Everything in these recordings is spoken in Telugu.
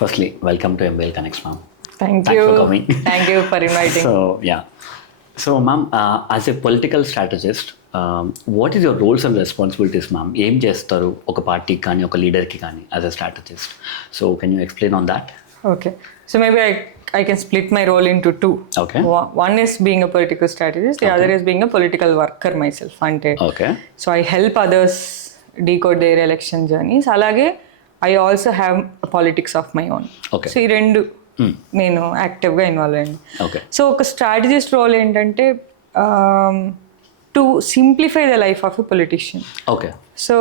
Firstly, welcome to MBL Connects, ma'am. Thank Thanks you. for coming. Thank you for inviting. So, ma'am, as a political strategist, what is your roles and responsibilities, ma'am? ఏం చేస్తారు ఒక పార్టీకి కానీ ఒక లీడర్కి కానీ as a strategist? So can you explain on that? Okay. So maybe I can split my role into two. Okay. One is being a political strategist. The other is being a political worker myself. Ante. Okay. So I help others decode their election journeys. అలాగే I also have a politics of my own. Okay. So ఈ రెండు నేను యాక్టివ్గా ఇన్వాల్వ్ అయ్యాను. Okay. సో ఒక స్ట్రాటజిస్ట్ రోల్ ఏంటంటే to simplify the life of a politician. Okay. So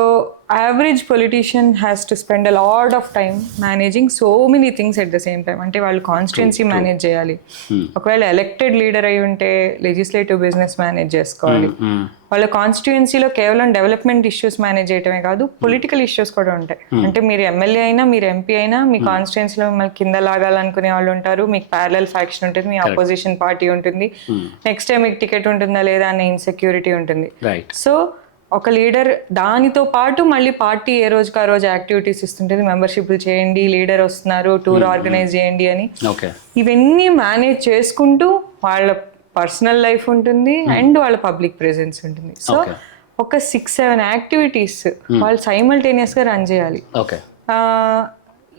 average politician has to spend a lot of time managing so many things at the same time. అంటే వాళ్ళు కాన్స్టిట్యున్సీ మేనేజ్ చేయాలి, ఒకవేళ ఎలక్టెడ్ లీడర్ అయి ఉంటే లెజిస్లేటివ్ బిజినెస్ మేనేజ్ చేసుకోవాలి, వాళ్ళ కాన్స్టిట్యుయెన్సీలో కేవలం డెవలప్మెంట్ ఇష్యూస్ మేనేజ్ చేయటమే కాదు పొలిటికల్ ఇష్యూస్ కూడా ఉంటాయి. అంటే మీరు ఎమ్మెల్యే అయినా మీరు ఎంపీ అయినా మీ కాన్స్టిట్యుయెన్సీలో మిమ్మల్ని కింద లాగాలనుకునే వాళ్ళు ఉంటారు, మీకు ప్యారలల్ ఫ్యాక్షన్ ఉంటుంది, మీ అపోజిషన్ పార్టీ ఉంటుంది, నెక్స్ట్ టైం మీకు టికెట్ ఉంటుందా లేదా అనే ఇన్సెక్యూరిటీ ఉంటుంది. సో ఒక లీడర్ దానితో పాటు మళ్ళీ పార్టీ ఏ రోజుకి ఆ రోజు యాక్టివిటీస్ ఇస్తుంటుంది, మెంబర్షిప్లు చేయండి, లీడర్ వస్తున్నారు, టూర్ ఆర్గనైజ్ చేయండి అని. ఇవన్నీ మేనేజ్ చేసుకుంటూ వాళ్ళ పర్సనల్ లైఫ్ ఉంటుంది అండ్ వాళ్ళ పబ్లిక్ ప్రెజెన్స్ ఉంటుంది. సో ఒక 6-7 యాక్టివిటీస్ వాళ్ళు సైమల్టేనియస్గా రన్ చేయాలి.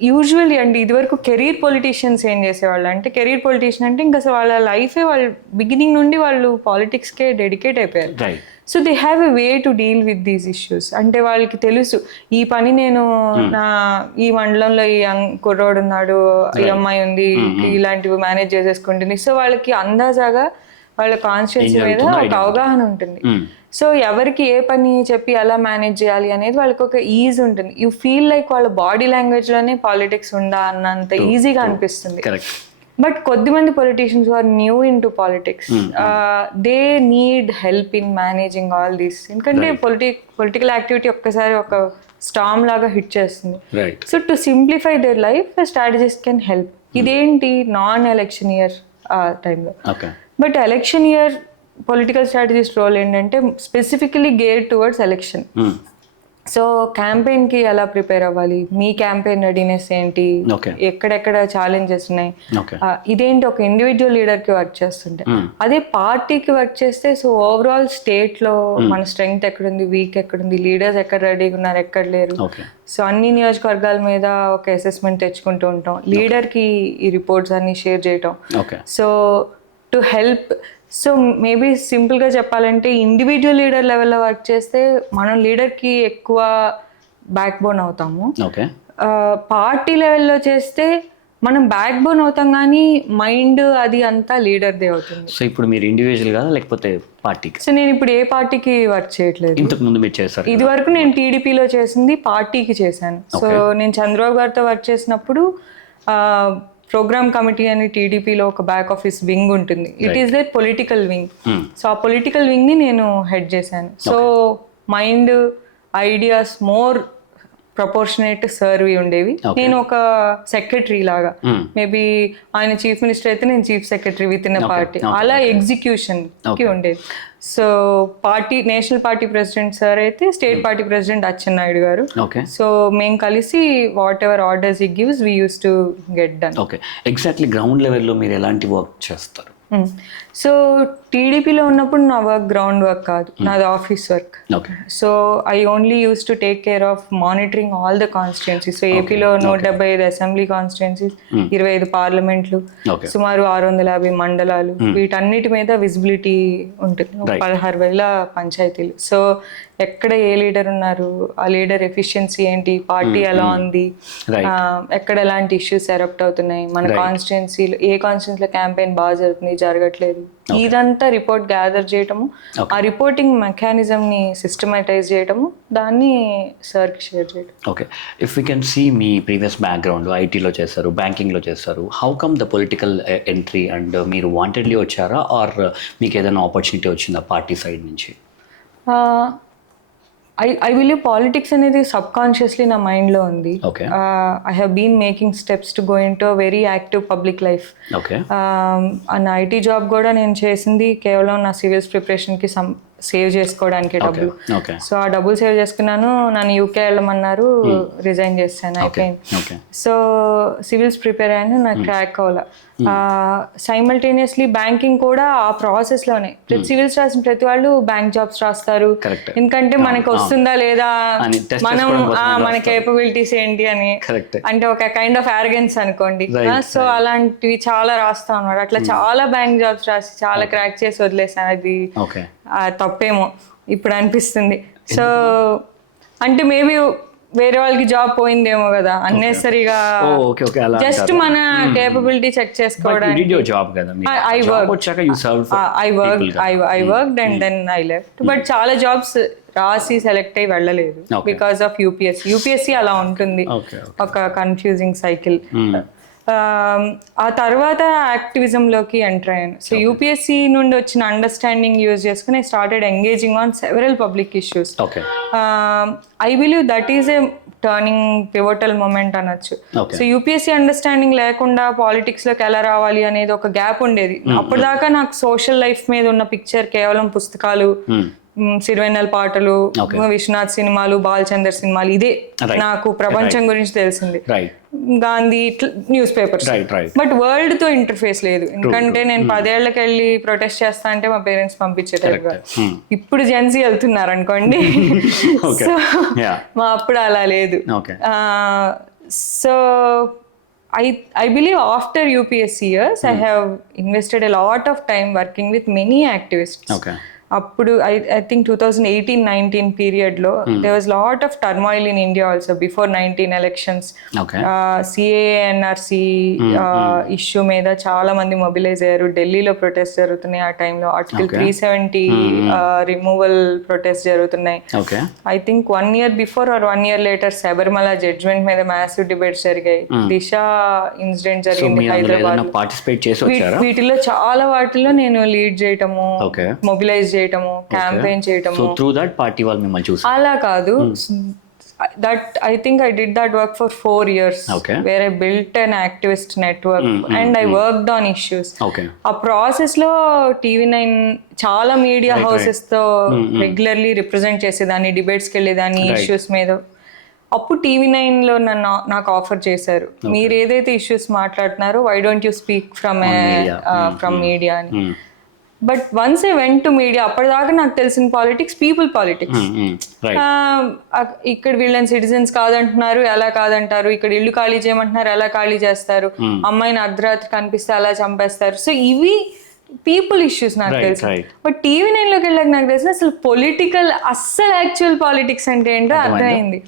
యూజువల్లీ అండి ఇదివరకు కెరీర్ పొలిటీషియన్స్ ఏం చేసేవాళ్ళు అంటే, కెరీర్ పొలిటీషియన్ అంటే ఇంకా అసలు వాళ్ళ లైఫే వాళ్ళు బిగినింగ్ నుండి వాళ్ళు పాలిటిక్స్కే డెడికేట్ అయిపోయారు. So they have a way to deal with these issues. అంటే వాళ్ళకి తెలుసు ఈ పని నేను నా ఈ మండలంలో ఈ కుర్రోడు ఉన్నాడు, ఈ అమ్మాయి ఉంది, ఇలాంటివి మేనేజ్ చేసేసుకుంటుంది. సో వాళ్ళకి అందాజాగా వాళ్ళ కాన్షియన్స్ మీద ఒక అవగాహన ఉంటుంది. సో ఎవరికి ఏ పని చెప్పి ఎలా మేనేజ్ చేయాలి అనేది వాళ్ళకి ఒక ఈజీ ఉంటుంది. యూ ఫీల్ లైక్ వాళ్ళ బాడీ లాంగ్వేజ్ లోనే పాలిటిక్స్ ఉందా అన్నంత ఈజీగా అనిపిస్తుంది. బట్ కొద్దిమంది politicians are new in to politics, they need help in managing all these. ఎందుకంటే పొలిటికల్ యాక్టివిటీ ఒక్కసారి ఒక స్టామ్ లాగా హిట్ చేస్తుంది. So to simplify their life strategist can help. ఇదేంటి నాన్ ఎలక్షన్ ఇయర్ టైంలో. But election year political strategist role ఏంటంటే specifically gear towards election. So క్యాంపెయిన్కి ఎలా ప్రిపేర్ అవ్వాలి, మీ క్యాంపెయిన్ రెడీనెస్ ఏంటి, ఎక్కడెక్కడ ఛాలెంజెస్ ఉన్నాయి, ఇదేంటి ఒక ఇండివిజువల్ లీడర్కి వర్క్ చేస్తుంటే. అదే పార్టీకి వర్క్ చేస్తే సో ఓవరాల్ స్టేట్లో మన స్ట్రెంగ్త్ ఎక్కడుంది, వీక్ ఎక్కడుంది, లీడర్స్ ఎక్కడ రెడీగా ఉన్నారు, ఎక్కడ లేరు. సో అన్ని నియోజకవర్గాల మీద ఒక అసెస్మెంట్ తెచ్చుకుంటూ ఉంటాం, లీడర్కి ఈ రిపోర్ట్స్ అన్ని షేర్ చేయటం. So to help. So maybe సింపుల్గా చెప్పాలంటే ఇండివిజువల్ లీడర్ లెవెల్లో వర్క్ చేస్తే మనం లీడర్కి ఎక్కువ బ్యాక్ బోన్ అవుతాము. పార్టీ లెవెల్లో చేస్తే మనం బ్యాక్ బోన్ అవుతాం కానీ మైండ్ అది అంతా లీడర్దే అవుతుంది. సో ఇప్పుడు మీరు ఇండివిజువల్గా లేకపోతే పార్టీకి? సో నేను ఇప్పుడు ఏ పార్టీకి వర్క్ చేయట్లేదు. ఇంతకు ముందు మీరు చేశారు? ఇది వరకు నేను టీడీపీలో చేసింది పార్టీకి చేశాను. సో నేను చంద్రబాబు గారితో వర్క్ చేసినప్పుడు ప్రోగ్రామ్ కమిటీ అని టీడీపీలో ఒక బ్యాక్ ఆఫీస్ వింగ్ ఉంటుంది. It is that political wing. So ఆ పొలిటికల్ వింగ్ ని నేను హెడ్ చేశాను. So mind ideas more proportionate serve ఉండేవి. నేను ఒక సెక్రటరీ లాగా, మేబీ ఆయన చీఫ్ మినిస్టర్ అయితే నేను chief secretary with in party, అలా ఎగ్జిక్యూషన్ కి ఉండేది. So party national party president sir అయితే state party president Atchannaidu garu. So మేము కలిసి whatever orders it gives we use to get done. Exactly ground లెవెల్లో మీరు ఎలాంటి వర్క్ చేస్తారు? సో టీడీపీలో ఉన్నప్పుడు నా వర్క్ గ్రౌండ్ వర్క్ కాదు, నాది office work. So I only use to take care of monitoring all the constituencies. So ఏపీలో 175 అసెంబ్లీ కాన్స్టిట్యుయెన్సీస్, 25 పార్లమెంట్లు, సుమారు 650 మండలాలు, వీటన్నిటి మీద విజిబిలిటీ ఉంటుంది. 16,000 పంచాయతీలు. సో ఎక్కడ ఏ లీడర్ ఉన్నారు, ఆ లీడర్ ఎఫిషియన్సీ ఏంటి, పార్టీ ఎలా ఉంది, ఎక్కడ ఎలాంటి ఇష్యూస్ ఎరప్ట్ అవుతున్నాయి, మన కాన్స్టిట్యుయెన్సీలో ఏ కాన్స్టిట్యుయెన్సీలో క్యాంపెయిన్ బాగా జరుగుతుంది, జరగట్లేదు, ఇదంతా రిపోర్ట్ గ్యాదర్ చేయటము, ఆ రిపోర్టింగ్ మెకానిజం ని సిస్టమైటైజ్ చేయటము, దాన్ని సార్కి షేర్ చేయడం. Okay, if we can see మీ ప్రీవియస్ బ్యాక్గ్రౌండ్ ఐటీలో చేశారు, బ్యాంకింగ్లో చేశారు, how come the political entry? And మీరు వాంటెడ్లీ వచ్చారా ఆర్ మీకు ఏదైనా ఆపర్చునిటీ వచ్చిందా పార్టీ సైడ్ నుంచి? I believe politics అనేది సబ్కాన్షియస్లీ నా మైండ్లో ఉంది. I have been making steps to go into a very active public life. నా ఐటీ జాబ్ కూడా నేను చేసింది కేవలం నా సివిల్స్ ప్రిపరేషన్కి సేవ్ చేసుకోవడానికి డబ్బులు. ఓకే. సో ఆ డబ్బులు సేవ్ చేసుకున్నాను. నన్ను యూకే వెళ్ళమన్నారు, రిజైన్ చేస్తాను, అయిపోయింది. ఓకే. సో సివిల్స్ ప్రిపేర్ అయ్యాను, నాకు క్రాక్ అవ్వాల. సైమల్టేనియస్లీ బ్యాంకింగ్ కూడా ఆ ప్రాసెస్ లోనే. సివిల్స్ రాసిన ప్రతి వాళ్ళు బ్యాంక్ జాబ్స్ రాస్తారు, ఎందుకంటే మనకి వస్తుందా లేదా, మనం మన కేపబిలిటీస్ ఏంటి అని, అంటే ఒక కైండ్ ఆఫ్ ఆరగెన్స్ అనుకోండి. సో అలాంటివి చాలా రాస్తాం అన్నమాట. అట్లా చాలా బ్యాంక్ జాబ్స్ రాసి చాలా క్రాక్ చేసి వదిలేసాను. అది తప్పేమో ఇప్పుడు అనిపిస్తుంది. సో అంటే మేబీ వేరే వాళ్ళకి జాబ్ పోయిందేమో కదా అన్నెసరీగా, జస్ట్ మన కేపబిలిటీ చెక్ చేసుకోవడానికి. I worked and then I left. But చాలా జాబ్స్ రాసి సెలెక్ట్ అయ్యి వెళ్ళలేదు బికాస్ ఆఫ్ యూపీఎస్సీ అలా ఉంటుంది, ఒక కన్ఫ్యూజింగ్ సైకిల్. ఆ తర్వాత యాక్టివిజంలోకి ఎంటర్ అయ్యాను. సో యూపీఎస్సీ నుండి వచ్చిన అండర్స్టాండింగ్ యూజ్ చేసుకుని started engaging on several public issues. I believe that is a turning pivotal moment అనొచ్చు. సో యూపీఎస్సీ అండర్స్టాండింగ్ లేకుండా పాలిటిక్స్ లోకి ఎలా రావాలి అనేది ఒక గ్యాప్ ఉండేది. అప్పటిదాకా నాకు సోషల్ లైఫ్ మీద ఉన్న పిక్చర్ కేవలం పుస్తకాలు, సిరివెన్నెల పాటలు, విశ్వనాథ్ సినిమాలు, బాలచందర్ సినిమాలు, ఇదే నాకు ప్రపంచం గురించి తెలిసింది. Gandhi, news papers. But world తో ఇంటర్ఫేస్ లేదు. ఎందుకంటే నేను 10 ఏళ్ళకి వెళ్ళి ప్రొటెస్ట్ చేస్తా అంటే మా పేరెంట్స్ పంపించేటారు. ఇప్పుడు జెన్సీ వెళ్తున్నారు అనుకోండి. సో మా అప్పుడు అలా లేదు. So I believe after UPSC years, I have invested a lot of time working with many activists. అప్పుడు ఐ థింక్ 2018-19 పీరియడ్ లో there was lot of turmoil in India also before 19 elections. CAA-NRC issue మీద చాలా మంది మొబిలైజ్ అయ్యారు. ఢిల్లీలో ప్రొటెస్ట్ జరుగుతున్నాయి ఆ టైంలో. ఆర్టికల్ 370 రిమూవల్ ప్రొటెస్ట్ జరుగుతున్నాయి. I think 1 year before or 1 year later Sabarimala judgement మీద మ్యాసివ్ డిబేట్స్ జరిగాయి. దిశ ఇన్సిడెంట్ జరిగింది హైదరాబాద్. వీటిలో చాలా వాటిలో నేను లీడ్ చేయటము, మొబిలైజ్ చేయటము, క్యాంపెయిన్ చేయటము. అలా కాదు, that I think I did that work for 4 years, where I built an activist network and I worked on issues. ఆ ప్రాసెస్ లో TV9 చాలా మీడియా హౌసెస్ తో రెగ్యులర్లీ రిప్రజెంట్ చేసేదాన్ని, డిబేట్స్కి వెళ్ళేదాన్ని ఇష్యూస్ మీద. అప్పుడు TV9 లో నాకు ఆఫర్ చేశారు, మీరు ఏదైతే ఇష్యూస్ మాట్లాడుతున్నారో why don't you speak from media అని. But once I went to media, అప్పటిదాకా నాకు తెలిసిన పాలిటిక్స్ పీపుల్ పాలిటిక్స్. ఇక్కడ వీళ్ళని సిటిజన్స్ కాదంటున్నారు, ఎలా కాదంటారు, ఇక్కడ ఇల్లు ఖాళీ చేయమంటున్నారు, ఎలా ఖాళీ చేస్తారు, అమ్మాయిని అర్ధరాత్రి కనిపిస్తే అలా చంపేస్తారు. సో ఇవి పీపుల్ ఇష్యూస్ నాకు తెలుసు. బట్ TV9 లోకి వెళ్ళాక నాకు తెలిసిన అసలు పొలిటికల్, అస్సలు యాక్చువల్ పాలిటిక్స్ అంటే ఏంటో అర్థమైంది.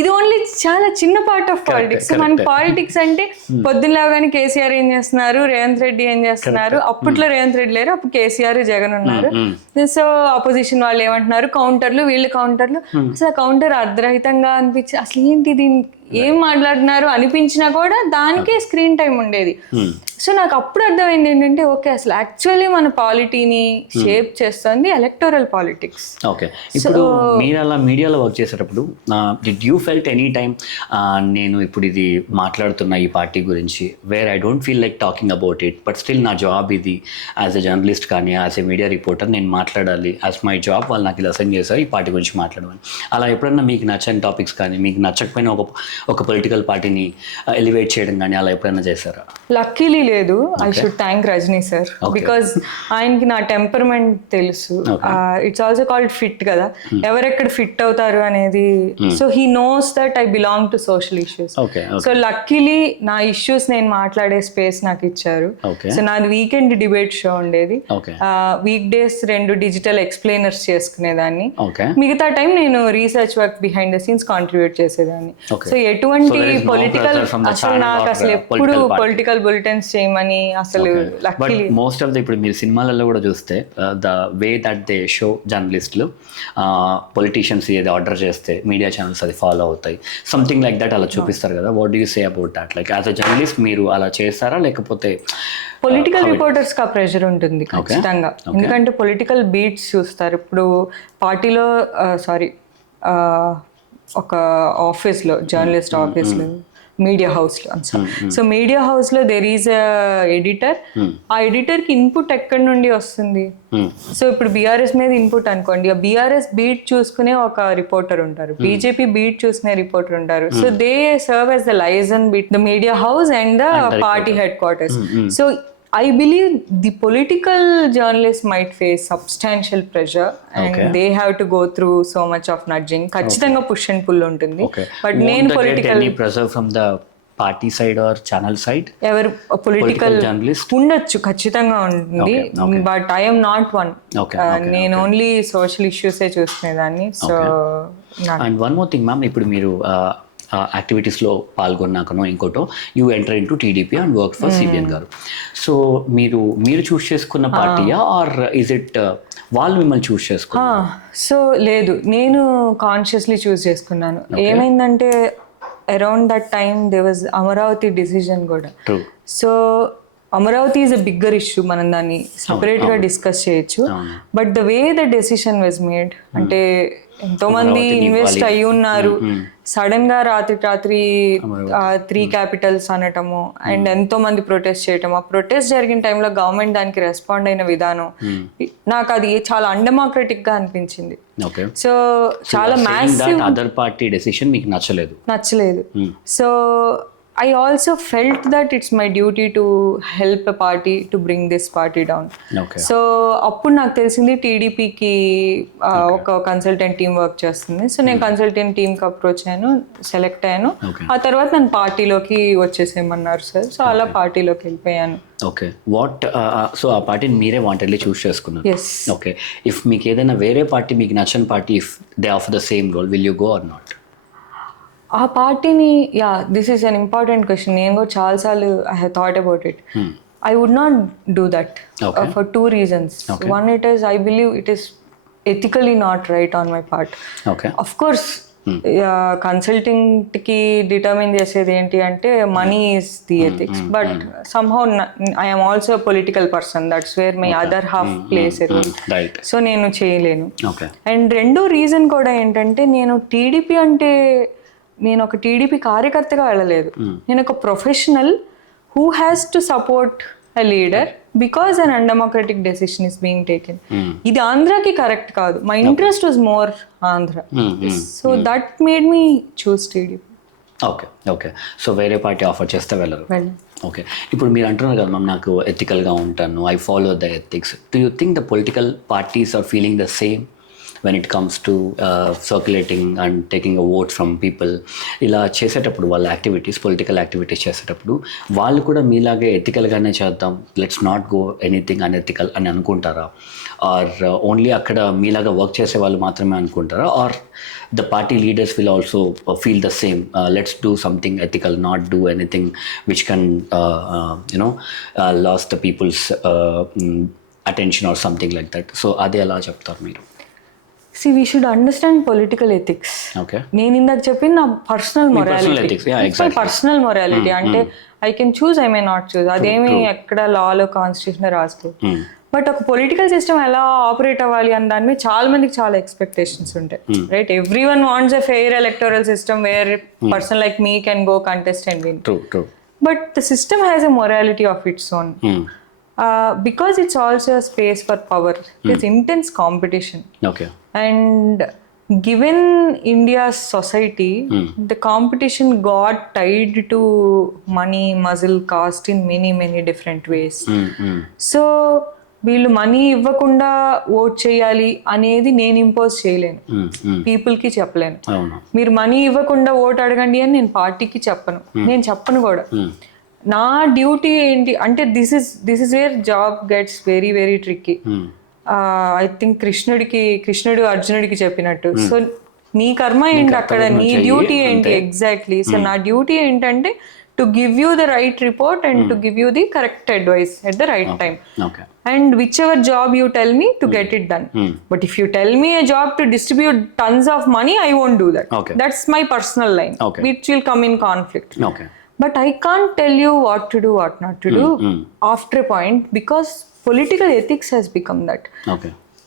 ఇది ఓన్లీ చాలా చిన్న పార్ట్ ఆఫ్ పాలిటిక్స్. మన పాలిటిక్స్ అంటే పొద్దున్న లేవగానే కేసీఆర్ ఏం చేస్తున్నారు, రేవంత్ రెడ్డి ఏం చేస్తున్నారు. అప్పట్లో రేవంత్ రెడ్డి లేరు, అప్పుడు కేసీఆర్, జగన్ ఉన్నారు. సో అపోజిషన్ వాళ్ళు ఏమంటున్నారు, కౌంటర్లు, వీళ్ళు కౌంటర్లు. అసలు కౌంటర్ అర్ధరహితంగా అనిపించి అసలు ఏంటి దీన్ని ఏం మాట్లాడుతున్నారు అనిపించినా కూడా దానికే స్క్రీన్ టైం ఉండేది. సో నాకు అప్పుడు అర్థమైంది ఏంటంటే ఓకే, అసలు యాక్చువల్లీ మన పాలిటీని షేప్ చేస్తుంది ఎలక్టోరల్ పాలిటిక్స్. ఓకే, ఇప్పుడు మీరు అలా మీడియాలో వర్క్ చేసేటప్పుడు did you felt any time నేను ఇప్పుడు ఇది మాట్లాడుతున్న ఈ పార్టీ గురించి, where I don't feel like talking about it, but still నా జాబ్ ఇది, యాజ్ ఎ జర్నలిస్ట్ కానీ యాజ్ ఎ మీడియా రిపోర్టర్ నేను మాట్లాడాలి, యాజ్ మై జాబ్ వాళ్ళు నాకు ఇలా అసైన్ చేశారు ఈ పార్టీ గురించి మాట్లాడమని. అలా ఎప్పుడన్నా మీకు నచ్చని టాపిక్స్ కానీ, మీకు నచ్చకపోయిన ఒక పొలిటికల్ పార్టీని ఎలివేట్ చేయడం కానీ అలా ఎప్పుడైనా చేశారా? లక్కీలీ లేదు. I should thank Rajani sir, because ఆయనకి నా టెంపర్మెంట్ తెలుసు. ఇట్స్ ఆల్సో కాల్డ్ ఫిట్ కదా, ఎవరెక్కడ ఫిట్ అవుతారు అనేది. So he knows that I belong to social issues. So luckily నా ఇష్యూస్ నేను మాట్లాడే స్పేస్ నాకు ఇచ్చారు. సో నాది వీకెండ్ డిబేట్ షో ఉండేది, వీక్ డేస్ 2 డిజిటల్ ఎక్స్ప్లెయినర్స్ చేసుకునేదాన్ని, మిగతా టైం నేను research work behind the scenes contribute చేసేదాన్ని. సో ఎటువంటి పొలిటికల్, అసలు నాకు అసలు ఎప్పుడు పొలిటికల్ బులెటిన్స్ చేయమని అసలు లక్కీలీ. మోస్ట్ ఆఫ్ ద ఇప్పుడు మీరు సినిమాలలో కూడా చూస్తే the way that they show జర్నలిస్టులు పొలిటీషియన్స్ ఏది ఆర్డర్ చేస్తే మీడియా ఛానల్స్ అది ఫాలో అవుతాయి, సంథింగ్ లైక్ దట్ అలా చూపిస్తారు కదా. What do you say about that? Like as a journalist మీరు అలా చేస్తారా, లేకపోతే పొలిటికల్ రిపోర్టర్స్ కి ఆ ప్రెషర్ ఉంటుంది ఖచ్చితంగా, ఎందుకంటే పొలిటికల్ బీట్స్ చూస్తారు. ఇప్పుడు పార్టీలో ఒక ఆఫీస్లో, జర్నలిస్ట్ ఆఫీస్లో మీడియా హౌస్లో. సో మీడియా హౌస్లో దెర్ ఈజ్ అ ఎడిటర్. ఆ ఎడిటర్కి ఇన్పుట్ ఎక్కడి నుండి వస్తుంది? సో ఇప్పుడు బీఆర్ఎస్ మీద ఇన్పుట్ అనుకోండి, ఆ బీఆర్ఎస్ బీట్ చూసుకునే ఒక రిపోర్టర్ ఉంటారు, బీజేపీ బీట్ చూసుకునే రిపోర్టర్ ఉంటారు. So they serve as the liaison bit the media house and the party head quarters. So I believe the political journalists might face substantial pressure and they have to go through so much of nudging. ఖచ్చితంగా పుష్ అండ్ పుల్ ఉంటుంది. బట్ నేను political any pressure from the party side or channel side? ఎవరు పొలిటికల్ journalist ఉండొచ్చు, ఖచ్చితంగా ఉంటుంది. But I'm not one. నేను ఓన్లీ సోషల్ ఇష్యూసే చూసుకునేదాన్ని. So and one more thing ma'am, ఇప్పుడు మీరు యాక్టివిటీస్లో పాల్గొన్నాకనో ఇంకోటో you enter into TDP and work for CBN గారు. సో మీరు చూస్ చేసుకున్న పార్టీయా ఆర్ ఇస్ ఇట్ వాళ్ళు మిమ్మల్ని చూస్ చేసుకున్నారు? సో లేదు, నేను కాన్షియస్లీ చూస్ చేసుకున్నాను. ఏమైందంటే around that time they was Amaravati decision కూడా. So Amaravati is a bigger issue, మనం దాన్ని సపరేట్గా డిస్కస్ చేయొచ్చు. But the way the decision was made, అంటే ఎంతో మంది ఇన్వెస్ట్ అయ్యి ఉన్నారు, సడన్ గా రాత్రి 3 క్యాపిటల్స్ అనటము అండ్ ఎంతో మంది ప్రొటెస్ట్ చేయటం. ఆ ప్రొటెస్ట్ జరిగిన టైంలో గవర్నమెంట్ దానికి రెస్పాండ్ అయిన విధానం నాకు అది చాలా అన్డెమోక్రటిక్ గా అనిపించింది. సో చాలా మ్యాసివ్ అదర్ పార్టీ డెసిషన్ మీకు నచ్చలేదు. So I also felt that it's my duty to help a party to bring this party down. So అప్పుడు నాకు తెలిసింది టీడీపీకి ఒక కన్సల్టెంట్ టీమ్ వర్క్ చేస్తుంది. సో నేను కన్సల్టెంట్ టీమ్కి అప్రోచ్ అయ్యాను, సెలెక్ట్ అయ్యాను. ఆ తర్వాత నన్ను పార్టీలోకి వచ్చేసేయమన్నారు సార్. సో అలా పార్టీలోకి వెళ్ళిపోయాను. ఓకే, సో ఆ పార్టీని మీరే వాంటెడ్లీ చూస్ చేసుకున్నారు? ఎస్. ఓకే, ఇఫ్ మీకు ఏదైనా వేరే పార్టీ మీకు నచ్చని party, if they offer the same role, will you go or not? ఆ పార్టీని, this is an important question. నేను కూడా చాలాసార్లు I have thought about it. I would not do that for 2 reasons. One, it is, I believe it is ethically not right on my part. Of course, కన్సల్టింగ్కి డిటర్మిన్ చేసేది ఏంటి అంటే money is the ethics, but somehow I am also political person, that's where my other half plays a role. So నేను చేయలేను. అండ్ రెండో రీజన్ కూడా ఏంటంటే, నేను టీడీపీ అంటే నేను ఒక టీడీపీ కార్యకర్తగా వెళ్ళలేదు. నేను ఒక professional who has to support a leader because an undemocratic decision is being taken. ఇది ఆంధ్రాకి కరెక్ట్ కాదు. My interest was more Andhra. So that made me choose TDP. Okay, so వేరే పార్టీ ఆఫర్ చేస్తే వెళ్ళరు. ఓకే, ఇప్పుడు మీరు అంటున్నారు కదా మ్యామ్, నాకు ఎథికల్గా ఉంటాను, I follow the ethics. Do you think the political parties are feeling the same when it comes to circulating and taking a vote from people? ఇలా చేసేటప్పుడు వాళ్ళ యాక్టివిటీస్, పొలిటికల్ యాక్టివిటీస్ చేసేటప్పుడు వాళ్ళు కూడా మీలాగే ఎథికల్గానే చేద్దాం, let's not go anything unethical అని అనుకుంటారా? ఆర్ ఓన్లీ అక్కడ మీలాగా వర్క్ చేసే వాళ్ళు మాత్రమే అనుకుంటారా? Or the party leaders will also feel the same, let's do something ethical, not do anything which can lose the people's attention or something like that? So అదే ఎలా చెప్తారు మీరు? See, we should understand political ethics. నేను ఇందాక చెప్పిన నా పర్సనల్ మొరాలిటీ, పర్సనల్ మొరాలిటీ అంటే I can choose, I may not చూస్. అదేమి ఎక్కడ లాలో కాన్స్టిట్యూషన్ రాసుకో. బట్ ఒక పొలిటికల్ సిస్టమ్ ఎలా ఆపరేట్ అవ్వాలి అన్న దాని మీద చాలా మందికి చాలా ఎక్స్పెక్టేషన్స్ ఉంటాయి, right? Every one wants a fair electoral system wear person like me can go contest and win. But the system has a morality of its own. Because it's also a space for power. It's intense competition. And given India's society, the competition got tied to money, muscle, caste in many different ways. So వీళ్ళు మనీ ఇవ్వకుండా ఓట్ చేయాలి అనేది నేను ఇంపోజ్ చేయలేను, పీపుల్కి చెప్పలేను. మీరు మనీ ఇవ్వకుండా ఓట్ అడగండి అని నేను పార్టీకి చెప్పను, నేను చెప్పను కూడా. నా డ్యూటీ ఏంటి అంటే, this is where job gets very tricky. I think కృష్ణుడు అర్జునుడికి చెప్పినట్టు, సో నీ కర్మ ఏంటి అక్కడ, నీ డ్యూటీ ఏంటి ఎగ్జాక్ట్లీ. సో నా డ్యూటీ ఏంటంటే to give you the right report and to give you the correct advice at the right time. And whichever job you tell me to get it done. But if you tell me a job to distribute tons of money, I won't do that. That's my personal line, which will come in conflict. But I can't tell you what to do, what not to do after a point, because political ethics has become that.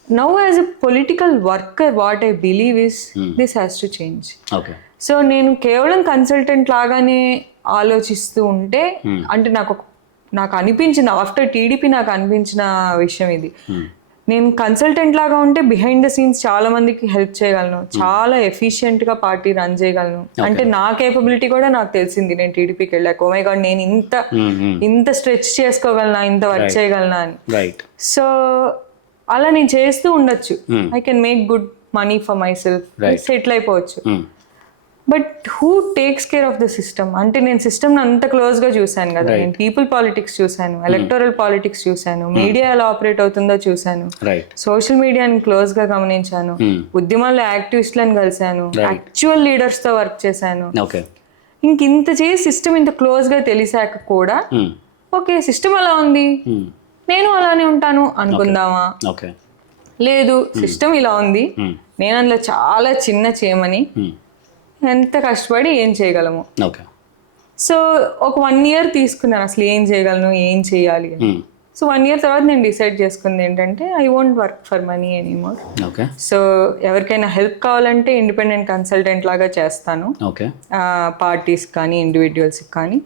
Now as a political worker, what I believe is this has to change. So నేను కేవలం కన్సల్టెంట్ లాగానే ఆలోచిస్తూ ఉంటే అంటే నాకు అనిపించింది ఆఫ్టర్ టీడీపీ నాకు అనిపించిన విషయం ఇది. నేను కన్సల్టెంట్ లాగా ఉంటే బిహైండ్ ద సీన్స్ చాలా మందికి హెల్ప్ చేయగలను, చాలా ఎఫిషియెంట్ గా పార్టీ రన్ చేయగలను. అంటే నా కేపబిలిటీ కూడా నాకు తెలిసింది నేను టీడీపీకి వెళ్ళాక. ఓ మై గాడ్, నేను ఇంత స్ట్రెచ్ చేసుకోగలనా, ఇంత వర్క్ చేయగలనా అని. సో అలా నేను చేస్తూ ఉండొచ్చు. I can make good money for myself, settle అయిపోవచ్చు. But who takes care of the system? అంటే నేను సిస్టమ్ అంత క్లోజ్ గా చూసాను కదా. నేను పీపుల్ పాలిటిక్స్ చూసాను, ఎలక్టోరల్ పాలిటిక్స్ చూసాను, మీడియా ఎలా ఆపరేట్ అవుతుందో చూసాను, సోషల్ మీడియాని క్లోజ్ గా గమనించాను, ఉద్యమాల్లో యాక్టివిస్టులను కలిశాను, యాక్చువల్ లీడర్స్ తో వర్క్ చేశాను. ఇంత చేసి సిస్టమ్ ఇంత క్లోజ్ గా తెలిసాక కూడా ఓకే సిస్టమ్ అలా ఉంది, నేను అలానే ఉంటాను అనుకుందామా? లేదు, సిస్టమ్ ఇలా ఉంది, నేను అందులో చాలా చిన్న చేయమని ఎంత కష్టపడి ఏం చేయగలము. సో ఒక 1 year తీసుకున్నాను అసలు ఏం చేయగలను, ఏం చేయాలి అని. సో 1 year తర్వాత నేను డిసైడ్ చేసుకుంది ఏంటంటే I won't work for money anymore. So ఎవరికైనా హెల్ప్ కావాలంటే ఇండిపెండెంట్ కన్సల్టెంట్ లాగా చేస్తాను, పార్టీస్ కానీ ఇండివిజువల్స్ కానీ.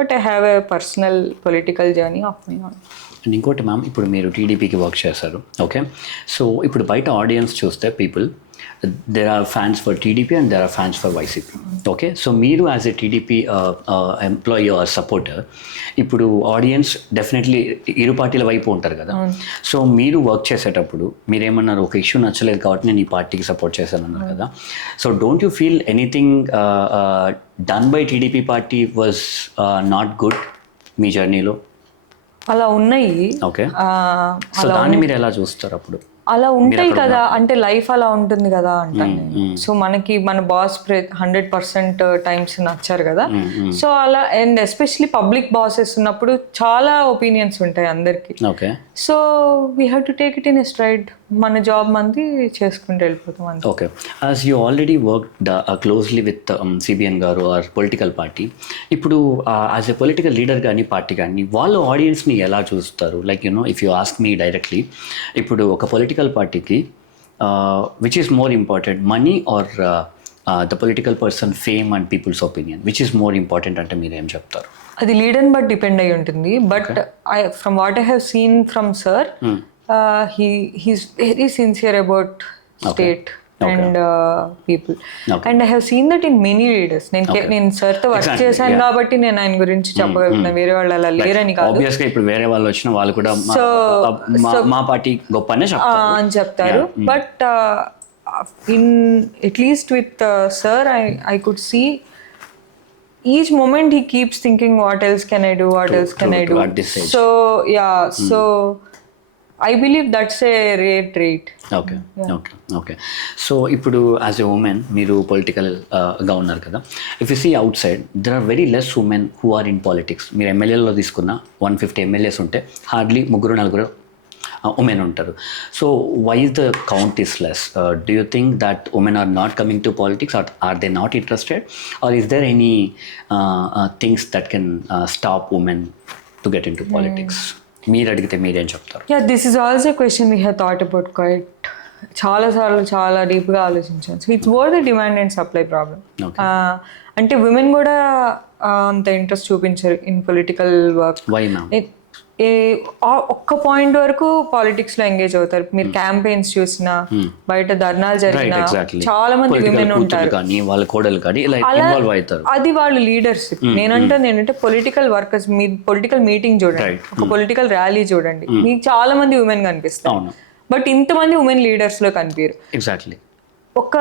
But I have a personal political journey of my own. And ఇంకోటి మ్యామ్, ఇప్పుడు మీరు టీడీపీకి వర్క్ చేశారు, ఓకే. సో ఇప్పుడు బయట ఆడియన్స్ చూస్తే people there are fans for TDP and there are fans for YCP, okay. So మీరు as a TDP employee are supporter, ఇప్పుడు ఆడియన్స్ డెఫినెట్లీ ఇరు పార్టీల వైపు ఉంటారు కదా. సో మీరు వర్క్ చేసేటప్పుడు మీరేమన్నారు, ఒక ఇష్యూ నచ్చలేదు కాబట్టి నేను ఈ పార్టీకి సపోర్ట్ చేశాను అన్నారు కదా. So don't you feel anything done by TDP party was not good మీ జర్నీలో? అలా ఉన్నాయి, ఓకే. సో దాన్ని మీరు ఎలా చూస్తారు అప్పుడు? అలా ఉంటాయి కదా, అంటే లైఫ్ అలా ఉంటుంది కదా అంటాను నేను. సో మనకి మన బాస్ 100% టైమ్స్ నచ్చారు కదా. సో అలా, అండ్ ఎస్పెషలీ పబ్లిక్ బాసెస్ ఉన్నప్పుడు చాలా ఒపీనియన్స్ ఉంటాయి అందరికి. So we have to take it in a stride. మన జాబ్ మంది చేసుకుంటూ వెళ్ళిపోతాం అంతే. Okay. As you already worked closely with CBN గారు ఆర్ పొలిటికల్ పార్టీ, ఇప్పుడు యాజ్ ఎ పొలిటికల్ లీడర్ కానీ పార్టీ కానీ వాళ్ళు ఆడియన్స్ని ఎలా చూస్తారు? Like if you ask me directly, ఇప్పుడు ఒక పొలిటికల్ పార్టీకి which is more important, money are the political person fame and peoples opinion, which is more important అంటే మీరు ఏం చెప్తారు? అది లీడర్ని బట్ డిపెండ్ అయి ఉంటుంది. But from what I have seen from sir, he's very sincere about state and people. And I have seen that in many leaders. నేను సార్ తో వర్క్ చేశాను కాబట్టి నేను ఆయన గురించి చెప్పగలుగుతున్నా, వేరే వాళ్ళు అలా లేరని కాదు. ఆబ్వియస్గా ఇప్పుడు వేరే వాళ్ళు వచ్చిన వాళ్ళు కూడా మా పార్టీ గొప్ప అని చెప్తారు. But in at least with sir I could see each moment he keeps thinking what else can I do, what else can I do. So yeah, so I believe that's a rare trait. Okay. So ఇప్పుడు యాజ్ ఎ ఉమెన్ మీరు పొలిటికల్గా ఉన్నారు కదా. If you see outside there are very less women who are in politics. మీరు ఎమ్మెల్యేలో తీసుకున్న 150 MLAs ఉంటే హార్డ్లీ 3-4 ఉమెన్ ఉంటారు. So why the count is less? Do you think that women are not coming to politics, or they not interested, or is there any things that can stop women to get in to politics? మీరు అడిగితే మీరేం చెప్తారు? Yeah, this is also question we have thought about quite చాలాసార్లు, చాలా డీప్గా ఆలోచించాను. So it's more the demand and supply problem. అంటే విమెన్ కూడా అంత ఇంట్రెస్ట్ చూపించారు ఇన్ పొలిటికల్ వర్క్. ఒక్క పాయింట్ వరకు పాలిటిక్స్ లో ఎంగేజ్ అవుతారు. మీరు క్యాంపెయిన్స్ చూసినా, బయట ధర్నాలు జరిగినా చాలా మంది విమెన్ ఉంటారు. అది వాళ్ళు లీడర్స్. నేనంటాను ఏంటంటే పొలిటికల్ వర్కర్స్, మీ పొలిటికల్ మీటింగ్ చూడండి, ఒక పొలిటికల్ ర్యాలీ చూడండి, మీకు చాలా మంది ఉమెన్ కనిపిస్తారు. బట్ ఇంతమంది ఉమెన్ లీడర్స్ లో కనిపించరు. ఎగ్జాక్ట్లీ. ఒక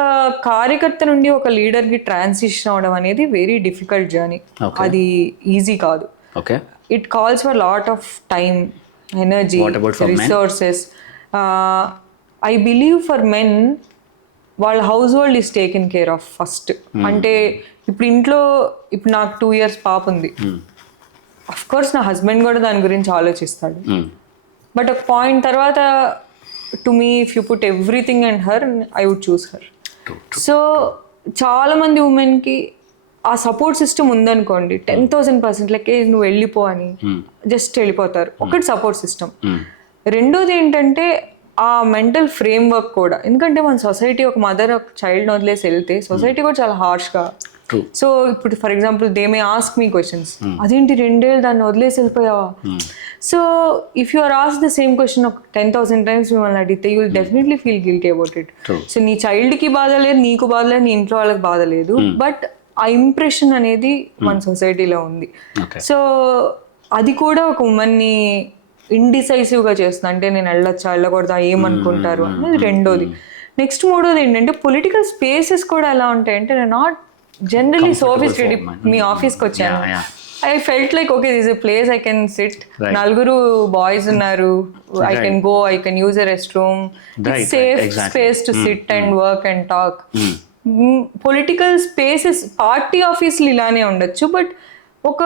కార్యకర్త నుండి ఒక లీడర్ కి ట్రాన్సిషన్ అవడం అనేది వెరీ డిఫికల్ట్ జర్నీ. అది ఈజీ కాదు. It calls for a lot of time, energy, resources. I believe for men, వాళ్ళ house hold is taken care of first. అంటే ఇప్పుడు ఇంట్లో ఇప్పుడు నాకు 2 years పాప ఉంది. అఫ్ కోర్స్ నా హస్బెండ్ కూడా దాని గురించి ఆలోచిస్తాడు. బట్ ఒక పాయింట్ తర్వాత to me if you put everything and her, I would choose her. So చాలా మంది ఉమెన్కి ఆ సపోర్ట్ సిస్టమ్ ఉందనుకోండి, 10,000% లైక్ నువ్వు వెళ్ళిపో అని జస్ట్ వెళ్ళిపోతారు. ఒకటి సపోర్ట్ సిస్టమ్. రెండోది ఏంటంటే ఆ మెంటల్ ఫ్రేమ్ వర్క్ కూడా. ఎందుకంటే మన సొసైటీ ఒక మదర్ ఒక చైల్డ్ని వదిలేసి వెళ్తే సొసైటీ కూడా చాలా హార్ష్గా True. సో ఇప్పుడు for example they may ask me questions, అదేంటి 2 ఏళ్ళు దాన్ని వదిలేసి వెళ్ళిపోయావా. So if you are ask the same question ఒక 10,000 టైమ్స్ మిమ్మల్ని అడిగితే you will definitely feel guilty about it. So నీ చైల్డ్కి బాధ లేదు, నీకు బాధ లేదు, నీ ఇంట్లో వాళ్ళకి బాధ లేదు, బట్ ఆ ఇంప్రెషన్ అనేది మన సొసైటీలో ఉంది. సో అది కూడా ఒక ఉమెన్ని ఇండిసైసివ్గా చేస్తుంది. అంటే నేను వెళ్ళొచ్చా వెళ్ళకూడదా ఏమనుకుంటారు అనేది రెండోది. నెక్స్ట్ మూడోది ఏంటంటే పొలిటికల్ స్పేసెస్ కూడా ఎలా ఉంటాయంటే నాట్ జనరలీ సోఫిస్టికేటెడ్. మీ ఆఫీస్కి వచ్చాను, I felt like okay this a place I can SIT, నలుగురు బాయ్స్ ఉన్నారు, I can go, I can use a rest room, safe space to SIT and work and talk. Political spaces party ఆఫీసులు ఇలానే ఉండొచ్చు, బట్ ఒక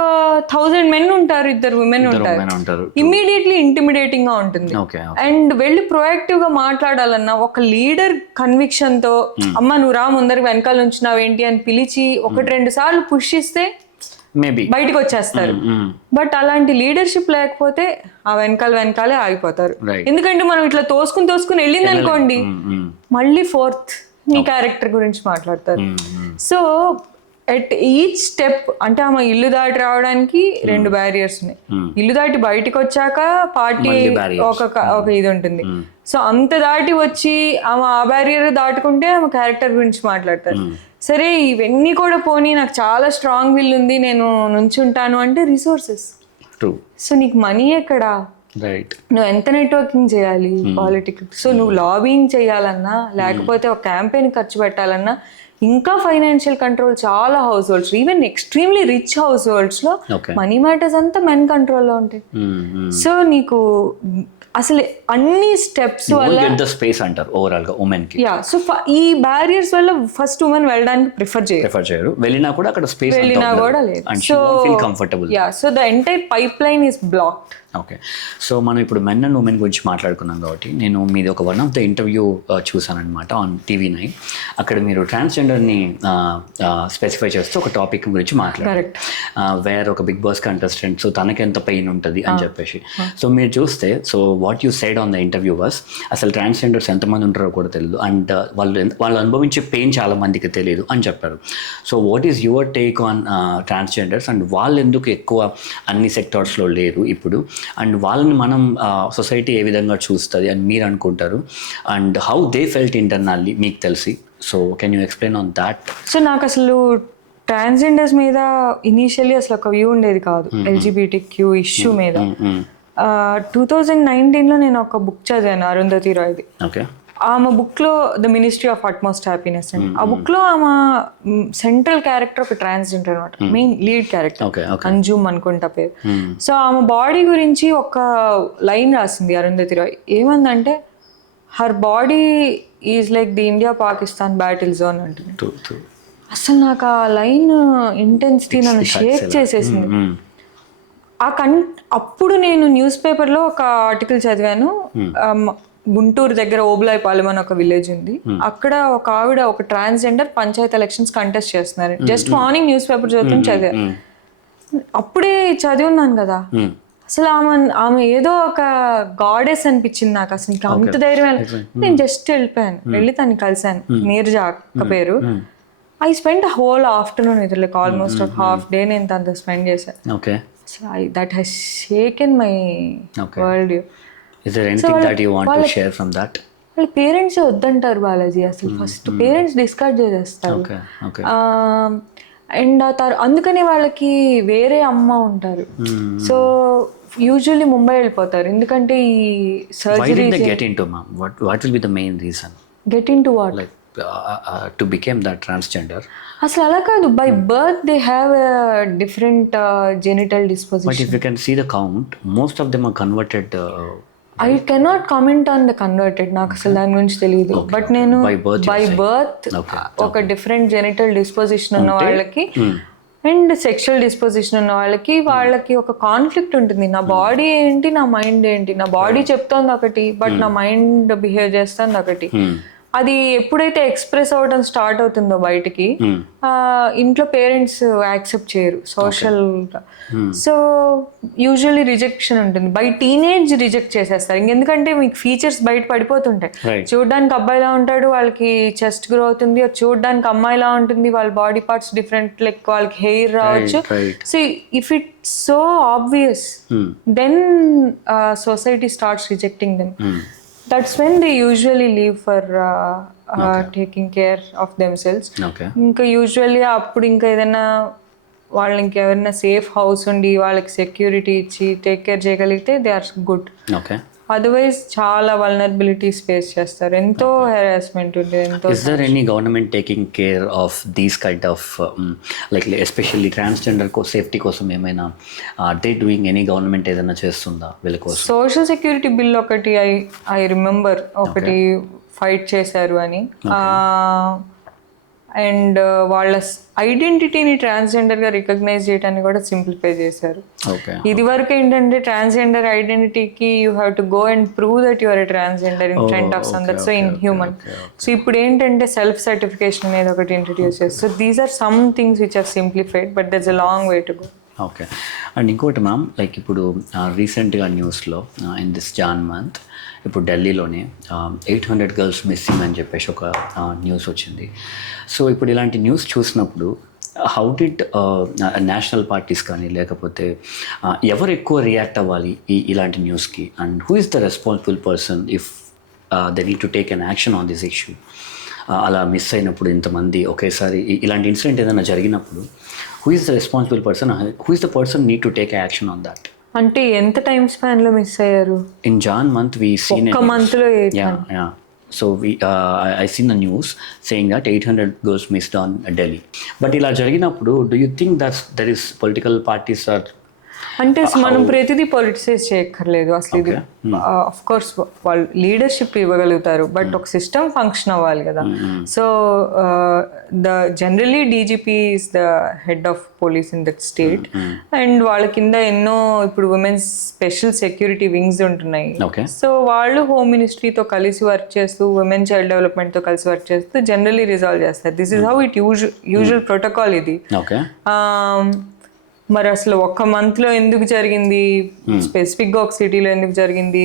1000 men ఉంటారు, 2 women ఉంటారు, ఇమ్మీడియట్లీ ఇంటిమిడేటింగ్ గా ఉంటుంది. అండ్ వెళ్ళి ప్రొయాక్టివ్ గా మాట్లాడాలన్నా ఒక లీడర్ కన్విక్షన్ తో అమ్మ నువ్వు రా ముందరికి వెనకాల ఉంచినావు ఏంటి అని పిలిచి 1-2 సార్లు పుష్ ఇస్తే బయటకు వచ్చేస్తారు. బట్ అలాంటి లీడర్షిప్ లేకపోతే ఆ వెనకాలే ఆగిపోతారు. ఎందుకంటే మనం ఇట్లా తోసుకుని వెళ్ళింది అనుకోండి, మళ్ళీ 4th నీ క్యారెక్టర్ గురించి మాట్లాడతారు. సో ఎట్ ఈచ్ స్టెప్ అంటే ఆమె ఇల్లు దాటి రావడానికి 2 బ్యారియర్స్ ఉన్నాయి, ఇల్లు దాటి బయటకు వచ్చాక పార్టీ ఒక ఇది ఉంటుంది. సో అంత దాటి వచ్చి ఆమె ఆ బ్యారియర్ దాటుకుంటే ఆమె క్యారెక్టర్ గురించి మాట్లాడతారు. సరే ఇవన్నీ కూడా పోనీ నాకు చాలా స్ట్రాంగ్ విల్ ఉంది నేను నుంచుంటాను అంటే రిసోర్సెస్. సో నీకు మనీ ఎక్కడా, నువ్వు ఎంత నెట్వర్కింగ్ చేయాలి పాలిటిక్స్. సో నువ్వు లాబింగ్ చేయాలన్నా లేకపోతే ఒక క్యాంపెయిన్ ఖర్చు పెట్టాలన్నా ఇంకా ఫైనాన్షియల్ కంట్రోల్ చాలా house holds, even extremely rich house holds లో మనీ మ్యాటర్స్ అంతా మెన్ కంట్రోల్లో ఉంటాయి. సో నీకు అసలు అన్ని స్టెప్స్ వల్ల స్పేస్ అంటారు ఓవరాల్ గా ఉమెన్ కి. సో ఈ బ్యారియర్స్ వల్ల ఫస్ట్ ఉమెన్ వెళ్ళడానికి ప్రిఫర్ చేయరు, వెళ్ళినా కూడా అక్కడ స్పేస్ వెళ్ళినా కూడా లేదు. So comfortable. So the entire pipe line is blocked. Okay, so మనం ఇప్పుడు మెన్ అండ్ ఉమెన్ గురించి మాట్లాడుకున్నాం కాబట్టి నేను మీది ఒక వన్ ఆఫ్ ద ఇంటర్వ్యూ చూసానమాట ఆన్ TV9. అక్కడ మీరు ట్రాన్స్జెండర్ని స్పెసిఫై చేస్తూ ఒక టాపిక్ గురించి మాట్లాడారు, వేర్ ఒక బిగ్ బాస్ కంటెస్టెంట్, సో తనకి ఎంత పెయిన్ ఉంటుంది అని చెప్పేసి. సో మీరు చూస్తే so what you side on the interview was అసలు ట్రాన్స్జెండర్స్ ఎంతమంది ఉంటారో కూడా తెలియదు, అండ్ వాళ్ళు అనుభవించే పెయిన్ చాలా మందికి తెలియదు అని చెప్పారు. So what is your take on transgenders and వాళ్ళు ఎందుకు ఎక్కువ అన్ని సెక్టార్స్లో లేరు ఇప్పుడు, అండ్ వాళ్ళని మనం సొసైటీ ఏ విధంగా చూస్తుంది అని మీరు అనుకుంటారు, and how they felt internally మీకు తెలిసి. So can you explain on that? So నాకు అసలు ట్రాన్స్జెండర్స్ మీద ఇనీషియల్లీ అసలు ఒక వ్యూ ఉండేది కాదు, LGBTQ ఇష్యూ మీద. 2019లో నేను ఒక బుక్ చదివాను, అరుంధతి రాయ్ది. ఆమె బుక్ లో the ministry of utmost happiness అని, ఆ బుక్ లో ఆమె సెంట్రల్ క్యారెక్టర్ ఒక ట్రాన్స్జెండర్ అనమాట, మెయిన్ లీడ్ క్యారెక్టర్ అంజుమ్ అనుకుంటా పేరు. సో ఆమె బాడీ గురించి ఒక లైన్ రాసింది అరుంధతి రాయ్, ఏమందంటే her body is like the India Pakistan battle zone అంటుంది. అసలు నాకు ఆ లైన్ ఇంటెన్సిటీ నన్ను షేక్ చేసేసింది. అప్పుడు నేను న్యూస్ పేపర్లో ఒక ఆర్టికల్ చదివాను, గుంటూరు దగ్గర ఓబులాయిపాలెం అని ఒక విలేజ్ ఉంది, అక్కడ ఒక ఆవిడ ఒక ట్రాన్స్జెండర్ పంచాయత్ ఎలక్షన్స్ కంటెస్ట్ చేస్తున్నారు. జస్ట్ మార్నింగ్ న్యూస్ పేపర్ చదువుతుని చదివా, అప్పుడే చదివి ఉన్నాను కదా. అసలు ఆమె ఏదో ఒక గాడెస్ అనిపించింది నాకు. అసలు ఇంకా అంత ధైర్యం, నేను జస్ట్ వెళ్ళిపోయాను, వెళ్ళి తను కలిసాను, నీరజ అక్క పేరు. ఐ స్పెండ్ హోల్ ఆఫ్టర్నూన్ ఇది లైక్ ఆల్మోస్ట్ ఒక హాఫ్ డే నేను తనతో స్పెండ్ చేశాను. That has షేకెన్ my world. Is there anything that you want to share from that? వాళ్ళ పేరెంట్స్ వద్దంటారు బాలాజీ, అసలు ఫస్ట్ పేరెంట్స్ డిస్కస్ చేసేస్తారు. అండ్ అందుకనే వాళ్ళకి వేరే అమ్మ ఉంటారు. సో యూజువల్లీ ముంబై వెళ్ళిపోతారు, ఎందుకంటే ఈ surgery. What will be the main reason? Get into what? Like to become that transgender. అసలు అలా కాదు, by birth they have different genital disposition. But if you can see the count, most of them are converted. I cannot comment on the converted, నాకు అసలు దాని గురించి తెలియదు. బట్ నేను బై బర్త్ ఒక డిఫరెంట్ జెనిటల్ డిస్పోజిషన్ ఉన్న వాళ్ళకి అండ్ సెక్షువల్ డిస్పోజిషన్ ఉన్న వాళ్ళకి ఒక కాన్ఫ్లిక్ట్ ఉంటుంది. నా బాడీ ఏంటి, నా మైండ్ ఏంటి. నా బాడీ చెప్తోంది ఒకటి, బట్ నా మైండ్ బిహేవ్ చేస్తుంది ఒకటి. అది ఎప్పుడైతే ఎక్స్ప్రెస్ అవ్వడం స్టార్ట్ అవుతుందో బయటికి, ఇంట్లో పేరెంట్స్ యాక్సెప్ట్ చేయరు సోషల్. సో యూజువల్లీ రిజెక్షన్ ఉంటుంది. బై టీనేజ్ రిజెక్ట్ చేసేస్తారు. ఇంకెందుకంటే మీకు ఫీచర్స్ బయట పడిపోతుంటాయి. చూడడానికి అబ్బాయిలా ఉంటాడు, వాళ్ళకి చెస్ట్ గ్రో అవుతుంది. చూడడానికి అమ్మాయిలా ఉంటుంది, వాళ్ళ బాడీ పార్ట్స్ డిఫరెంట్, లైక్ వాళ్ళకి హెయిర్ రావచ్చు. So if it so obvious, then society starts rejecting them. That's when they usually leave for taking care of themselves. ఇంకా యూజువల్లీ అప్పుడు ఇంకా ఏదైనా వాళ్ళు ఇంకెవరైనా సేఫ్ హౌస్ ఉండి వాళ్ళకి సెక్యూరిటీ ఇచ్చి టేక్ కేర్ చేయగలిగితే దే ఆర్ గుడ్. అదర్వైజ్ చాలా వల్నరబిలిటీస్ ఫేస్ చేస్తారు, ఎంతో హెరాస్మెంట్ ఉంటుంది, ఎంతో. Is there any government taking care of these kind of like especially transgender safety కోసం ఏమైనా are they doing any government ఏదైనా చేస్తుందా వీళ్ళ కోసం? సోషల్ సెక్యూరిటీ బిల్ ఒకటి ఐ రిమెంబర్ ఒకటి ఫైట్ చేశారు అని. అండ్ వాళ్ళ ఐడెంటిటీని ట్రాన్స్జెండర్గా రికగ్నైజ్ చేయడానికి కూడా సింప్లిఫై చేశారు. ఇది వరకు ఏంటంటే ట్రాన్స్జెండర్ ఐడెంటిటీకి you have to go and prove that your a transgender in front of some, that's so inhuman. So ఇప్పుడు ఏంటంటే సెల్ఫ్ సర్టిఫికేషన్ అనేది ఒకటి ఇంట్రడ్యూస్ చేస్తారు. So these are some things which are simplified, but that's a long way to go. Okay. And ఇంకోటి మ్యామ్, లైక్ ఇప్పుడు రీసెంట్గా న్యూస్లో ఇన్ దిస్ జాన్ మంత్ ఇప్పుడు ఢిల్లీలోనే 800 గర్ల్స్ మిస్సింగ్ అని చెప్పేసి ఒక న్యూస్ వచ్చింది. సో ఇప్పుడు ఇలాంటి న్యూస్ చూసినప్పుడు హౌ డిడ్ నేషనల్ పార్టీస్ కానీ లేకపోతే ఎవరు ఎక్కువ రియాక్ట్ అవ్వాలి ఇలాంటి న్యూస్కి, and who is the responsible person if they need to take an action on this issue? అలా మిస్ అయినప్పుడు ఇంతమంది ఒకేసారి ఇలాంటి ఇన్సిడెంట్ ఏదైనా జరిగినప్పుడు who is the responsible person, who is the person need to take action on that? అంటే ఎంత టైం స్పాన్ లో మిస్ అయ్యారు? In Jan month we seen ఒక మంత్ లో. Yeah. So I seen the news saying that 800 girls missed on Delhi. But ఇలా జరిగినప్పుడు do you think that there is political parties are అంటే మనం ప్రతిదీ పొలిటిసైజ్ చేయక్కర్లేదు అసలు. ఇది ఆఫ్ కోర్స్ వాళ్ళు లీడర్షిప్ ఇవ్వగలుగుతారు, బట్ ఒక సిస్టమ్ ఫంక్షన్ అవ్వాలి కదా. So generally DGP is the head of police in that state, and వాళ్ళ కింద ఎన్నో ఇప్పుడు ఉమెన్స్ స్పెషల్ సెక్యూరిటీ వింగ్స్ ఉంటున్నాయి. సో వాళ్ళు హోమ్ మినిస్ట్రీతో కలిసి వర్క్ చేస్తూ, ఉమెన్ చైల్డ్ డెవలప్మెంట్ తో కలిసి వర్క్ చేస్తూ జనరలీ రిజాల్వ్ చేస్తారు. This is how it usual protocol ఇది. మరి అసలు ఒక్క మంత్ లో ఎందుకు జరిగింది, స్పెసిఫిక్ గా ఒక సిటీలో ఎందుకు జరిగింది,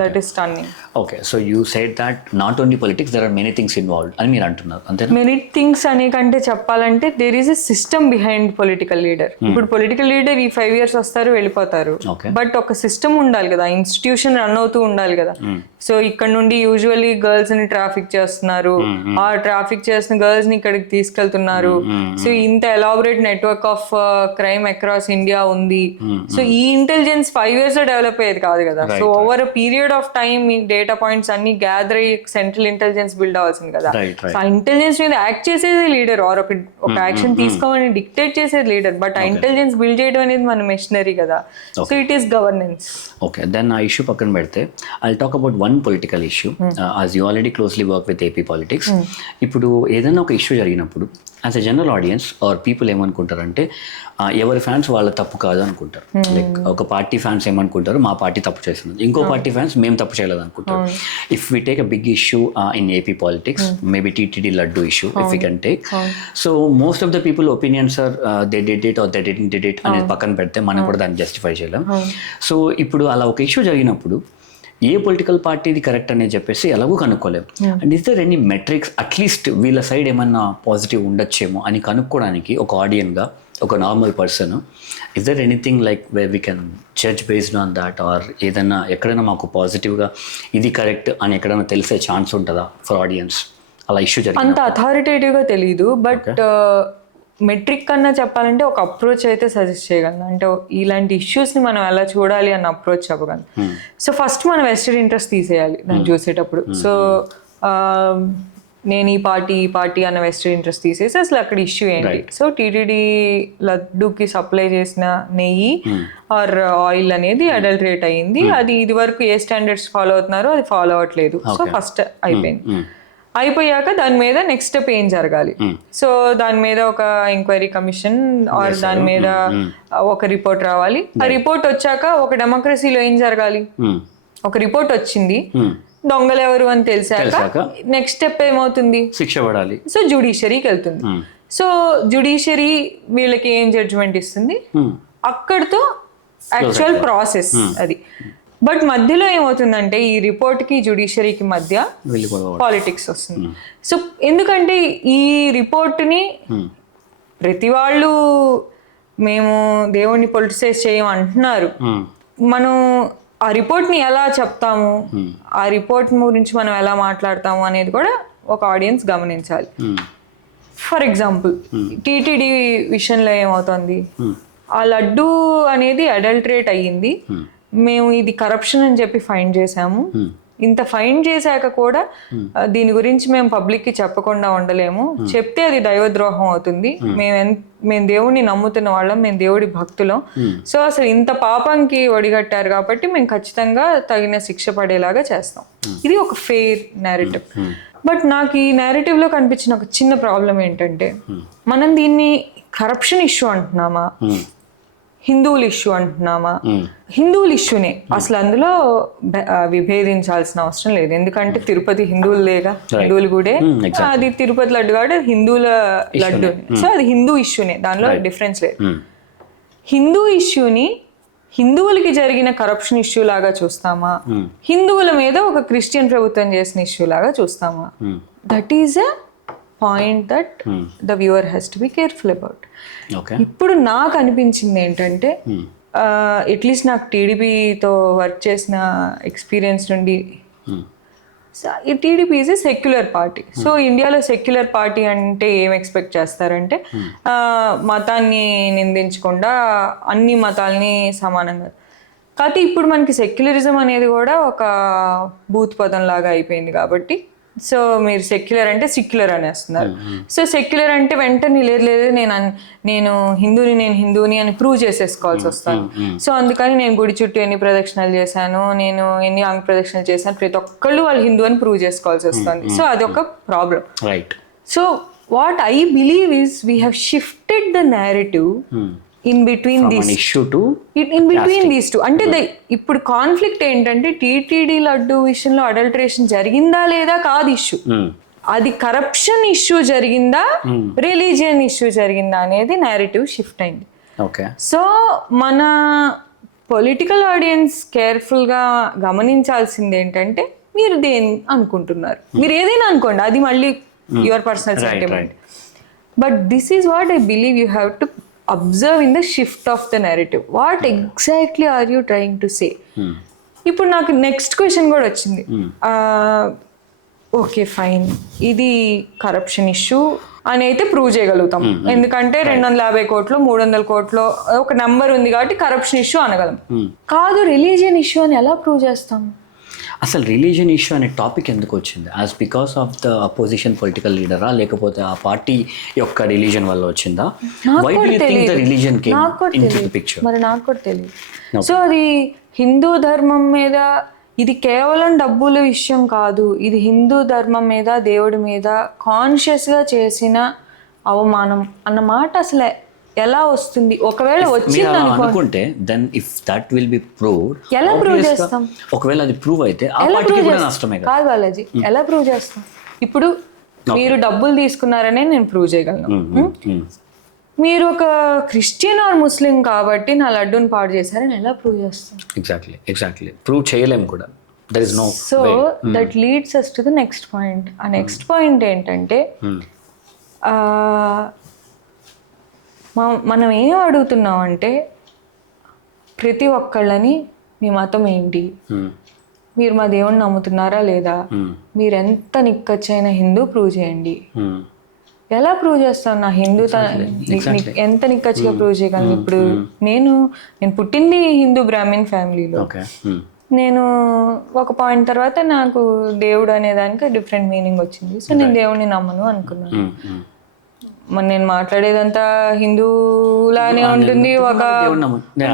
that is stunning. Okay. So you said that not only politics, there are many things involved అని మీరు అంటున్నారు, అంతే? మెనీ థింగ్స్ అనే కంటే చెప్పాలంటే there is a system behind political leader. ఇప్పుడు పొలిటికల్ లీడర్ ఈ 5 years వస్తారు వెళ్ళిపోతారు, బట్ ఒక సిస్టమ్ ఉండాలి కదా, ఇన్స్టిట్యూషన్ రన్ అవుతూ ఉండాలి కదా. సో ఇక్కడ నుండి యూజువల్లీ గర్ల్స్ ని ట్రాఫిక్ చేస్తున్నారు, ఆ ట్రాఫిక్ చేసిన గర్ల్స్ ని ఇక్కడికి తీసుకెళ్తున్నారు. సో ఇంత elaborate network of crime across India ఉంది. సో ఈ ఇంటెలిజెన్స్ 5 years లో డెవలప్ అయ్యేది కాదు కదా. So over period of time ఈ డేటా పాయింట్స్ అన్ని గ్యాదర్ అయ్యి సెంట్రల్ ఇంటెలిజెన్స్ బిల్డ్ అవ్వాల్సింది కదా. సో ఆ ఇంటెలిజెన్స్ మీద యాక్ట్ చేసేది లీడర్, ఆర్ ఒక యాక్షన్ తీసుకోమని డిక్టేట్ చేసేది లీడర్, బట్ ఆ ఇంటెలిజెన్స్ బిల్డ్ చేయడం అనేది మన మెషినరీ కదా. So it is governance. Okay, then ఆ ఇష్యూ పక్కన పెడితే I talk about one political issue. As you already closely work with AP politics, ఇప్పుడు ఏదైనా ఒక ఇష్యూ జరిగినప్పుడు as a general audience or people ఏమనుకుంటారంటే ఎవరి ఫ్యాన్స్ వాళ్ళ తప్పు కాదు అనుకుంటారు. లైక్ ఒక పార్టీ ఫ్యాన్స్ ఏమనుకుంటారు, మా పార్టీ తప్పు చేస్తున్నది, ఇంకో పార్టీ ఫ్యాన్స్ మేము తప్పు చేయలేదు అనుకుంటారు. If we take a big issue in AP politics, maybe TTD laddu issue if we can take, so most of the people opinions are they did it or they did it అనేది పక్కన పెడితే మనం కూడా దాన్ని జస్టిఫై చేయలేం. సో ఇప్పుడు అలా ఒక ఇష్యూ జరిగినప్పుడు ఏ పొలిటికల్ పార్టీది కరెక్ట్ అనేది చెప్పేసి ఎలాగో కనుక్కోలేము. And is there any metrics at least వీళ్ళ సైడ్ ఏమన్నా పాజిటివ్ ఉండొచ్చేమో అని కనుక్కోవడానికి ఒక ఆడియన్గా, ఒక normal person, is there anything like where we can judge based on that, or ఏదైనా ఎక్కడైనా మాకు పాజిటివ్గా ఇది కరెక్ట్ అని ఎక్కడైనా తెలిసే ఛాన్స్ ఉంటుందా ఫర్ ఆడియన్స్ అలా ఇష్యూ జరిగింది? అంత అథారిటేటివ్గా తెలియదు, బట్ మెట్రిక్ కన్నా చెప్పాలంటే ఒక అప్రోచ్ అయితే సజెస్ట్ చేయగలను. అంటే ఇలాంటి ఇష్యూస్ని మనం ఎలా చూడాలి అన్న అప్రోచ్ చెప్పగలను. సో ఫస్ట్ మనం వెస్టెడ్ ఇంట్రెస్ట్ తీసేయాలి దాన్ని చూసేటప్పుడు. సో నేను ఈ పార్టీ అన్న వెస్టెడ్ ఇంట్రెస్ట్ తీసేసి అసలు అక్కడ ఇష్యూ ఏంటి. సో టీటీడీ లడ్డూకి సప్లై చేసిన నెయ్యి ఆర్ ఆయిల్ అనేది అడల్టరేట్ అయ్యింది, అది ఇది వరకు ఏ స్టాండర్డ్స్ ఫాలో అవుతున్నారో అది ఫాలో అవ్వట్లేదు. సో ఫస్ట్ అయిపోయింది. అయిపోయాక దాని మీద నెక్స్ట్ స్టెప్ ఏం జరగాలి. సో దాని మీద ఒక ఎంక్వైరీ కమిషన్ ఆర్ దాని మీద ఒక రిపోర్ట్ రావాలి. ఆ రిపోర్ట్ వచ్చాక ఒక డెమోక్రసీలో ఏం జరగాలి, ఒక రిపోర్ట్ వచ్చింది, దొంగలు ఎవరు అని తెలిసాక తెలిసాక నెక్స్ట్ స్టెప్ ఏమవుతుంది, శిక్ష పడాలి. సో జ్యుడిషియరీకి వెళ్తుంది. సో జ్యుడిషియరీ వీళ్ళకి ఏం జడ్జిమెంట్ ఇస్తుంది, అక్కడితో యాక్చువల్ ప్రాసెస్ అది. బట్ మధ్యలో ఏమవుతుందంటే ఈ రిపోర్ట్ కి జ్యుడిషియరీకి మధ్య పాలిటిక్స్ వస్తుంది. సో ఎందుకంటే ఈ రిపోర్ట్ ని ప్రతి వాళ్ళు మేము దేవుణ్ణి పొలిటిసైజ్ చేయం అంటున్నారు, మనం ఆ రిపోర్ట్ ని ఎలా చెప్తాము, ఆ రిపోర్ట్ గురించి మనం ఎలా మాట్లాడతాము అనేది కూడా ఒక ఆడియన్స్ గమనించాలి. ఫర్ ఎగ్జాంపుల్ టీటీడీ విషయంలో ఏమవుతుంది, ఆ లడ్డు అనేది అడల్టరేట్ అయ్యింది, మేము ఇది కరప్షన్ అని చెప్పి ఫైన్ చేసాము, ఇంత ఫైన్ చేశాక కూడా దీని గురించి మేము పబ్లిక్ కి చెప్పకుండా ఉండలేము, చెప్తే అది దైవద్రోహం అవుతుంది, మేము దేవుడిని నమ్ముతున్న వాళ్ళం, మేము దేవుడి భక్తులం, సో అసలు ఇంత పాపంకి ఒడిగట్టారు కాబట్టి మేము ఖచ్చితంగా తగిన శిక్ష పడేలాగా చేస్తాం. ఇది ఒక ఫెయిర్ నేరేటివ్. బట్ నాకు ఈ నేరేటివ్ లో కనిపించిన ఒక చిన్న ప్రాబ్లం ఏంటంటే, మనం దీన్ని కరప్షన్ ఇష్యూ అంటున్నామా, హిందువుల ఇష్యూ అంటున్నామా? హిందువుల ఇష్యూనే, అసలు అందులో విభేదించాల్సిన అవసరం లేదు, ఎందుకంటే తిరుపతి హిందువులేగా, హిందువులు కూడా అది తిరుపతి లడ్డు కాబట్టి హిందువుల లడ్డు, సో అది హిందూ ఇష్యూనే, దానిలో డిఫరెన్స్ లేదు. హిందూ ఇష్యూని హిందువులకి జరిగిన కరప్షన్ ఇష్యూ లాగా చూస్తామా, హిందువుల మీద ఒక క్రిస్టియన్ ప్రభుత్వం చేసిన ఇష్యూ లాగా చూస్తామా? That is a point that the viewer has to be careful about. ఇప్పుడు నాకు అనిపించింది ఏంటంటే, అట్లీస్ట్ నాకు టీడీపీతో వర్క్ చేసిన ఎక్స్పీరియన్స్ నుండి, ఈ TDP is a secular party. So ఇండియాలో సెక్యులర్ పార్టీ అంటే ఏం ఎక్స్పెక్ట్ చేస్తారంటే, మతాన్ని నిందించకుండా అన్ని మతాల్ని సమానంగా. కాకపోతే ఇప్పుడు మనకి సెక్యులరిజం అనేది కూడా ఒక బూత్ పదం లాగా అయిపోయింది కాబట్టి, సో మీరు సెక్యులర్ అంటే సెక్యులర్ అనేస్తున్నారు. సో సెక్యులర్ అంటే వెంటనే లేదు నేను హిందూని అని ప్రూవ్ చేసేసుకోవాల్సి వస్తుంది. సో అందుకని నేను గుడి చుట్టూ ఎన్ని ప్రదక్షిణలు చేశాను, నేను ఎన్ని అంగ ప్రదక్షిణలు చేశాను, ప్రతి ఒక్కళ్ళు వాళ్ళు హిందూ అని ప్రూవ్ చేసుకోవాల్సి వస్తుంది. సో అది ఒక problem. So what I believe is we have shifted the narrative in between these two. అంటే ఇప్పుడు కాన్ఫ్లిక్ట్ ఏంటంటే, టీటీడీ లడ్డు విషయంలో అడల్టరేషన్ జరిగిందా లేదా కాదు ఇష్యూ, అది కరప్షన్ ఇష్యూ జరిగిందా, రిలీజియన్ ఇష్యూ జరిగిందా అనేది నేరేటివ్ షిఫ్ట్ అయింది. సో మన పొలిటికల్ ఆడియన్స్ కేర్ఫుల్ గా గమనించాల్సింది ఏంటంటే, మీరు దేని అనుకుంటున్నారు, మీరు ఏదైనా అనుకోండి, అది మళ్ళీ your personal sentiment, but this is what I believe you have to observe in the shift of the narrative. What exactly are you trying to say? ఇప్పుడు నాకు నెక్స్ట్ క్వశ్చన్ కూడా వచ్చింది. ఓకే ఫైన్, ఇది కరప్షన్ ఇష్యూ అని అయితే ప్రూవ్ చేయగలుగుతాం, ఎందుకంటే 250 కోట్లు 300 కోట్లు ఒక నెంబర్ ఉంది కాబట్టి కరప్షన్ ఇష్యూ అనగలం. కాదు, రిలీజియన్ ఇష్యూ అని ఎలా ప్రూవ్ చేస్తాం? అసలు రిలీజియన్ ఇష్యూ అనే టాపిక్ ఎందుకు వచ్చింది? As because of the opposition political లీడరా, లేకపోతే ఆ పార్టీ యొక్క రిలీజన్ వల్ల వచ్చిందా? మరి నాకు కూడా తెలియదు. సో అది హిందూ ధర్మం మీద, ఇది కేవలం డబ్బుల విషయం కాదు, ఇది హిందూ ధర్మం మీద, దేవుడి మీద కాన్షియస్ గా చేసిన అవమానం అన్న మాట అసలు ఎలా వస్తుంది? ఒకవేళ వచ్చింది అనుకుంటే, then if that will be proved, ఎలా ప్రూవ్ చేస్తాం? ఒకవేళ అది ప్రూవ్ అయితే ఆ పార్టీకి కూడా నష్టమే కదా. కాదు బాలాజీ, ఎలా ప్రూవ్ చేస్తాం? ఇప్పుడు మీరు డబ్బులు తీసుకున్నారనే నేను ప్రూవ్ చేయగలను. మీరు ఒక క్రిస్టియన్ ఆర్ ముస్లిం కాబట్టి నా లడ్డూని పాడు చేశారని ఎలా ప్రూవ్ చేస్తాం? ఎగ్జాక్ట్లీ ప్రూవ్ చేయలేము కూడా. There is no. So that leads us to the next point. ఆ నెక్స్ట్ పాయింట్ ఏంటంటే, మనం ఏం అడుగుతున్నాం అంటే, ప్రతి ఒక్కళ్ళని మీ మతం ఏంటి, మీరు మా దేవుణ్ణి నమ్ముతున్నారా లేదా, మీరు ఎంత నిక్కచ్చైన హిందూ ప్రూవ్ చేయండి. ఎలా ప్రూవ్ చేస్తాను? నా హిందూ ఎంత నిక్కచ్చిగా ప్రూవ్ చేయగలను? ఇప్పుడు నేను పుట్టింది హిందూ బ్రాహ్మణ్ ఫ్యామిలీలో, నేను ఒక పాయింట్ తర్వాత నాకు దేవుడు అనే దానికి డిఫరెంట్ మీనింగ్ వచ్చింది. సో నేను దేవుడిని నమ్మను అనుకున్నాను. మరి నేను మాట్లాడేదంతా హిందూలానే ఉంటుంది, ఒక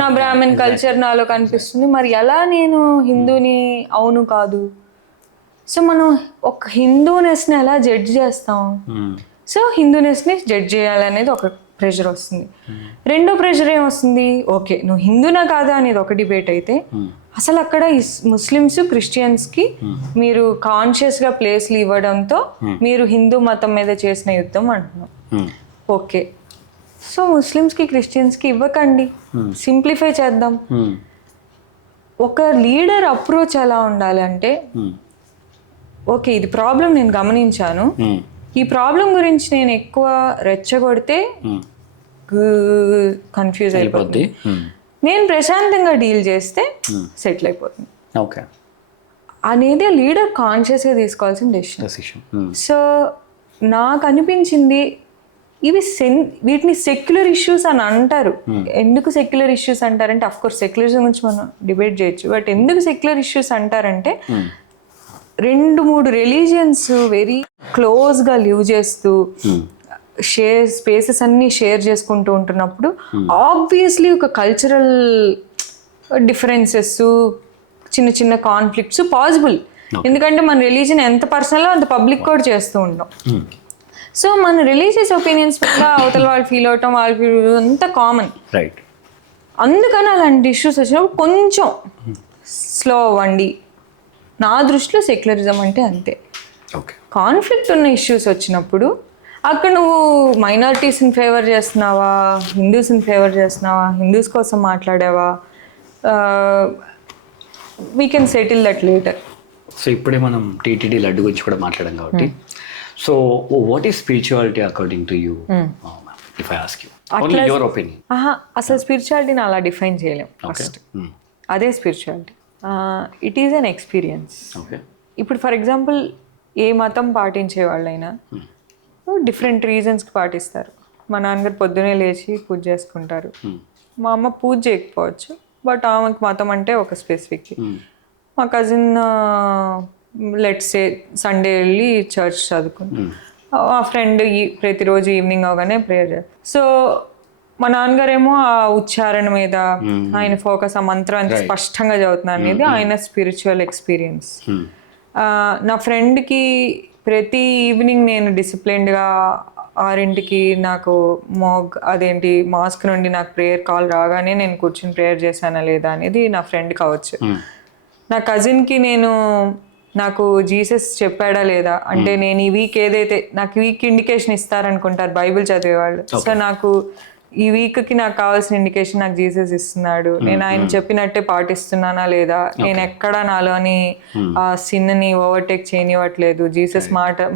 నా బ్రాహ్మణ్ కల్చర్ నాలో కనిపిస్తుంది. మరి ఎలా నేను హిందూని అవును కాదు? సో మనం ఒక హిందూనెస్ని ఎలా జడ్జ్ చేస్తాం? సో హిందూనెస్ని జడ్జ్ చేయాలనేది ఒక ప్రెషర్ వస్తుంది. రెండో ప్రెషర్ ఏమొస్తుంది? ఓకే, నువ్వు హిందూనా కాదా అనేది ఒక డిబేట్ అయితే, అసలు అక్కడ ముస్లిమ్స్ క్రిస్టియన్స్కి మీరు కాన్షియస్గా ప్లేస్లు ఇవ్వడంతో మీరు హిందూ మతం మీద చేసిన యుద్ధం అంటున్నాం. ఓకే, సో ముస్లిమ్స్కి క్రిస్టియన్స్కి ఇవ్వకండి, సింప్లిఫై చేద్దాం. ఒక లీడర్ అప్రోచ్ ఎలా ఉండాలంటే, ఓకే ఇది ప్రాబ్లం నేను గమనించాను, ఈ ప్రాబ్లం గురించి నేను ఎక్కువ రెచ్చగొడితే కన్ఫ్యూజ్ అయిపోద్ది, నేను ప్రశాంతంగా డీల్ చేస్తే సెటిల్ అయిపోతుంది ఓకే అనేది లీడర్ కాన్షియస్గా తీసుకోవాల్సిన డెసిషన్. సో నాకు అనిపించింది ఇవి వీటిని సెక్యులర్ ఇష్యూస్ అని అంటారు. ఎందుకు సెక్యులర్ ఇష్యూస్ అంటారంటే, అఫ్ కోర్స్ సెక్యులరిజం గురించి మనం డిబేట్ చేయొచ్చు, బట్ ఎందుకు సెక్యులర్ ఇష్యూస్ అంటారంటే 2-3 రిలీజియన్స్ వెరీ క్లోజ్గా లివ్ చేస్తూ స్పేసెస్ అన్ని షేర్ చేసుకుంటూ ఉంటున్నప్పుడు ఆబ్వియస్లీ ఒక కల్చరల్ డిఫరెన్సెస్, చిన్న చిన్న కాన్ఫ్లిక్ట్స్ పాసిబుల్. ఎందుకంటే మన రిలీజన్ ఎంత పర్సనల్ అంత పబ్లిక్ కూడా చేస్తూ ఉంటాం. సో మన రిలీజియస్ ఒపీనియన్స్ వల్ల అవతల వాళ్ళు ఫీల్ అవటం, వాళ్ళు ఫీల్ అంతా కామన్. రైట్. అందుకని అలాంటి ఇష్యూస్ వచ్చినప్పుడు కొంచెం స్లో అవ్వండి. నా దృష్టిలో సెక్యులరిజం అంటే అంతే. కాన్ఫ్లిక్ట్ ఉన్న ఇష్యూస్ వచ్చినప్పుడు అక్కడ నువ్వు మైనారిటీస్ని ఫేవర్ చేస్తున్నావా, హిందూస్ని ఫేవర్ చేస్తున్నావా, హిందూస్ కోసం మాట్లాడావా, we can settle that later. So ఇప్పుడే మనం టీటీడీ లడ్డు గురించి కూడా మాట్లాడాం కాబట్టి, so what is spirituality according to you, if I ask you only your opinion? అసలు స్పిరిచువాలిటీని అలా డిఫైన్ చేయలేం. ఫస్ట్ అదే spirituality, it is an experience. ఇప్పుడు ఫర్ ఎగ్జాంపుల్ ఏ మతం పాటించే వాళ్ళైనా డిఫరెంట్ రీజన్స్కి పాటిస్తారు. మా నాన్నగారు పొద్దునే లేచి పూజ చేసుకుంటారు. మా అమ్మ పూజ చేయకపోవచ్చు, బట్ ఆమెకు మతం అంటే ఒక స్పెసిఫిక్. మా కజిన్ లెట్స్ సే సండే వెళ్ళి చర్చ్ చదువుకుని, ఆ ఫ్రెండ్ ప్రతిరోజు ఈవినింగ్ అవగానే ప్రేయర్ చేస్తారు. సో మా నాన్నగారేమో ఆ ఉచ్చారణ మీద ఆయన ఫోకస్, ఆ మంత్రం ఎంత స్పష్టంగా చదువుతున్నారు అనేది ఆయన స్పిరిచువల్ ఎక్స్పీరియన్స్. నా ఫ్రెండ్కి ప్రతి ఈవినింగ్ నేను డిసిప్లిన్డ్గా 6ంటికి నాకు మాస్క్ నుండి నాకు ప్రేయర్ కాల్ రాగానే నేను కూర్చుని ప్రేయర్ చేశానా లేదా అనేది నా ఫ్రెండ్ కావచ్చు. నా కజిన్కి నాకు జీసస్ చెప్పాడా లేదా అంటే, నేను ఈ వీక్ ఏదైతే నాకు వీక్ ఇండికేషన్ ఇస్తారనుకుంటారు బైబిల్ చదివేవాళ్ళు. సో నాకు ఈ వీక్కి నాకు కావాల్సిన ఇండికేషన్ నాకు జీసస్ ఇస్తున్నాడు, నేను ఆయన చెప్పినట్టే పాటిస్తున్నానా లేదా, నేను ఎక్కడ నాలోని ఆ సిన్ని ఓవర్టేక్ చేయనివ్వట్లేదు, జీసస్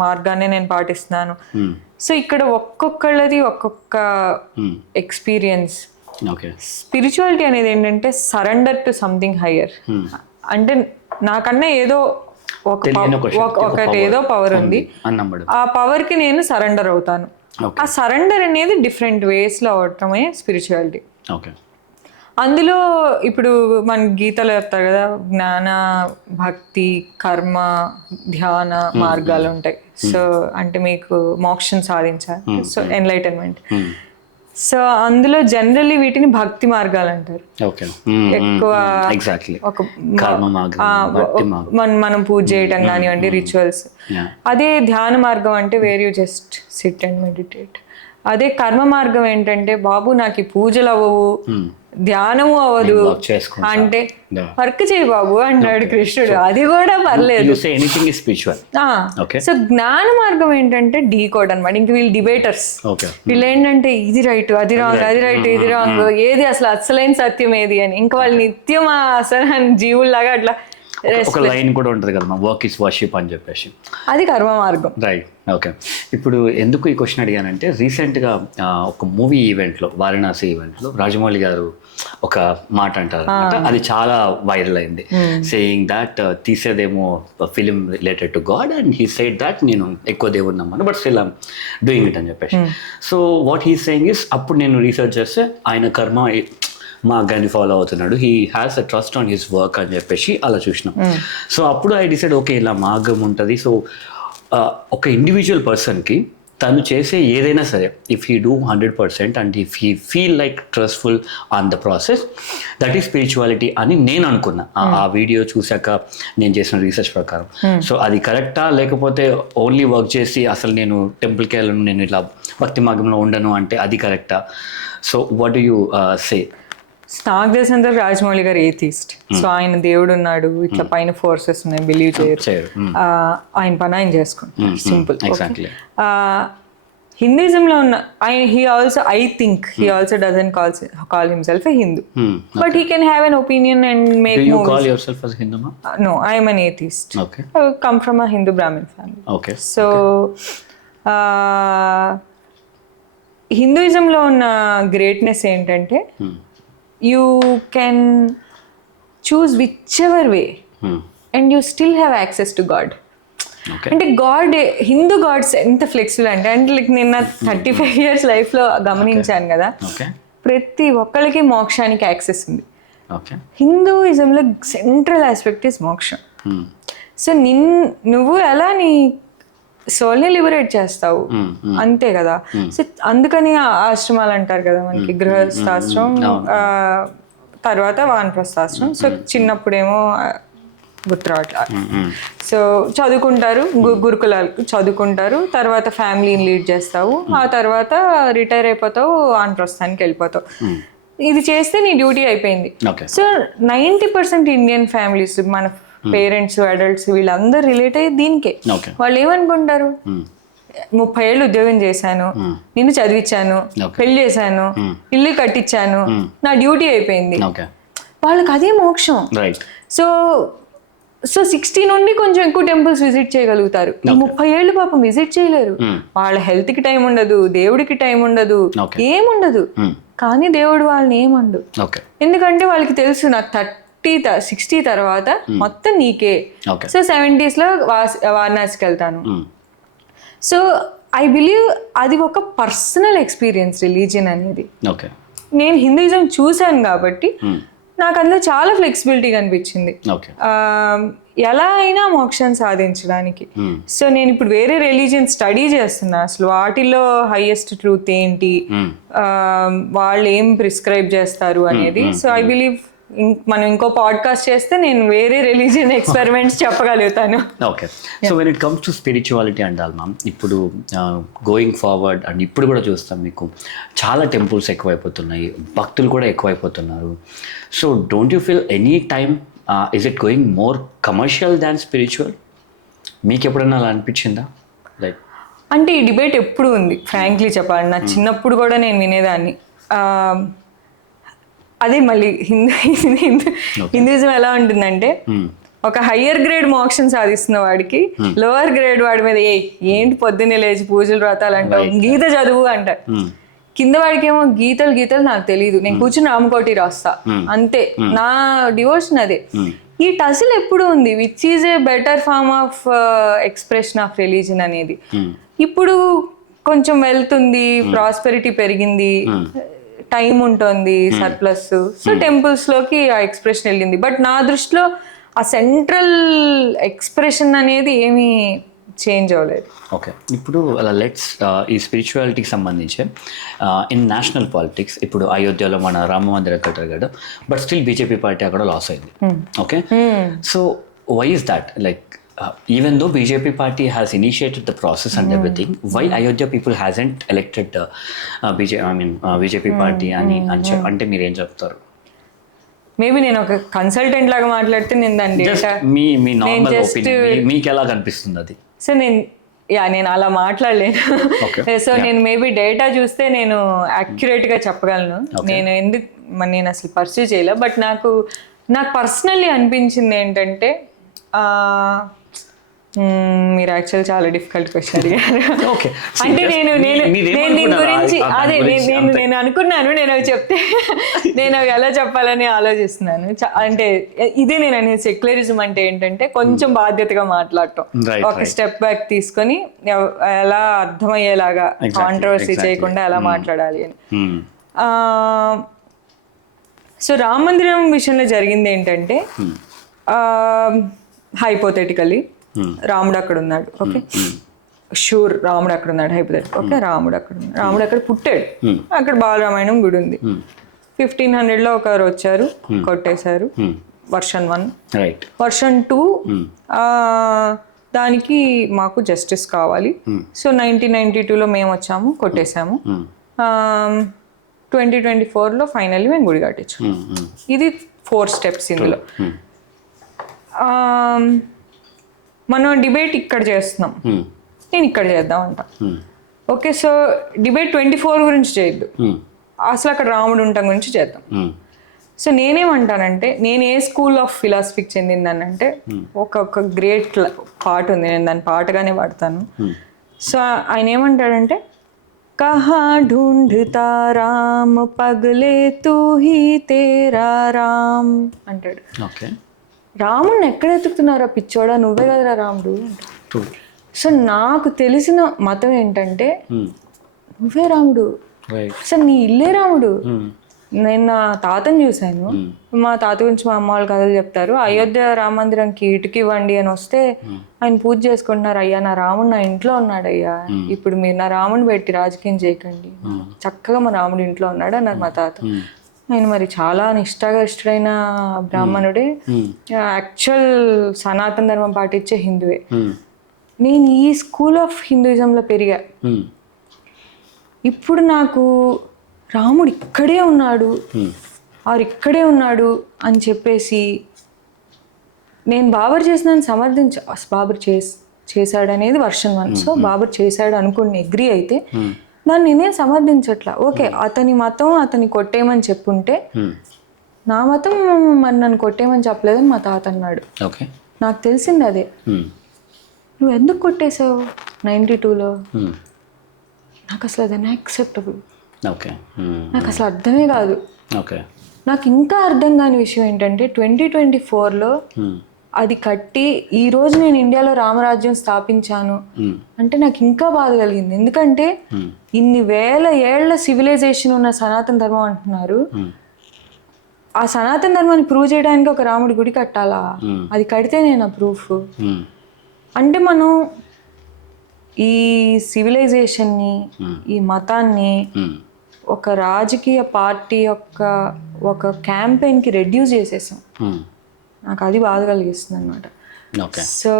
మార్గాన్ని నేను పాటిస్తున్నాను. సో ఇక్కడ ఒక్కొక్కళ్ళది ఒక్కొక్క ఎక్స్పీరియన్స్. స్పిరిచువాలిటీ అనేది ఏంటంటే సరెండర్ టు సంథింగ్ హయ్యర్. అంటే నాకన్నా ఏదో ఒకటి ఏదో పవర్ ఉంది, ఆ పవర్కి నేను సరెండర్ అవుతాను. ఆ సరెండర్ అనేది డిఫరెంట్ వేస్లో అవటమే స్పిరిచువాలిటీ. అందులో ఇప్పుడు మన గీతలో చెప్తారు కదా, జ్ఞాన, భక్తి, కర్మ, ధ్యాన మార్గాలు ఉంటాయి. సో అంటే మీకు మోక్షం సాధించాలి, సో ఎన్లైటన్మెంట్. సో అందులో జనరల్లీ వీటిని భక్తి మార్గాలు అంటారు. ఎక్కువ మనం పూజ చేయటం కానివ్వండి, రిచువల్స్. అదే ధ్యాన మార్గం అంటే where you just SIT and meditate. అదే కర్మ మార్గం ఏంటంటే, బాబు నాకు ఈ పూజలు అవ్వవు, ధ్యానము అవ్వదు అంటే వర్క్ చేయి బాబు అంటాడు కృష్ణుడు. అది కూడా పర్లేదు. సో జ్ఞాన మార్గం ఏంటంటే డీకోడ్ అనమాట. ఇంక వీళ్ళు డిబేటర్స్, వీళ్ళు ఏంటంటే ఇది రైట్, అది రాంగ్, అది రైట్, ఇది రాంగ్, ఏది అసలైన సత్యం ఏది అని. ఇంకా వాళ్ళు నిత్యం అసలు జీవుల్లాగా అట్లా ఒక లైన్ కూడా ఉంటుంది కదా, వర్క్ ఇస్ వర్షిప్ అని చెప్పేసి, అది కర్మ మార్గం. రైట్. ఓకే. ఇప్పుడు ఎందుకు ఈ క్వశ్చన్ అడిగానంటే, రీసెంట్గా ఒక మూవీ ఈవెంట్లో, వారణాసి ఈవెంట్లో రాజమౌళి గారు ఒక మాట అంటారు, అది చాలా వైరల్ అయింది. సేయింగ్ దాట్ తీసేదేమో film related to god and he said that నేను ఎక్కువ దేవుడు నమ్మను, but still I'm doing it అని చెప్పేసి. So what he saying is, అప్పుడు నేను రీసెర్చ్ చేస్తే ఆయన కర్మ మార్గాన్ని ఫాలో అవుతున్నాడు, he has a trust on his work అని చెప్పేసి అలా చూసినాం. సో అప్పుడు ఐ డిసైడ్, ఓకే ఇలా మార్గం ఉంటుంది. సో ఒక ఇండివిజువల్ పర్సన్కి తను చేసే ఏదైనా సరే, if he do 100% and if he feel like trustful on the process, that is spirituality అని నేను అనుకున్నా ఆ వీడియో చూశాక, నేను చేసిన రీసెర్చ్ ప్రకారం. సో అది కరెక్టా, లేకపోతే ఓన్లీ వర్క్ చేసి అసలు నేను టెంపుల్కి వెళ్ళను, నేను ఇట్లా భక్తి మార్గంలో ఉండను అంటే అది కరెక్టా? So what do you say? నాకు తెలిసినంత రాజమౌళి గారు ఏథిస్ట్. సో ఆయన దేవుడు ఉన్నాడు, ఇట్లా పైన ఫోర్సెస్ ఉన్నాయి, బిలీవ్ చేయరు. ఆయన పని ఆయన చేసుకుంటారు, సింపుల్. హిందూయిజంలో ఉన్న ఆయన I think he also doesn't call himself a Hindu, but he can have an opinion and make movies. No, I am an atheist. Okay. I come from a Hindu Brahmin family. Okay. So హిందూయిజంలో ఉన్న గ్రేట్నెస్ ఏంటంటే you can choose which ever way and you still have access to God. అంటే గాడ్, హిందూ గాడ్స్ ఎంత ఫ్లెక్సిబుల్ అంటే లైక్ నేను 35 years లైఫ్లో గమనించాను కదా, ప్రతి ఒక్కరికి మోక్షానికి యాక్సెస్ ఉంది. హిందూయిజంలో సెంట్రల్ ఆస్పెక్ట్ ఇస్ మోక్షం. సో నువ్వు ఎలా నీ సోల్ని లిబరేట్ చేస్తావు, అంతే కదా. సో అందుకని ఆశ్రమాలు అంటారు కదా మనకి, గృహస్థాశ్రమం తర్వాత వానప్రస్థాశ్రమం. సో చిన్నప్పుడేమో గుర్తురావట్లా. సో చదువుకుంటారు, గురుకులాలకు చదువుకుంటారు, తర్వాత ఫ్యామిలీని లీడ్ చేస్తావు, ఆ తర్వాత రిటైర్ అయిపోతావు, వానప్రస్థానికి వెళ్ళిపోతావు. ఇది చేస్తే నీ డ్యూటీ అయిపోయింది. సో 90% ఇండియన్ ఫ్యామిలీస్, మన పేరెంట్స్, అడల్ట్స్ వీళ్ళందరూ రిలేట్ అయ్యి దీనికే. వాళ్ళు ఏమనుకుంటారు, 30 ఏళ్ళు ఉద్యోగం చేశాను, నిన్ను చదివించాను, పెళ్లి చేశాను, ఇల్లు కట్టించాను, నా డ్యూటీ అయిపోయింది. వాళ్ళకి అదే మోక్షం. సో 60 నుండి కొంచెం ఎక్కువ టెంపుల్స్ విజిట్ చేయగలుగుతారు. ఈ 30 ఏళ్ళు పాపం విజిట్ చేయలేరు. వాళ్ళ హెల్త్ కి టైం ఉండదు, దేవుడికి టైం ఉండదు, ఏముండదు. కానీ దేవుడు వాళ్ళని ఏమండు, ఎందుకంటే వాళ్ళకి తెలుసు నాకు 60 తర్వాత మొత్తం నీకే. సో 70s లో వారణాసికి వెళ్తాను. సో ఐ బిలీవ్ అది ఒక పర్సనల్ ఎక్స్పీరియన్స్ రిలీజియన్ అనేది. నేను హిందూయిజం చూశాను కాబట్టి నాకు అందులో చాలా ఫ్లెక్సిబిలిటీ కనిపించింది, ఎలా అయినా మోక్షాన్ని సాధించడానికి. సో నేను ఇప్పుడు వేరే రిలీజియన్ స్టడీ చేస్తున్నా, అసలు వాటిలో హైయెస్ట్ ట్రూత్ ఏంటి, వాళ్ళు ఏం ప్రిస్క్రైబ్ చేస్తారు అనేది. సో ఐ బిలీవ్ మనం ఇంకో పాడ్కాస్ట్ చేస్తే నేను వేరే రిలీజియన్ ఎక్స్పెరిమెంట్స్ చెప్పగలుగుతాను. Okay. So when it comes to spirituality అంటారు మ్యామ్, ఇప్పుడు గోయింగ్ ఫార్వర్డ్ అండ్ ఇప్పుడు కూడా చూస్తాం మీకు చాలా టెంపుల్స్ ఎక్కువైపోతున్నాయి, భక్తులు కూడా ఎక్కువైపోతున్నారు. So don't you feel any time is it going more commercial than spiritual? మీకు ఎప్పుడైనా అలా అనిపించిందా? లైక్ అంటే ఈ డిబేట్ ఎప్పుడు ఉంది, ఫ్రాంక్లీ చెప్పాలి. నా చిన్నప్పుడు కూడా నేను వినేదాన్ని. అదే మళ్ళీ హిందూయిజం ఎలా ఉంటుందంటే, ఒక హయ్యర్ గ్రేడ్ మోక్షం సాధిస్తున్న వాడికి లోవర్ గ్రేడ్ వాడి మీద ఏంటి పొద్దున్నే లేచి పూజలు వ్రతాలు అంటావు, గీత చదువు అంటారు. కింద వాడికేమో గీతలు నాకు తెలియదు, నేను కూర్చుని రామకోటి రాస్తా అంతే, నా డివోషన్ అదే. ఈ టసిల్ ఎప్పుడు ఉంది, which is a better form of expression of religion అనేది. ఇప్పుడు కొంచెం వెళ్తుంది, ప్రాస్పెరిటీ పెరిగింది, టైం ఉంటుంది, సర్ప్లస్, సో టెంపుల్స్ లోకి ఆ ఎక్స్ప్రెషన్ వెళ్ళింది. బట్ నా దృష్టిలో ఆ సెంట్రల్ ఎక్స్ప్రెషన్ అనేది ఏమీ చేంజ్ అవ్వలేదు. ఓకే. ఇప్పుడు లెట్స్ ఈ స్పిరిచువాలిటీకి సంబంధించి ఇన్ నేషనల్ పాలిటిక్స్, ఇప్పుడు అయోధ్యలో మన రామ మందిరం కట్టారు కదా, బట్ స్టిల్ బీజేపీ పార్టీ అక్కడ లాస్ అయింది. Okay. So why is that? Like even though BJP party has initiated the process and everything, why Ayodhya people hasn't elected BJP party అని అంటే మీరు ఏం చెప్తారు? మేబీ నేను ఒక కన్సల్టెంట్ లాగా మాట్లాడితే నేను దాని డేటా, మీ నార్మల్ ఒపీనియన్ మీకు ఎలా కనిపిస్తుంది అది? సో నేను అలా మాట్లాడలేను. సో నేను మేబీ డేటా చూస్తే నేను యాక్యురేట్గా చెప్పగలను. నేను అసలు పర్సూ చేయలే. బట్ నాకు పర్సనల్లీ అనిపించింది ఏంటంటే, మీరు యాక్చువల్ చాలా డిఫికల్ట్ క్వశ్చన్ అడిగారు. అంటే నేను దీని గురించి అదే నేను అనుకున్నాను, నేను అవి చెప్తే నేను అవి ఎలా చెప్పాలని ఆలోచిస్తున్నాను. అంటే ఇదే నేను అనేది సెక్యులరిజం అంటే ఏంటంటే కొంచెం బాధ్యతగా మాట్లాడటం, ఒక స్టెప్ బ్యాక్ తీసుకొని ఎలా అర్థమయ్యేలాగా కాంట్రవర్సీ చేయకుండా ఎలా మాట్లాడాలి అని. సో రామ మందిరం విషయంలో జరిగింది ఏంటంటే, హైపోథెటికలీ రాముడు అక్కడ ఉన్నాడు, ఓకే, షూర్ రాముడు అక్కడ ఉన్నాడు, హైపోథెటికల్, ఓకే, రాముడు అక్కడ పుట్టాడు, అక్కడ బాలరామాయణం గుడి ఉంది. 1500లో ఒకరు వచ్చారు, కొట్టేశారు. వర్షన్ 1, వర్షన్ 2 దానికి మాకు జస్టిస్ కావాలి. సో 1992లో మేము వచ్చాము, కొట్టేశాము. 2024లో ఫైనల్లీ మేము గుడి కట్టించాం. ఇది 4 స్టెప్స్ ఇందులో. మనం డిబేట్ ఇక్కడ చేస్తున్నాం, నేను ఇక్కడ చేద్దాం అంట. ఓకే, సో డిబేట్ 24 గురించి చేయొద్దు, అసలు అక్కడ రాముడు ఉండటం గురించి చేద్దాం. సో నేనేమంటానంటే, నేను ఏ స్కూల్ ఆఫ్ ఫిలాసఫీకి చెందిందానంటే, ఒక గ్రేట్ పాట ఉంది, నేను దాని పాటగానే పాడతాను. సో ఆయన ఏమంటాడంటే, కహా ఢూంఢతా రామ్ పగలే తూ హీ తేరా రామ్ అంటాడు. రాముడిని ఎక్కడ ఎత్తుకుతున్నారా పిచ్చోడా, నువ్వే కదరా రాముడు అంటాడు. సో నాకు తెలిసిన మతం ఏంటంటే, నువ్వే రాముడు, అసలు నీ ఇల్లే రాముడు. నేను నా తాతని చూశాను, మా తాత గురించి మా అమ్మ వాళ్ళు కథలు చెప్తారు. అయోధ్య రామ మందిరంకి ఇటుకి ఇవ్వండి అని వస్తే ఆయన పూజ చేసుకుంటున్నారు, అయ్యా నా రాముడు నా ఇంట్లో ఉన్నాడు అయ్యా, ఇప్పుడు మీరు నా రాముడిని పెట్టి రాజకీయం చేయకండి, చక్కగా మా రాముడు ఇంట్లో ఉన్నాడు అన్నారు మా తాత. ఆయన మరి చాలా నిష్ఠాగరిష్ఠుడైన బ్రాహ్మణుడే, యాక్చువల్ సనాతన ధర్మం పాటించే హిందువే. నేను ఈ స్కూల్ ఆఫ్ హిందూయిజంలో పెరిగా. ఇప్పుడు నాకు రాముడు ఇక్కడే ఉన్నాడు, ఆరు ఇక్కడే ఉన్నాడు అని చెప్పేసి నేను బాబర్ చేసిన బాబర్ చేశాడు అనేది వర్షన్ 1. సో బాబర్ చేశాడు అనుకుని అగ్రి అయితే దాన్ని నేనే సమర్థించట్లా. ఓకే, అతని మతం అతని కొట్టేయమని చెప్పుంటే, నా మతం మరి నన్ను కొట్టేయమని చెప్పలేదని మా తాత అన్నాడు. నాకు తెలిసింది అదే. నువ్వు ఎందుకు కొట్టేశావు 92లో? నాకు అసలు అది అన్యాక్సెప్టబుల్. నాకు అసలు అర్థమే కాదు. నాకు ఇంకా అర్థం కాని విషయం ఏంటంటే, 2024లో అది కట్టి ఈ రోజు నేను ఇండియాలో రామరాజ్యం స్థాపించాను అంటే నాకు ఇంకా బాధ కలిగింది. ఎందుకంటే ఇన్ని వేల ఏళ్ల సివిలైజేషన్ ఉన్న సనాతన ధర్మం అంటున్నారు, ఆ సనాతన ధర్మాన్ని ప్రూవ్ చేయడానికి ఒక రాముడి గుడి కట్టాలా? అది కడితే నేను ప్రూఫ్ అంటే మనం ఈ సివిలైజేషన్ని, ఈ మతాన్ని ఒక రాజకీయ పార్టీ యొక్క ఒక క్యాంపెయిన్కి రెడ్యూస్ చేసేసాం. నాకు అది బాధ కలిగిస్తుంది అనమాట. సో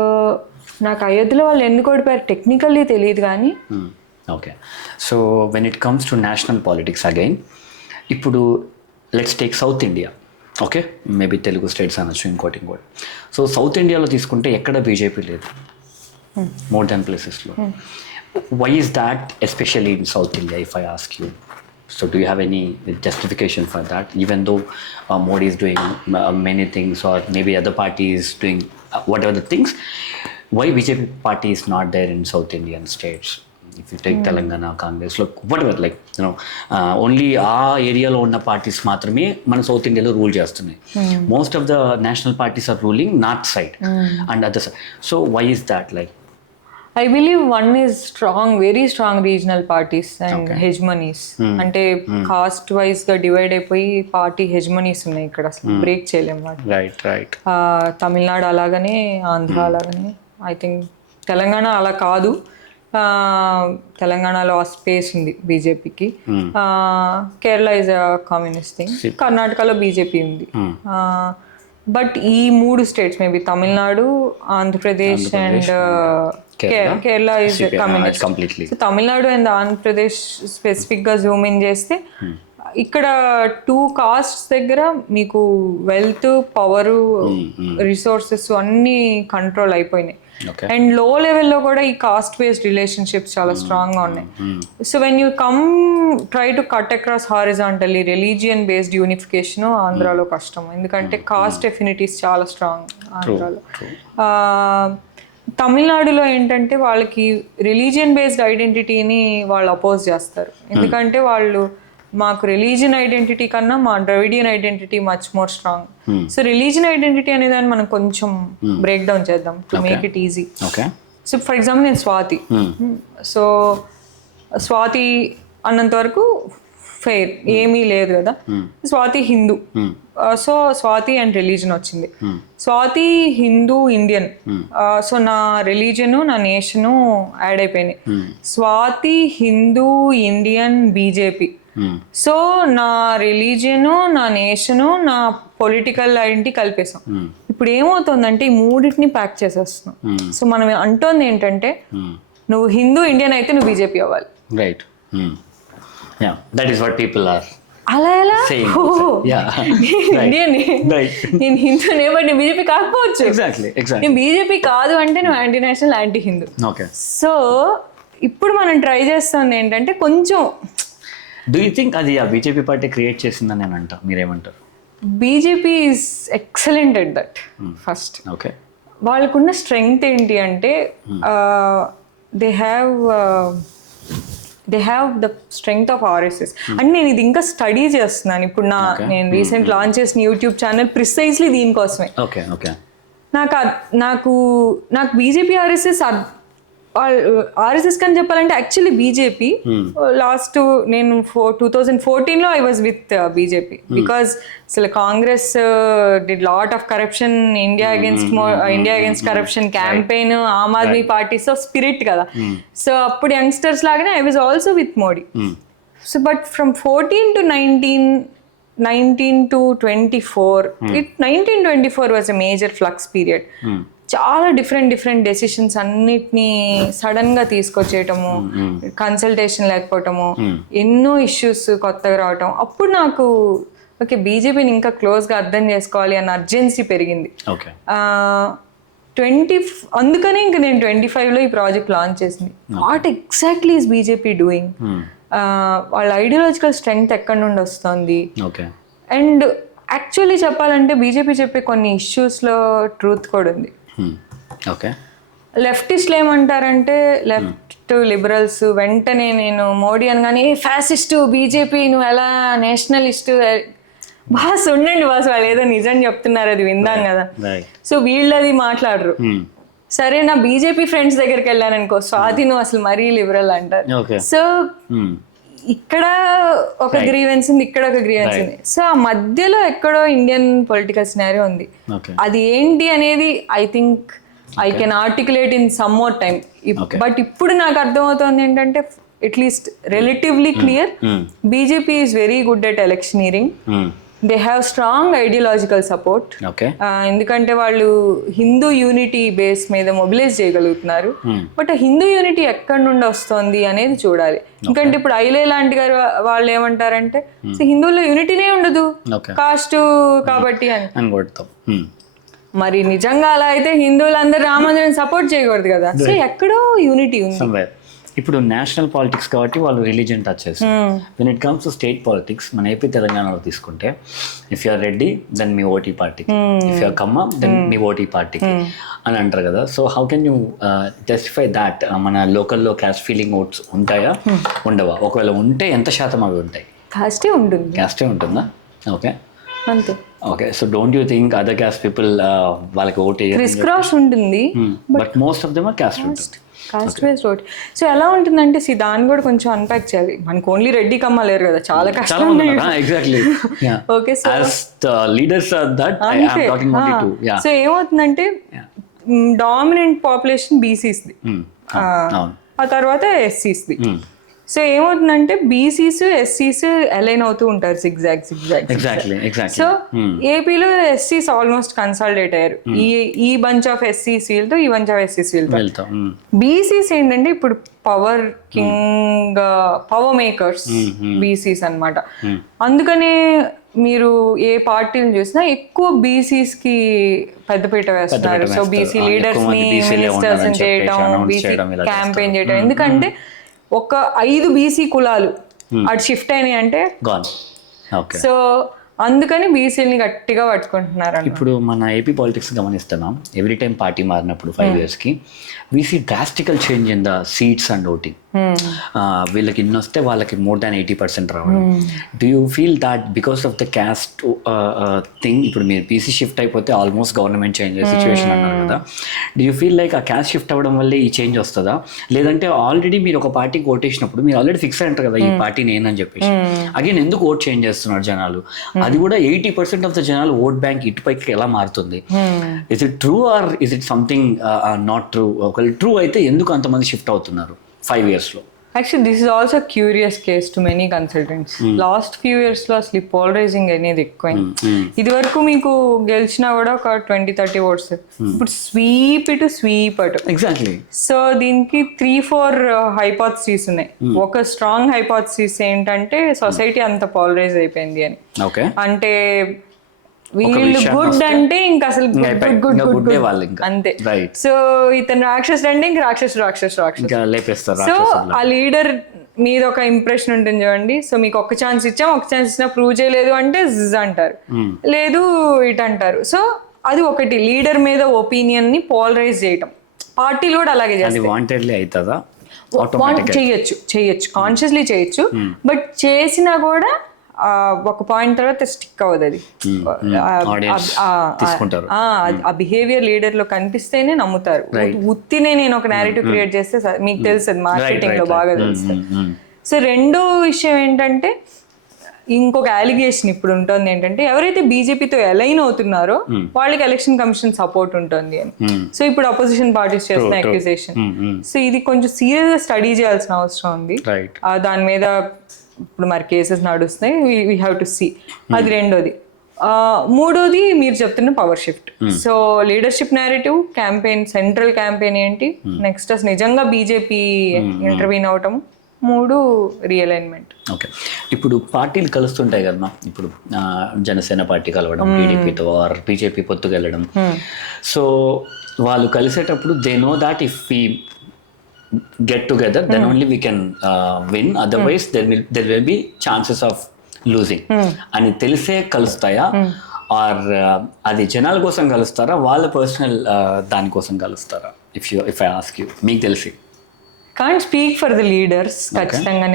నాకు అయోధ్యలో వాళ్ళు ఎందుకు ఓడిపోయారు టెక్నికల్లీ తెలియదు కానీ. Okay, so when it comes to national politics again, ఇప్పుడు let's take South India. Okay, maybe Telugu states అనొచ్చు, ఇంకోటి. సో సౌత్ ఇండియాలో తీసుకుంటే ఎక్కడ బీజేపీ లేదు, మోర్ దాన్ ప్లేసెస్లో. Why is that, especially in south India, if I ask you? So do you have any justification for that, even though Modi is doing many things, or maybe other parties doing whatever the things, why BJP party is not there in South Indian states? If you take Telangana, Congress, look, whatever, like, you know, only our area lo unna parties maatrame mana South India lo rule chestunnai. Most of the national parties are ruling north side and other side. So why is that? Like, I believe one is strong, very strong regional parties and hegemonies. అంటే కాస్ట్ వైజ్ గా డివైడ్ అయిపోయి పార్టీ హెజ్మనీస్ ఉన్నాయి ఇక్కడ, అసలు బ్రేక్ చేయలేము. రైట్. తమిళనాడు అలాగనే, ఆంధ్ర అలాగనే, ఐ థింక్ తెలంగాణ అలా కాదు. తెలంగాణలో ఆ స్పేస్ ఉంది బీజేపీకి. Kerala is a communist thing, కర్ణాటకలో బీజేపీ ఉంది. బట్ ఈ 3 states maybe Tamil Nadu, Andhra Pradesh and Kerala is communist. So Tamil Nadu and Andhra Pradesh specific గా జూమ్ ఇన్ చేస్తే, ఇక్కడ 2 కాస్ట్స్ దగ్గర మీకు వెల్త్, పవర్, రిసోర్సెస్ అన్ని కంట్రోల్ అయిపోయినాయి. అండ్ లో లెవెల్లో కూడా ఈ కాస్ట్ బేస్డ్ రిలేషన్షిప్స్ చాలా స్ట్రాంగ్ గా ఉన్నాయి. So when you come try to cut across horizontally, religion based unification ఆంధ్రాలో కష్టం, ఎందుకంటే కాస్ట్ ఎఫినిటీస్ చాలా స్ట్రాంగ్ ఆంధ్రాలో. తమిళనాడులో ఏంటంటే వాళ్ళకి రిలీజియన్ బేస్డ్ ఐడెంటిటీని వాళ్ళు అపోజ్ చేస్తారు, ఎందుకంటే వాళ్ళు మాకు రిలీజియన్ ఐడెంటిటీ కన్నా మా Dravidian identity much more strong. So religion identity అనే దాన్ని మనం కొంచెం బ్రేక్ డౌన్ చేద్దాం to make it easy. So for example నేను స్వాతి. సో స్వాతి అన్నంత వరకు ఫెయిర్, ఏమీ లేదు కదా. Swathi Hindu, so Swathi and religion వచ్చింది. స్వాతి హిందూ ఇండియన్, సో నా రిలీజను నా నేషను యాడ్ అయిపోయినాయి. Swathi Hindu Indian BJP. So నా రిలీజియను, నా నేషను, నా పొలిటికల్ ఐడెంటిటీ కలిపేసాం. ఇప్పుడు ఏమవుతుందంటే ఈ మూడింటిని ప్యాక్ చేసేస్తున్నాం. సో మనం అంటోంది ఏంటంటే, నువ్వు హిందూ ఇండియన్ అయితే నువ్వు బీజేపీ అవ్వాలి. Right. Yeah, that is what people are అలా ఎలా Saying, yeah. Indian Right. నేను హిందూనే బట్ నేను బీజేపీ కాకపోవచ్చు. ఎగ్జాక్ట్లీ నేను బీజేపీ కాదు అంటే నువ్వు anti national anti Hindu. Okay. So ఇప్పుడు మనం ట్రై చేస్తుంది ఏంటంటే కొంచెం డూ యూ థింక్ అది ఆ బీజేపీ పార్టీ క్రియేట్ చేసిందని నేను అంటా, మీరేమంటారు? BJP is excellent at that. First okay. వాళ్ళకున్న స్ట్రెంగ్త్ ఏంటి అంటే they have the strength of RSS. అంటే నేను ఇది ఇంకా స్టడీ చేస్తున్నాను ఇప్పుడు. నేను రీసెంట్ లాంచ్ చేసిన యూట్యూబ్ ఛానల్ ప్రిసైజ్లీ దీనికోసమే. ఓకే. ఓకే. నాకు బీజేపీ ఆర్ఎస్ఎస్ కని చెప్పాలంటే యాక్చువల్లీ బీజేపీ లాస్ట్ నేను 2014లో I was with BJP because అసలు Congress did lot of corruption, India against corruption campaign, Aam Aadmi party, so spirit కదా. సో అప్పుడు యంగ్స్టర్స్ లాగానే I was also with Modi. So but from 14 to 19 to 24, 1924 was a major flux period. చాలా డిఫరెంట్ డెసిషన్స్ అన్నిటినీ సడన్ గా తీసుకొచ్చేయటము, కన్సల్టేషన్ లేకపోవటము, ఎన్నో ఇష్యూస్ కొత్తగా రావటం. అప్పుడు నాకు ఓకే బీజేపీని ఇంకా క్లోజ్ గా అర్థం చేసుకోవాలి అన్న అర్జెన్సీ పెరిగింది. అందుకనే ఇంకా నేను 25లో ఈ ప్రాజెక్ట్ లాంచ్ చేసింది. What exactly is BJP doing, వాళ్ళ ఐడియాలజికల్ స్ట్రెంగ్త్ ఎక్కడి నుండి వస్తుంది, అండ్ యాక్చువల్లీ చెప్పాలంటే బీజేపీ చెప్పే కొన్ని ఇష్యూస్లో ట్రూత్ కూడా ఉంది. ఓకే. లెఫ్టిస్ట్లు ఏమంటారంటే, లెఫ్ట్ లిబరల్స్ వెంటనే నేను మోడీ అనగానే ఫ్యాసిస్టు బీజేపీ, నువ్వు ఎలా నేషనలిస్ట్, బాస్ ఉండండి బాస్, వాళ్ళు ఏదో నిజం చెప్తున్నారు అది విందాం కదా. సో వీళ్ళది మాట్లాడరు. సరే నా బీజేపీ ఫ్రెండ్స్ దగ్గరికి వెళ్ళాను అనుకో, స్వాతి నువ్వు అసలు మరీ లిబరల్ అంటారు. సో ఇక్కడ ఒక గ్రీవెన్స్ ఉంది, ఇక్కడ ఒక గ్రీవెన్స్ ఉంది. సో ఆ మధ్యలో ఎక్కడో ఇండియన్ పొలిటికల్ సినారియో ఉంది. అది ఏంటి అనేది I think I can articulate in some more time. But ఇప్పుడు నాకు అర్థమవుతుంది ఏంటంటే at least relatively clear, BJP is very good at electioneering. They have strong ideological support. ఎందుకంటే వాళ్ళు హిందూ యూనిటీ బేస్ మీద మొబిలైజ్ చేయగలుగుతున్నారు. బట్ ఆ హిందూ యూనిటీ ఎక్కడి నుండి వస్తుంది అనేది చూడాలి. ఎందుకంటే ఇప్పుడు ఐలే లాంటి గారు వాళ్ళు ఏమంటారంటే హిందువుల్లో యూనిటీనే ఉండదు కాస్ట్ కాబట్టి అని. మరి నిజంగా అలా అయితే హిందువులందరూ రామందిరం సపోర్ట్ చేయకూడదు కదా. సో ఎక్కడో యూనిటీ ఉంది. ఇప్పుడు నేషనల్ పాలిటిక్స్ కాబట్టి వాళ్ళు రిలీజియన్ టచ్ చేస్తారు. When it comes to state politics, మన ఏపీ తెలంగాణలో తీసుకుంటే, ఇఫ్ యూఆర్ రెడ్డి దెన్ మీ ఓటీ పార్టీకి, ఇఫ్ యూఆర్ కమ్మ దెన్ మీ ఓటీ పార్టీకి అని అంటారు కదా. So how can you justify that? మన లోకల్లో క్యాస్ట్ ఫీలింగ్ ఓట్స్ ఉంటాయా, ఉండవా? ఒకవేళ ఉంటే ఎంత శాతం అవి ఉంటాయి? క్యాస్టే ఉంటుంది. క్యాస్టే ఉంటుందా? ఓకే, అంతే. Okay. So don't you think other caste people వాళ్ళకి ఓట్ క్రిస్ క్రాస్ ఉంటుంది, but most of them are caste ఉంటుంది, కాస్ట్ బేస్డ్ ఓట్. సో ఎలా ఉంటుందంటే దాన్ని కూడా కొంచెం అన్పాక్ చేయాలి. మనకు ఓన్లీ రెడ్డి కమ్మ లేరు కదా, చాలా కష్టం. Exactly. Okay. So leaders that I am talking only to. So ఏమవుతుందంటే డామినెంట్ పాపులేషన్ బీసీస్ది, ఆ తర్వాత ఎస్సీస్ది. సో ఏమవుతుందంటే బీసీస్ ఎస్సీస్ అలైన్ అవుతూ ఉంటారు zigzag. సో ఏపీలో ఎస్సీస్ ఆల్మోస్ట్ కన్సాలిడేట్ అయ్యారు. ఈ బంచ్ ఆఫ్ ఎస్సీస్ వీళ్ళతో, ఈ బంచ్ ఆఫ్ ఎస్సీస్ వీళ్ళతో. బీసీస్ ఏంటంటే ఇప్పుడు power king, power makers BCs అన్నమాట. అందుకనే మీరు ఏ పార్టీని చూసినా ఎక్కువ బీసీస్ కి పెద్దపీట వేస్తున్నారు. సో బీసీ లీడర్స్ ని మినిస్టర్స్ చేయడం, బీసీ క్యాంపెయిన్ చేయడం. ఎందుకంటే ఒక 5 బీసీ కులాలు అటు షిఫ్ట్ అయినాయి అంటే, సో అందుకని బీసీని గట్టిగా పట్టుకుంటున్నారు. ఇప్పుడు మన ఏపీ పాలిటిక్స్ గమనిస్తున్నాం, ఎవ్రీ టైం పార్టీ మారినప్పుడు 5 yearsకి we see drastical change in the seats and voting. వీళ్ళకి ఇన్ని వస్తే వాళ్ళకి మోర్ దాన్ 80% రావడం. Do you feel that because of the caste thing? ఇప్పుడు మీరు పీసీ షిఫ్ట్ అయిపోతే ఆల్మోస్ట్ గవర్నమెంట్ చేంజ్ అయ్యే సిచ్యువేషన్ అన్నారు కదా. డూ యూ ఫీల్ లైక్ ఆ క్యాస్ట్ షిఫ్ట్ అవ్వడం వల్లే ఈ చేంజ్ వస్తుందా? లేదంటే ఆల్రెడీ మీరు ఒక పార్టీకి ఓటేసినప్పుడు మీరు ఆల్రెడీ ఫిక్స్ అయ్యారు కదా ఈ పార్టీ నేనని చెప్పేసి, అగైన్ ఎందుకు ఓట్ చేంజ్ చేస్తున్నారు జనాలు? అది కూడా 80% ఆఫ్ ద జనాలు ఓట్ బ్యాంక్ ఇటుపైకి ఎలా మారుతుంది? Is it true or is it something not true? ఒకవేళ ట్రూ అయితే ఎందుకు అంతమంది షిఫ్ట్ అవుతున్నారు 5 yearsలో? Actually this is also curious case to many consultants. Last few years లో అసలు పోలరైజింగ్ అనేది ఎక్కువైంది. ఇది వరకు మీకు గెలిచినా కూడా ఒక 20-30 ఓట్స్, ఇప్పుడు స్వీప్ ఇటు స్వీప్ అటు. ఎగ్జాక్ట్లీ. సో దీనికి 3-4 హైపోథసిస్ ఉన్నాయి. ఒక స్ట్రాంగ్ హైపోథసిస్ ఏంటంటే సొసైటీ అంత పోలరైజ్ అయిపోయింది అని. ఓకే. అంటే వీళ్ళు గుడ్ అంటే ఇంకా అసలు గుడ్ అంతే. సో ఇతను రాక్షసుడు అంటే ఇంక రాక్షసుడు. సో ఆ లీడర్ మీద ఒక ఇంప్రెషన్ ఉంటుంది చూడండి. సో మీకు ఒక ఛాన్స్ ఇచ్చాం, ఒక ఛాన్స్ ఇచ్చినా ప్రూవ్ చేయలేదు అంటే జిజ్ అంటారు, లేదు ఇట్ అంటారు. సో అది ఒకటి, లీడర్ మీద ఒపీనియన్ ని పోలరైజ్ చేయటం. పార్టీలు కూడా అలాగే చేస్తారు. చేయొచ్చు కాన్షియస్లీ చేయొచ్చు, బట్ చేసినా కూడా ఒక పాయింట్ తర్వాత స్టిక్ అవ్వదు. అది ఆ బిహేవియర్ లీడర్ లో కనిపిస్తేనే నమ్ముతారు. ఉత్తినే నేను ఒక నేరేటివ్ క్రియేట్ చేస్తే మీకు తెలుస్తుంది, మార్కెటింగ్ లో బాగా తెలుస్తుంది. సో రెండో విషయం ఏంటంటే, ఇంకొక అలిగేషన్ ఇప్పుడు ఉంటుంది ఏంటంటే, ఎవరైతే బీజేపీతో అలైన్ అవుతున్నారో వాళ్ళకి ఎలక్షన్ కమిషన్ సపోర్ట్ ఉంటుంది అని. సో ఇప్పుడు అపోజిషన్ పార్టీస్ చేస్తున్న అక్యూజేషన్. సో ఇది కొంచెం సీరియస్ గా స్టడీ చేయాల్సిన అవసరం ఉంది. దాని మీద ఇప్పుడు మరి కేసెస్ నడుస్తున్నాయి, వీ హ్యావ్ టు సీ. అది రెండోది. మూడోది మీరు చెప్తున్న power shift. So leadership narrative, campaign, central campaign ఏంటి, నెక్స్ట్ అసలు నిజంగా బీజేపీ ఇంటర్వ్యూన్ అవటం, మూడు రియలైన్మెంట్. ఓకే. ఇప్పుడు పార్టీలు కలుస్తుంటాయి కదా, ఇప్పుడు జనసేన పార్టీ కలవడం, టీడీపీతో ఆర్ బీజేపీ పొత్తుకు వెళ్ళడం. సో వాళ్ళు కలిసేటప్పుడు they know that if we get together then only we can win, otherwise there will be chances of losing అని తెలిసే కలుస్తాయా, ఆర్ అది జనాల కోసం కలుస్తారా, వాళ్ళ పర్సనల్ దానికోసం కలుస్తారా? ఇఫ్ ఐ ఆస్క్ యూ, మీకు తెలిసి. Can't speak for the leaders. ఖచ్చితంగా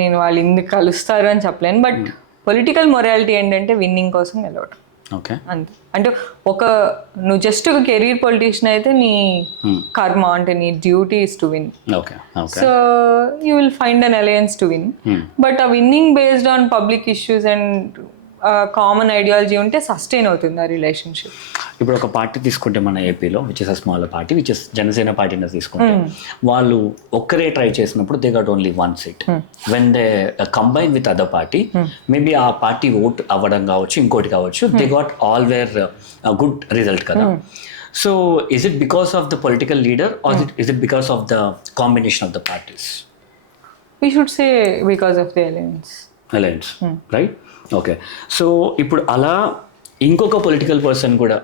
నేను వాళ్ళు ఎందుకు కలుస్తారు అని చెప్పలేను, బట్ పొలిటికల్ మొరాలిటీ ఏంటంటే విన్నింగ్ కోసం గెలవడం. ఓకే. అంతే. అంటే నువ్వు జస్ట్ ఒక కెరీర్ పొలిటీషియన్ అయితే నీ కర్మ అంటే నీ duty is to win. So you will find an alliance to win, but ఆ winning based on public issues and common ideology ఉంటే సస్టైన్ అవుతుంది ఆ రిలేషన్షిప్. ఇప్పుడు ఒక పార్టీ తీసుకుంటే మన ఏపీలో, which is a smaller party, which is Janasena పార్టీని తీసుకుంటే, వాళ్ళు ఒక్కరే ట్రై చేసినప్పుడు they got only 1 seat. When they combine with other party, maybe ఆ పార్టీ ఓట్ అవ్వడం కావచ్చు, ఇంకోటి కావచ్చు, దే గాట్ ఆల్వేర్ గుడ్ రిజల్ట్ కదా. So is it because of the political leader or is it because of the combination of the parties? We should say because of the alliance, right? Okay. So ఇప్పుడు అలా ఇంకొక పొలిటికల్ పర్సన్ కూడా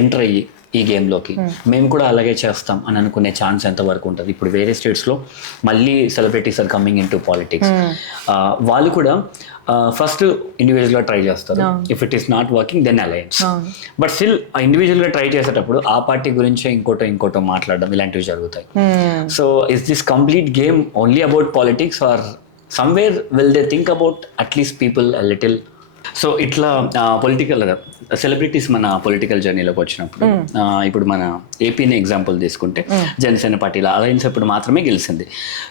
ఎంటర్ అయ్యి ఈ గేమ్లోకి మేము కూడా అలాగే చేస్తాం అని అనుకునే ఛాన్స్ ఎంతవరకు ఉంటుంది? ఇప్పుడు వేరే స్టేట్స్లో మళ్ళీ celebrities are coming in to politics. వాళ్ళు కూడా ఫస్ట్ ఇండివిజువల్గా ట్రై చేస్తారు. If it is not working then alliance. But still ఇండివిజువల్గా ట్రై చేసేటప్పుడు ఆ పార్టీ గురించే ఇంకోటో మాట్లాడడం ఇలాంటివి జరుగుతాయి. So is this complete game only about politics or somewhere will they think about at least people a little? So ఇట్లా పొలిటికల్ సెలబ్రిటీస్ మన పొలిటికల్ జర్నీలోకి వచ్చినప్పుడు, ఇప్పుడు మన ఏపీని ఎగ్జాంపుల్ తీసుకుంటే జనసేన పార్టీలో అలయన్స్ అప్పుడు మాత్రమే గెలిచింది.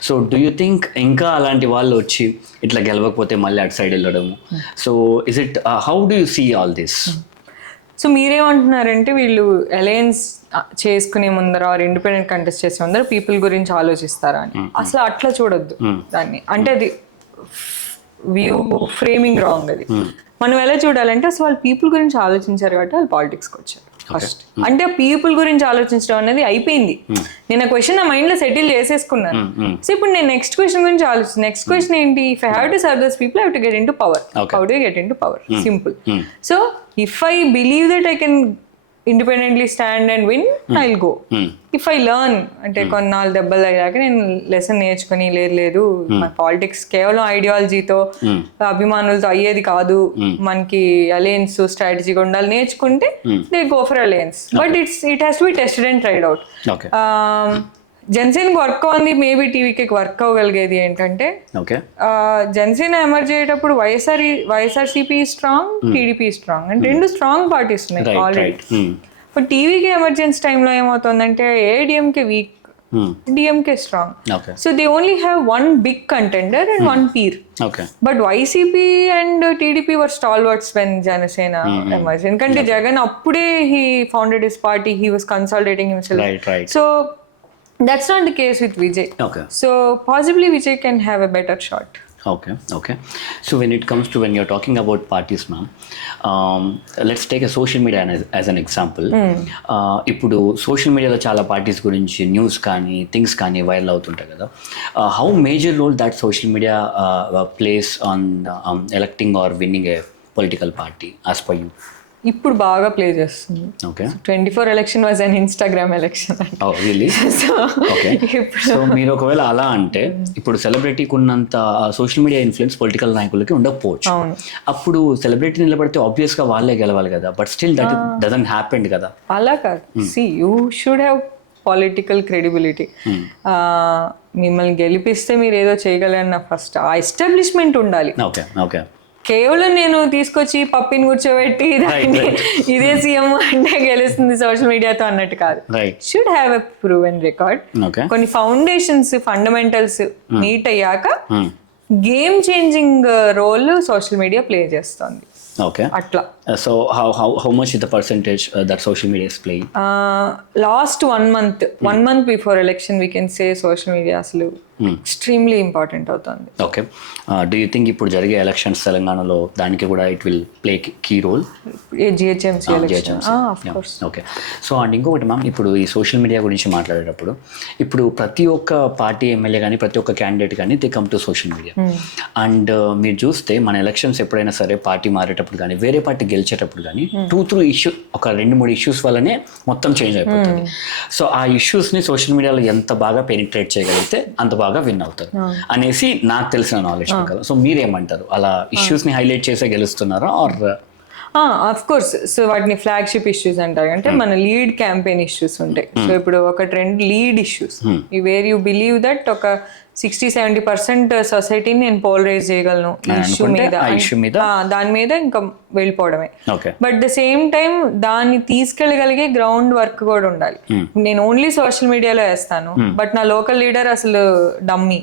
సో డూ యూ థింక్ ఇంకా అలాంటి వాళ్ళు వచ్చి ఇట్లా గెలవకపోతే మళ్ళీ అటు సైడ్ వెళ్ళడము? So is it how do you see all this? So మీరేమంటున్నారంటే వీళ్ళు అలయన్స్ చేసుకునే ముందర ఆర్ ఇండిపెండెంట్ కంటెస్ట్ చేసే ముందర పీపుల్ గురించి ఆలోచిస్తారా అని? అసలు అట్లా చూడొద్దు దాన్ని. అంటే అది వ్యూ ఫ్రేమింగ్ రాంగ్. అది మనం ఎలా చూడాలంటే అసలు వాళ్ళు పీపుల్ గురించి ఆలోచించారు కాబట్టి వాళ్ళు పాలిటిక్స్కి వచ్చారు ఫస్ట్. అంటే పీపుల్ గురించి ఆలోచించడం అనేది అయిపోయింది. నేను ఆ క్వశ్చన్ నా మైండ్ లో సెటిల్ చేసేసుకున్నాను. సో ఇప్పుడు నేను నెక్స్ట్ క్వశ్చన్ గురించి ఆలోచిస్తాను. నెక్స్ట్ క్వశ్చన్ ఏంటి? If I have to serve those people, I have to get into power. How do get into power? Simple. So if I believe that I can independently stand and win, I will go. If I learn అంటే కొన్నాళ్ళు దెబ్బలు అయ్యాక నేను లెసన్ నేర్చుకుని లేదు పాలిటిక్స్ కేవలం ఐడియాలజీతో అభిమానులతో అయ్యేది కాదు, మనకి అలయన్స్ స్ట్రాటజీ ఉండాలి నేర్చుకుంటే they go for alliance. But it has to be tested and tried out. జనసేనకి వర్క్ అవ్వంది, మేబీ టీవీకి వర్క్ అవ్వగలిగేది ఏంటంటే జనసేన ఎమర్జ్ అయ్యేటప్పుడు YSRCP strong, TDP strong and రెండు స్ట్రాంగ్ పార్టీస్ ఉన్నాయి ఆల్రెడీ. బట్ టీవీకి ఎమర్జెన్సీ టైంలో ఏమవుతుందంటే ADMK weak, DMK strong. So they only have one big contender and one peer. But YCP and TDP were stalwarts when Janasena emerge. ఎందుకంటే జగన్ అప్పుడే he founded his party, he was consolidating himself. So That's not the case with Vijay. Okay. So possibly Vijay can have a better shot. Okay. So when you're talking about parties, ma'am, let's take a social media as an example. ఇప్పుడు సోషల్ మీడియాలో చాలా పార్టీస్ గురించి న్యూస్ కానీ థింగ్స్ కానీ వైరల్ అవుతుంటాయి కదా. How major role that social media plays on electing or winning a political party as per you? ఇప్పుడు బాగా ప్లే చేస్తుంది. Okay. 24 election was an Instagram election. Really? Okay. So మీరు ఒకవేళ అలా అంటే ఇప్పుడు సెలబ్రిటీకి ఉన్నంత సోషల్ మీడియా ఇన్ఫ్లుయెన్స్ పొలిటికల్ నాయకులకి ఉండకపోవచ్చు. అప్పుడు సెలబ్రిటీ నిలబడితే ఆబ్వియస్ గా వాళ్ళే గెలవాలి కదా, but still that doesn't happened కదా. అలా కాదు. See you should have political credibility. మిమ్మల్ని గెలిపిస్తే మీరు ఏదో చేయగలరన్న ఫస్ట్ ఆ ఎస్టాబ్లిష్మెంట్ ఉండాలి. ఓకే. కేవలం నేను తీసుకొచ్చి పప్పిని కూర్చోబెట్టి ఇదే సీఎం అంటే గెలుస్తుంది సోషల్ మీడియాతో అన్నట్టు కాదు. Should have a proven record. కొన్ని ఫౌండేషన్స్ ఫండమెంటల్స్ మీట్ అయ్యాక game changing role social media play చేస్తుంది. Okay. అట్లా. So how much is the percentage that social media is playing? Last 1 month, 1 month before election, we can say social media అసలు ఎక్స్ట్రీమ్లీ ఇంపార్టెంట్ అవుతుంది. ఓకే. డూ యూ థింక్ ఇప్పుడు జరిగే ఎలక్షన్స్ తెలంగాణలో దానికి కూడా it will play key role? GHMC election. Okay. So and ఇంకొకటి మ్యామ్, ఇప్పుడు ఈ సోషల్ మీడియా గురించి మాట్లాడేటప్పుడు ఇప్పుడు ప్రతి ఒక్క పార్టీ ఎమ్మెల్యే కానీ ప్రతి ఒక్క క్యాండిడేట్ కానీ they come to social media. And మీరు చూస్తే మన ఎలక్షన్స్ ఎప్పుడైనా సరే పార్టీ మారేటప్పుడు కానీ వేరే పార్టీ గెలిచేటప్పుడు కానీ 2-3 ఇష్యూ, ఒక 2-3 ఇష్యూస్ వల్లనే మొత్తం చేంజ్ అయిపోతుంది. సో ఆ ఇష్యూస్ని సోషల్ మీడియాలో ఎంత బాగా పెనిట్రేట్ చేయగలిగితే అంత బాగా విన్ అవుతారు అనేసి నాకు తెలిసిన నాలెడ్జ్ ప్రకారం. సో మీరేమంటారు, అలా ఇష్యూస్ ని హైలైట్ చేసే గెలుస్తున్నారా ఆర్? Of course. సో వాటిని ఫ్లాగ్షిప్ ఇష్యూస్ అంటారు. అంటే మన లీడ్ క్యాంపెయిన్ ఇష్యూస్ ఉంటాయి. సో ఇప్పుడు ఒక trend lead issues where you believe that ఒక 60-70% సొసైటీని నేను పోలరైజ్ చేయగలను ఈ ఇష్యూ మీద, దాని మీద ఇంకా వెళ్ళిపోవడమే. బట్ ద సేమ్ టైం దాన్ని తీసుకెళ్ళగలిగే గ్రౌండ్ వర్క్ కూడా ఉండాలి. నేను ఓన్లీ సోషల్ మీడియాలో వేస్తాను, బట్ నా లోకల్ లీడర్ అసలు డమ్మీ,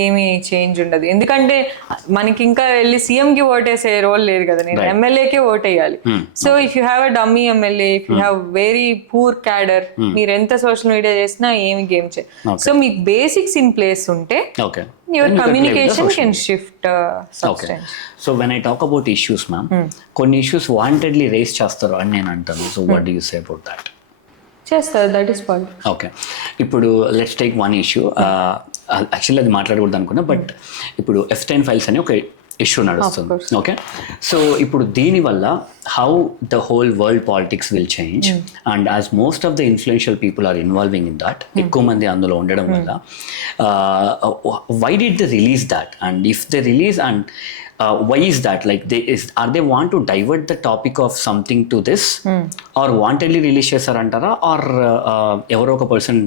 ఏమి చేంజ్ ఉండదు. ఎందుకంటే మనకి ఇంకా వెళ్ళి సీఎం కి ఓటేసే రోల్ లేదు కదా, నేను ఎమ్మెల్యేకే ఓట్ వేయాలి. So if you have a dummy MLA, if you have very poor cadre, మీరు ఎంత సోషల్ మీడియా చేసినా ఏమి గేమ్ చే. సో మీకు బేసిక్స్ ఇన్ ప్లేస్ ఉంటే your communication can shift substance. So when I talk about issues, ma'am, కొన్ని issues wantedly raise చేస్తారు అని నేను అంటాను. So what do you say about that? చేస్తారు, దట్ ఈస్ పాయింట్. ఓకే. ఇప్పుడు let's take one issue. Actually అది మాట్లాడకూడదు అనుకున్నా, బట్ ఇప్పుడు ఎఫ్స్టైన్ ఫైల్స్ అని ఒక ఇష్యూ నడుస్తుంది. ఓకే. సో ఇప్పుడు దీనివల్ల how the whole world politics will change, and as most of the influential people are involving in that, ఎక్కువ మంది అందులో ఉండడం వల్ల why did they release that, and if they release, and why is that? Like are they want to divert the topic of something to this, or wantedly release చేస్తారంటారా, ఆర్ ఎవరో ఒక పర్సన్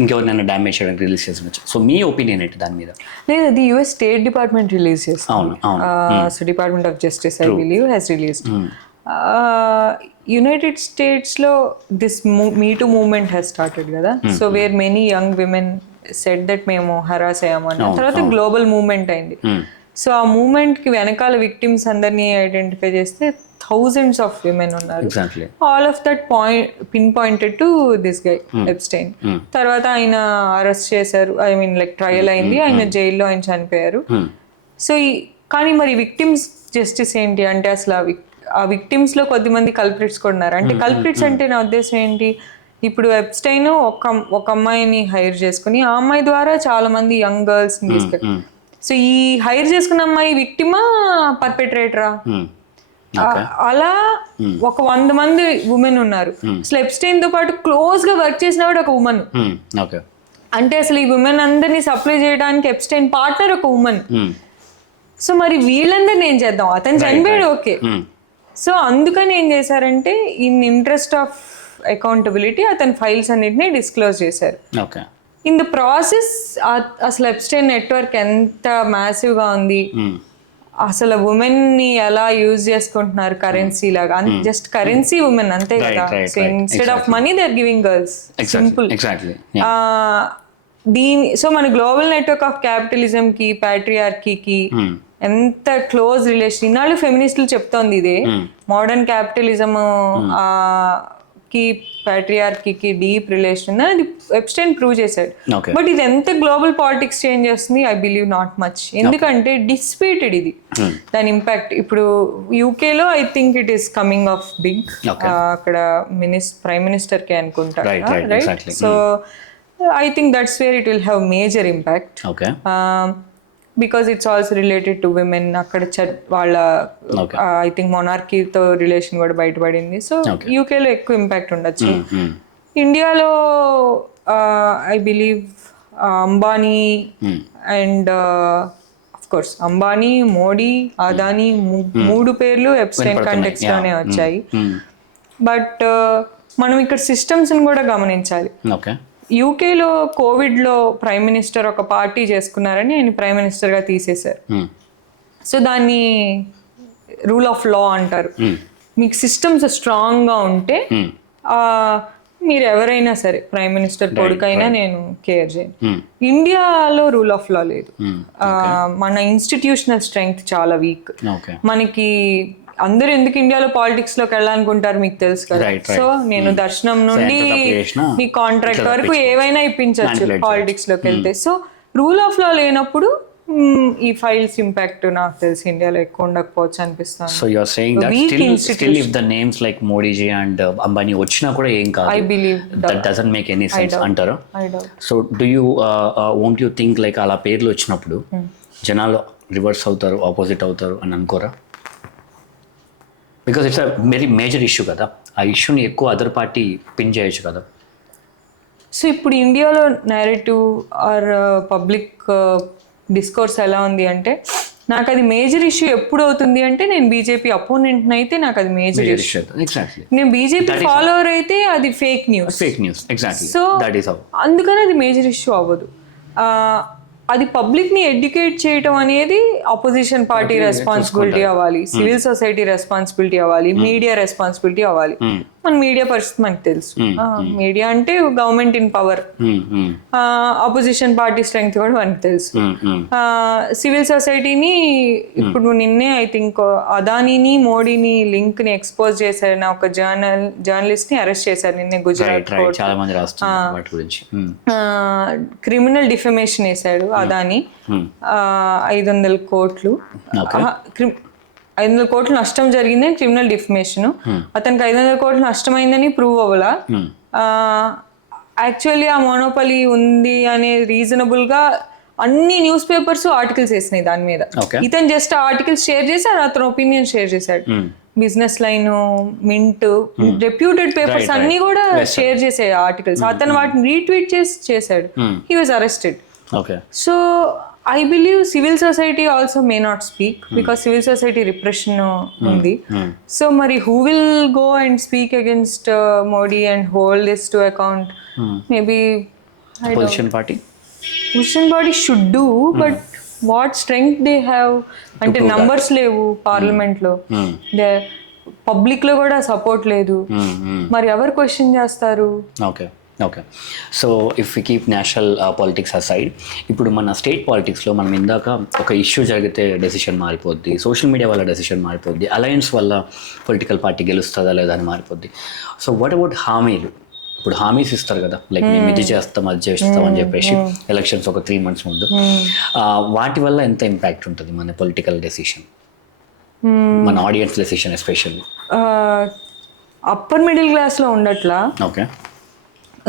ఇంకెవరినైనా డ్యామేజ్ చేయడానికి రిలీజ్ చేసినచ్చు? సో మీ ఒపీనియన్ ఏంటి దాని మీద? లేదు, అది యుఎస్ స్టేట్ డిపార్ట్మెంట్ రిలీజ్ చేస్తుంది. So Department of Justice I believe has released. United స్టేట్స్లో this me too movement has started కదా. So where many young women said that మేము హరాస్ అయ్యాము అని, తర్వాత గ్లోబల్ మూవ్మెంట్ అయింది. సో ఆ మూవ్మెంట్ కి వెనకాల విక్టిమ్స్ అందరినీ ఐడెంటిఫై చేస్తే thousands of women ఉన్నారు. All of that pin pointed to this guy Epstein. తర్వాత ఆయన అరెస్ట్ చేశారు, ఐ మీన్ లైక్ ట్రయల్ అయింది, ఆయన జైల్లో ఆయన చనిపోయారు. సో కానీ మరి విక్టిమ్స్ జస్టిస్ ఏంటి అంటే, అసలు ఆ విక్టిమ్స్ లో కొద్దిమంది కల్ప్రిట్స్ కూడా ఉన్నారు. అంటే కల్ప్రిట్స్ అంటే నా ఉద్దేశం ఏంటి, ఇప్పుడు ఎప్స్టైన్ ఒక అమ్మాయిని హైర్ చేసుకుని ఆ అమ్మాయి ద్వారా చాలా మంది యంగ్ గర్ల్స్ తీసుకెళ్ళి, సో ఈ హైర్ చేసుకున్న అమ్మాయి విక్టిమా పర్పెట్రేటరా, అలా ఒక 100 మంది ఉమెన్ ఉన్నారు. అసలు ఎప్స్టైన్ తో పాటు క్లోజ్ గా వర్క్ చేసిన వాడు ఒక ఉమెన్. అంటే అసలు ఈ ఉమెన్ అందరినీ సప్లై చేయడానికి ఎప్స్టైన్ పార్ట్నర్ ఒక ఉమెన్. సో మరి వీళ్ళందరినీ ఏం చేద్దాం, అతను చనిపోయాడు ఓకే. సో అందుకని ఏం చేశారంటే, ఇన్ ఇంట్రెస్ట్ ఆఫ్ అకౌంటబిలిటీ అతని ఫైల్స్ అన్నిటిని డిస్క్లోజ్ చేశారు. ఇన్ ద ప్రాసెస్ అసలు ఎప్స్టైన్ నెట్వర్క్ ఎంత మ్యాసివ్ గా ఉంది, అసలు ఉమెన్ ని ఎలా యూజ్ చేసుకుంటున్నారు కరెన్సీ లాగా, జస్ట్ కరెన్సీ ఉమెన్ అంతే కదా. So instead of money they are giving girls, simple. So మన గ్లోబల్ నెట్వర్క్ ఆఫ్ క్యాపిటలిజం కి ప్యాట్రియార్కీకి ఎంత క్లోజ్ రిలేషన్. ఇన్నాళ్ళు ఫెమినిస్టులు చెప్తోంది ఇదే, మోడర్న్ క్యాపిటలిజం కి ప్యాట్రియార్కీకి డీప్ రిలేషన్ ఉందని అది ఎప్స్టైన్ ప్రూవ్ చేశాడు. Okay. బట్ ఇది ఎంత గ్లోబల్ పాలిటిక్స్ చేంజ్ చేస్తుంది, ఐ బిలీవ్ నాట్ మచ్. ఎందుకంటే డిస్ప్యూటెడ్ ఇది దాని ఇంపాక్ట్. ఇప్పుడు యూకేలో I think it is coming of big. అక్కడ ప్రైమ్ మినిస్టర్ కే అనుకుంటా, right? So I think that's where it will have major impact. Because it's also related to women. అక్కడ వాళ్ళ ఐ థింక్ మొనార్కీతో రిలేషన్ కూడా బయటపడింది. సో యూకేలో ఎక్కువ ఇంపాక్ట్ ఉండొచ్చు. ఇండియాలో I believe Ambani and of course Ambani, Modi, Adani మూడు పేర్లు ఎప్స్టైన్ కాంటెక్స్ట్ లోనే వచ్చాయి. బట్ మనం ఇక్కడ సిస్టమ్స్ కూడా గమనించాలి. యూకేలో కోవిడ్లో ప్రైమ్ మినిస్టర్ ఒక పార్టీ చేసుకున్నారని ఆయన ప్రైమ్ మినిస్టర్గా తీసేశారు. సో దాన్ని రూల్ ఆఫ్ లా అంటారు. మీకు సిస్టమ్స్ స్ట్రాంగ్గా ఉంటే మీరు ఎవరైనా సరే ప్రైమ్ మినిస్టర్ కొడుకైనా నేను కేర్ చేయను. ఇండియాలో రూల్ ఆఫ్ లా లేదు. మన ఇన్స్టిట్యూషనల్ స్ట్రెంగ్త్ చాలా వీక్. మనకి అందరూ ఎందుకు ఇండియాలో పాలిటిక్స్ లోకి వెళ్ళాలనుకుంటారు మీకు తెలుసు కదా. సో నేను దర్శనం నుండి మీ కాంట్రాక్ట్ వరకు ఏవైనా ఇప్పించవచ్చు పాలిటిక్స్ లోకి వెళ్తే. సో రూల్ ఆఫ్ లా లేనప్పుడు ఈ ఫైల్స్ ఇంపాక్ట్ నాకు తెలిసి ఇండియాలో ఎక్కువ ఉండకపోవచ్చు అనిపిస్తుంది. So you are saying that still if the names like Modi ji and Ambani వచ్చినా కూడా ఏం కాదు. I believe that doesn't make any sense అంటారు. So do you won't you think like అలా పేర్లు వచ్చినప్పుడు జనాలు రివర్స్ అవుతారు, ఆపోజిట్ అవుతారు అని అనుకోరా? Because it's a very major issue కదా. ఆ ఇష్యూని ఎక్కువ అదర్ పార్టీ పిన్ చేయొచ్చు కదా. సో ఇప్పుడు ఇండియాలో నేరేటివ్ ఆర్ పబ్లిక్ డిస్కోర్స్ ఎలా ఉంది అంటే, నాకు అది మేజర్ ఇష్యూ ఎప్పుడు అవుతుంది అంటే నేను బీజేపీ అపోనెంట్ అయితే నాకు అది మేజర్ ఇష్యూ. నేను బీజేపీ ఫాలోవర్ అయితే అది ఫేక్ న్యూస్. సో అందుకని అది మేజర్ ఇష్యూ అవ్వదు. అది పబ్లిక్ ని ఎడ్యుకేట్ చేయటం అనేది అపోజిషన్ పార్టీ రెస్పాన్సిబిలిటీ అవ్వాలి, సివిల్ సొసైటీ రెస్పాన్సిబిలిటీ అవ్వాలి, మీడియా రెస్పాన్సిబిలిటీ అవ్వాలి. మన మీడియా పరిస్థితి మనకు తెలుసు. మీడియా అంటే government in power, opposition party strength కూడా మనకు తెలుసు. సివిల్ సొసైటీని ఇప్పుడు నిన్నే ఐ థింక్ అదానీని మోడీని లింక్ ని ఎక్స్పోజ్ చేశారని ఒక జర్నలిస్ట్ ని అరెస్ట్ చేశారు నిన్నే గుజరాత్ కోర్ట్. క్రిమినల్ డిఫమేషన్ వేశాడు అదానీ. 500 కోట్లు 500 కోట్లు నష్టం జరిగిందని క్రిమినల్ డిఫమేషన్. అతనికి 500 కోట్లు నష్టమైందని ప్రూవ్ అవ్వలా. యాక్చువల్లీ ఆ మోనోపలీ ఉంది అనే రీజనబుల్ గా అన్ని న్యూస్ పేపర్స్ ఆర్టికల్స్ వేసినాయి దాని మీద. ఇతను జస్ట్ ఆర్టికల్స్ షేర్ చేశారు, అతను ఒపీనియన్ షేర్ చేశాడు. Business line, mint, reputed papers అన్ని కూడా షేర్ చేసే ఆర్టికల్స్. అతను వాటిని రీట్వీట్ చేశాడు. He was arrested. So I believe civil society also may not speak because civil society repression undi. So Mari, who will go and speak against Modi and hold this to account? Maybe opposition party should do, but what strength they have ante numbers levu parliament lo, the public lo kuda support ledu. Mari ever question చేస్తారు? Okay. So if we keep national politics aside, ఇప్పుడు మన స్టేట్ పాలిటిక్స్లో మనం ఇందాక ఒక ఇష్యూ జరిగితే డెసిషన్ మారిపోద్ది, సోషల్ మీడియా వల్ల డెసిషన్ మారిపోద్ది, అలయన్స్ వల్ల పొలిటికల్ పార్టీ గెలుస్తుందా లేదా అని మారిపోద్ది. సో వాట్ అబౌట్ హామీలు? ఇప్పుడు హామీస్ ఇస్తారు కదా, లైక్ మేము ఇది చేస్తాం అది చేస్తాం అని చెప్పేసి ఎలక్షన్స్ ఒక 3 months ముందు. వాటి వల్ల ఎంత ఇంపాక్ట్ ఉంటుంది మన పొలిటికల్ డెసిషన్, మన audience decision especially? Upper middle క్లాస్లో ఉండట్లా. Okay.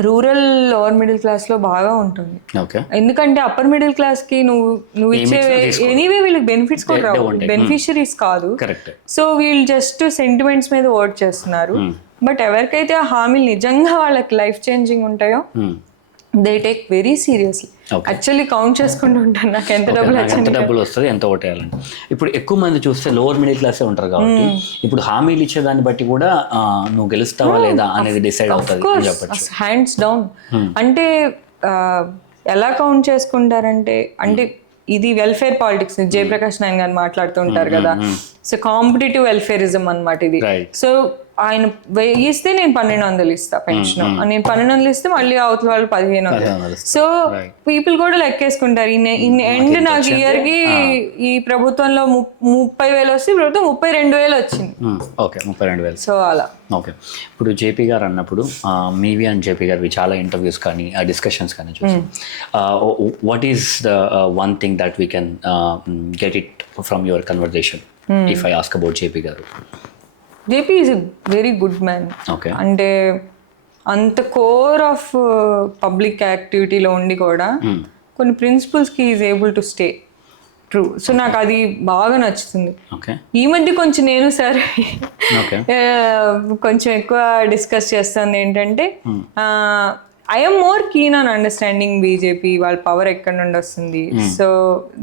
Rural lower middle class లో బాగా ఉంటుంది. ఎందుకంటే అప్పర్ మిడిల్ క్లాస్ కి నువ్వు ఇచ్చే ఎనీవే వీళ్ళకి బెనిఫిట్స్ కూడా రావు, బెనిఫిషియరీస్ కాదు. సో వీళ్ళు జస్ట్ సెంటిమెంట్స్ మీద ఓట్ చేస్తున్నారు. బట్ ఎవరికైతే ఆ హామీలు నిజంగా వాళ్ళకి లైఫ్ చేంజింగ్ ఉంటాయో they take very seriously. Actually count చేసుకుంటూ ఉంటాను నాకు ఎంత డబ్బులు వస్తుంది, ఎంత ఓటేయాలని. ఇప్పుడు ఎక్కువ మంది చూస్తే లోవర్ మిడిల్ క్లాసే ఉంటారు కాబట్టి ఇప్పుడు హామీలు ఇచ్చే దాన్ని బట్టి కూడా నువ్వు గెలుస్తావా లేదా అనేది డిసైడ్ అవుతుంది అని చెప్పొచ్చు. Hands down. అంటే ఎలా కౌంట్ చేసుకుంటారంటే, అంటే ఇది వెల్ఫేర్ పాలిటిక్స్, జయప్రకాష్ నారాయణ గారు మాట్లాడుతూ ఉంటారు కదా. సో కాంపిటేటివ్ వెల్ఫేరిజం అన్నమాట ఇది. సో ఆయన 1000 ఇస్తే నేను 1200 ఇస్తా పెన్షన్, నేను 1200 ఇస్తే మళ్ళీ అవతల వాళ్ళు 1500. సో పీపుల్ కూడా లెక్కేసుకుంటారు ఇన్ ఎండ్ నాకు ఇయర్ కి ఈ ప్రభుత్వంలో 30,000 వస్తే ప్రభుత్వం 32,000 వచ్చింది. ఓకే, 32,000. సో అలా. ఓకే, ఇప్పుడు జేపీ గారు అన్నప్పుడు మీవి అండ్ జేపీ గారివి చాలా ఇంటర్వ్యూస్ కానీ డిస్కషన్స్ కానీ చూసాం. What is the one thing that we can get it from your conversation if I ask about JP గారు? JP is a very good man. Okay, అంటే అంత కోర్ ఆఫ్ పబ్లిక్ యాక్టివిటీలో ఉండి కూడా కొన్ని ప్రిన్సిపల్స్కి is able to stay true. So నాకు అది బాగా నచ్చుతుంది. ఈ మధ్య కొంచెం నేను సరే కొంచెం ఎక్కువ డిస్కస్ చేస్తుంది ఏంటంటే I'm more keen on understanding BJP, వాళ్ళ పవర్ ఎక్కడ నుండి వస్తుంది, సో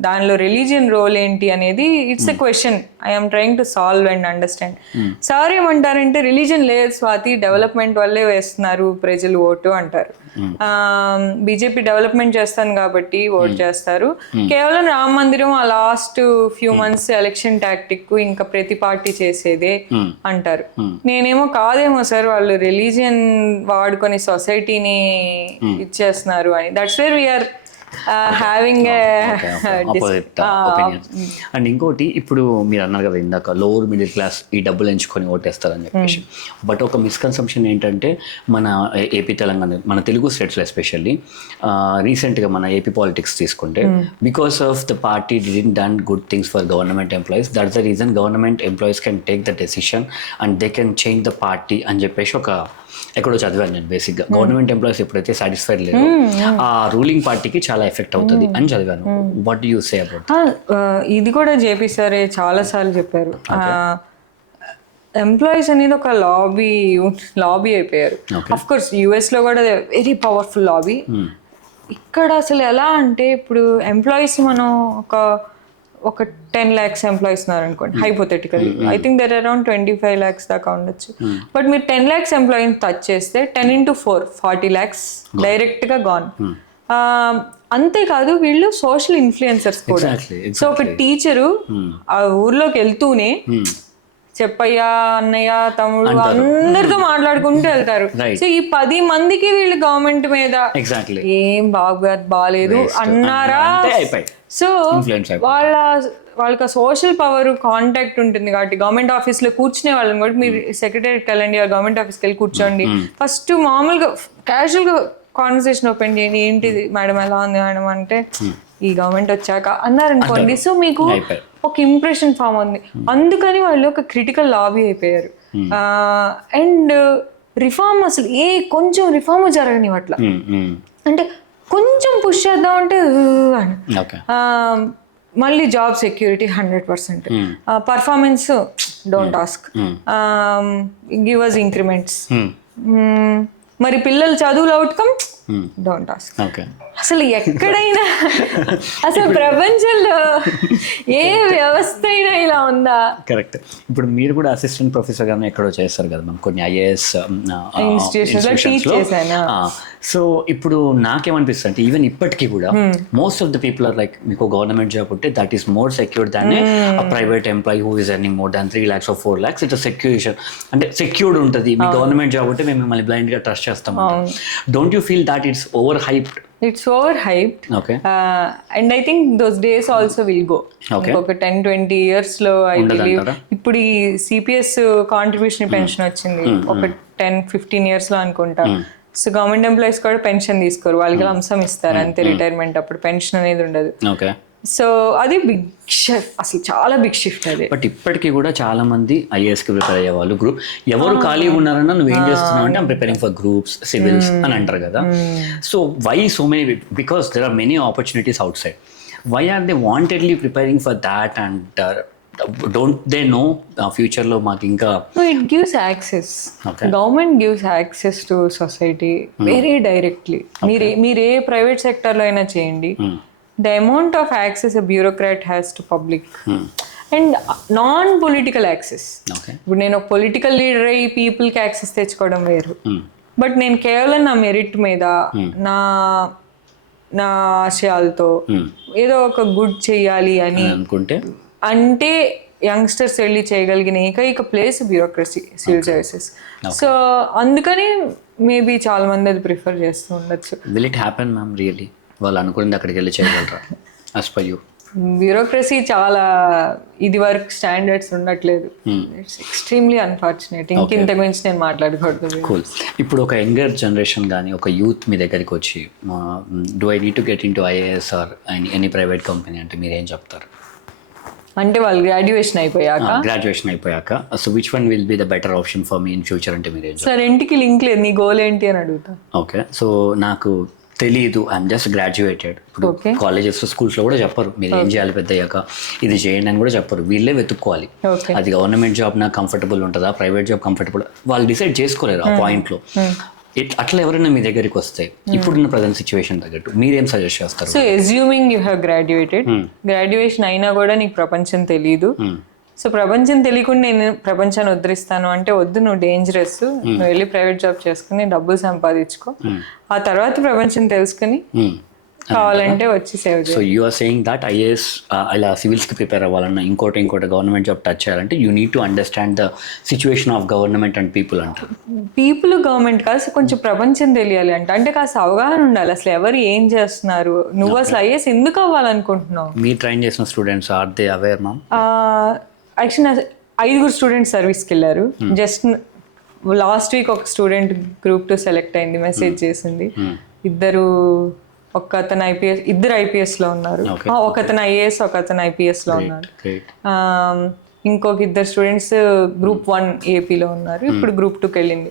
దానిలో రిలీజియన్ రోల్ ఏంటి అనేది it's a question I'm trying to solve and understand. Sir ఏమంటారంటే రిలీజన్ లేదు స్వాతి, డెవలప్మెంట్ వల్లే వేస్తున్నారు ప్రజలు ఓటు అంటారు. బీజేపీ డెవలప్మెంట్ చేస్తాను కాబట్టి ఓట్ చేస్తారు, కేవలం రామ మందిరం ఆ last few months election tactic ఇంకా ప్రతి పార్టీ చేసేదే అంటారు. నేనేమో కాదేమో సార్, వాళ్ళు రిలీజియన్ వాడుకొని సొసైటీని ఇచ్చేస్తున్నారు అని. That's where we are having and ఇంకోటి, ఇప్పుడు మీరు అన్నారు కదా ఇందాక లోవర్ మిడిల్ క్లాస్ ఈ డబ్బులు ఎంచుకొని ఓటేస్తారని చెప్పేసి, బట్ ఒక మిస్కన్సెప్షన్ ఏంటంటే మన ఏపీ తెలంగాణ మన తెలుగు స్టేట్స్లో ఎస్పెషల్లీ రీసెంట్గా మన ఏపీ పాలిటిక్స్ తీసుకుంటే because of the party didn't done good things for government employees, that's the reason government employees can take the decision and they can change the party అని చెప్పేసి ఒక ఎక్కడో చదివాను నేను. బేసిక్గా గవర్నమెంట్ ఎంప్లాయీస్ ఎప్పుడైతే సాటిస్ఫైడ్ లేదు ఆ రూలింగ్ పార్టీకి చాలా ఎఫెక్ట్ అవుతుంది అని చదివాను. What do you say about? ఇది కూడా జేపీ సార్ చాలా సార్లు చెప్పారు. ఎంప్లాయీస్ అనేది ఒక లాబీ అయిపోయారు. అఫ్ కోర్స్ యుఎస్ లో కూడా వెరీ పవర్ఫుల్ లాబీ. ఇక్కడ అసలు ఎలా అంటే ఇప్పుడు ఎంప్లాయీస్ మనం ఒక 10 lakhs ఎంప్లాయీస్ ఉన్నారు అనుకోండి hypothetical, I think there around 25 lakhs దాకా ఉండొచ్చు. బట్ మీరు 10 lakhs ఎంప్లాయీని టచ్ చేస్తే 10 into 4 40 lakhs డైరెక్ట్ గా గాన్. అంతేకాదు వీళ్ళు సోషల్ ఇన్ఫ్లుయెన్సర్స్ కూడా. సో ఒక టీచరు ఆ ఊర్లోకి వెళ్తూనే చెప్పయ్యా అన్నయ్య తమ్ముడు అందరితో మాట్లాడుకుంటూ వెళ్తారు. సో ఈ 10 మందికి వీళ్ళు గవర్నమెంట్ మీద ఏం బాగాలేదు అన్నారా, సో వాళ్ళకి సోషల్ పవర్ కాంటాక్ట్ ఉంటుంది కాబట్టి గవర్నమెంట్ ఆఫీస్ లో కూర్చునే వాళ్ళని కూడా మీరు సెక్రటరీకి వెళ్ళండి, గవర్నమెంట్ ఆఫీస్కి వెళ్ళి కూర్చోండి, ఫస్ట్ మామూలుగా క్యాజువల్ గా కాన్వర్సేషన్ ఓపెన్ చేయండి, ఏంటిది మేడం ఎలా ఉంది మేడం అంటే ఈ గవర్నమెంట్ వచ్చాక అన్నారనుకోండి. సో మీకు ఒక ఇంప్రెషన్ ఫామ్ ఉంది. అందుకని వాళ్ళు ఒక క్రిటికల్ లాబీ అయిపోయారు. అండ్ రిఫార్మ్ అసలు కొంచెం రిఫార్మ్ జరగని అట్లా, అంటే కొంచెం పుష్ చేద్దాం అంటే మళ్ళీ job security 100%, performance don't ask, give us increments, మరి పిల్లల చదువుల అవుట్కమ్ డోంట్ ఆస్క్. అసలు ఎక్కడైనా అసలు ప్రపంచంలో ఏ వ్యవస్థ అయినా ఇలా ఉందా? కరెక్ట్. ఇప్పుడు మీరు కూడా అసిస్టెంట్ ప్రొఫెసర్ గానే ఎక్కడో చేస్తారు కదా మ్యామ్, కొన్ని ఐఏఎస్ ఇన్స్టిట్యూషన్స్లో. సో ఇప్పుడు నాకేమనిపిస్తుంది అంటే ఈవెన్ ఇప్పటికీ కూడా most of the people are like మీకు గవర్నమెంట్ జాబ్ ఉంటే that is more secured than private employee who is earning more than 3 lakhs or 4 lakhs. It's సెక్యూరిషన్ అంటే సెక్యూర్డ్ ఉంటుంది. మీ గవర్నమెంట్ జాబ్ ఉంటే మేము మిమ్మల్ని బ్లైండ్ గా ట్రస్ట్ చేస్తాం. Don't you feel that it's over hyped? It's overhyped. Okay. And I think those days also will go. Okay. ఒక 10-20 years లో I believe ఇప్పుడు ఈ సిపిఎస్ కాంట్రిబ్యూషన్ పెన్షన్ వచ్చింది ఒక 10-15 years లో అనుకుంటా. సో గవర్నమెంట్ ఎంప్లాయీస్ కూడా పెన్షన్ తీసుకోరు, వాళ్ళకి లంసం ఇస్తారు అంతే, రిటైర్మెంట్ అప్పుడు పెన్షన్ అనేది ఉండదు. సో అది బిగ్ షిఫ్ట్, అసలు చాలా బిగ్ షిఫ్ట్ అది. బట్ ఇప్పటికీ కూడా చాలా మంది ఐఏఎస్కి ప్రిపేర్ అయ్యే వాళ్ళు గ్రూప్ ఎవరు ఖాళీగా ఉన్నారన్నా నువ్వు ఏం చేస్తున్నావు అంటే I'm preparing for groups civils అని అంటారు కదా. So why so many, because there are many opportunities outside, why are they wantedly preparing for that and don't they know ఫ్యూచర్లో మాకు ఇంకా? It gives access, government gives access to society very directly. మీరు ఏ ప్రైవేట్ సెక్టర్లో అయినా చేయండి, the amount of access a bureaucrat has to public and non-political access. ఇప్పుడు నేను ఒక పొలిటికల్ లీడర్ అయ్యి పీపుల్కి యాక్సెస్ తెచ్చుకోవడం వేరు, బట్ నేను కేవలం నా మెరిట్ మీద నా ఆశయాలతో ఏదో ఒక గుడ్ చెయ్యాలి అని అనుకుంటే అంటే యంగ్స్టర్స్ వెళ్ళి చేయగలిగిన ఏకైక place bureaucracy, civil services. So అందుకని మేబీ చాలా మంది అది ప్రిఫర్ చేస్తూ ఉండొచ్చు. Will it happen ma'am really? వాళ్ళు అనుకున్నది అక్కడికి వెళ్ళి చేయగలరా యాజ్ పర్ యూ? బ్యూరోక్రసీ చాలా ఇది వరకు స్టాండర్డ్స్ ఉండట్లేదు. It's extremely unfortunate. ఇంత మించి నేను మాట్లాడకూడదు. కూల్. ఇప్పుడు ఒక యంగర్ జనరేషన్ కానీ ఒక యూత్ మీ దగ్గరికి వచ్చి do I need to get in to IAS or any private company అంటే మీరు ఏం చెప్తారు? అంటే వాళ్ళు గ్రాడ్యుయేషన్ అయిపోయాక so which one will be the better option for me in future అంటే మీరు ఏం? సార్ ఇంటికి లింక్ లేదు, నీ గోల్ ఏంటి అని అడుగుతా. ఓకే, సో నాకు తెలీదు, ఐఎమ్ జస్ట్ గ్రాడ్యుయేటెడ్. ఇప్పుడు కాలేజెస్ స్కూల్స్లో కూడా చెప్పరు మీరు ఏం చేయాలి పెద్ద అయ్యాక, ఇది చేయండి అని కూడా చెప్పరు. వీళ్ళే వెతుక్కోవాలి. అది గవర్నమెంట్ జాబ్ నాకు కంఫర్టబుల్ ఉంటుందా, ప్రైవేట్ జాబ్ కంఫర్టబుల్, వాళ్ళు డిసైడ్ చేసుకోలేరు ఆ పాయింట్లో. అట్లా ఎవరైనా మీ దగ్గరికి వస్తే ఇప్పుడున్న ప్రజెంట్ సిచ్యువేషన్ తగ్గట్టు మీరేం సజెస్ట్ చేస్తారు? So assuming you have graduated, graduation అయినా కూడా నీకు ప్రపంచం తెలీదు. సో ప్రపంచం తెలియకుండా నేను ప్రపంచాన్ని ఉద్ధరిస్తాను అంటే వద్దు, నువ్వు డేంజరస్. నువ్వు వెళ్ళి ప్రైవేట్ జాబ్ చేసుకుని డబ్బులు సంపాదించుకో, ఆ తర్వాత ప్రపంచం తెలుసుకుని కావాలంటే వచ్చి సేవ్ చేయాలి. So you are saying that IAS ఇలా సివిల్స్కి ప్రిపేర్ అవ్వాలన్నా ఇంకోటి గవర్నమెంట్ జాబ్ టచ్ చేయాలంటే you need to understand the situation of government and people అంటారు. పీపుల్ గవర్నమెంట్ కాదు, కొంచెం ప్రపంచం తెలియాలి అంటే కాస్త అవగాహన ఉండాలి. అసలు ఎవరు ఏం చేస్తున్నారు, నువ్వు అసలు ఐఏఎస్ ఎందుకు అవ్వాలనుకుంటున్నావు? మీరు ట్రైన్ చేసిన students are they aware ma'am? Actually 5 students సర్వీస్కి వెళ్ళారు. జస్ట్ లాస్ట్ వీక్ ఒక స్టూడెంట్ గ్రూప్ 2 సెలెక్ట్ అయింది, మెసేజ్ చేసింది. ఒకతను ఐపీఎస్, ఇద్దరు ఐపీఎస్లో ఉన్నారు. ఒకతను ఐఏఎస్, ఒకతను ఐపీఎస్లో ఉన్నారు. ఇంకొక 2 స్టూడెంట్స్ గ్రూప్ 1 ఏపీలో ఉన్నారు. ఇప్పుడు గ్రూప్ 2కి వెళ్ళింది.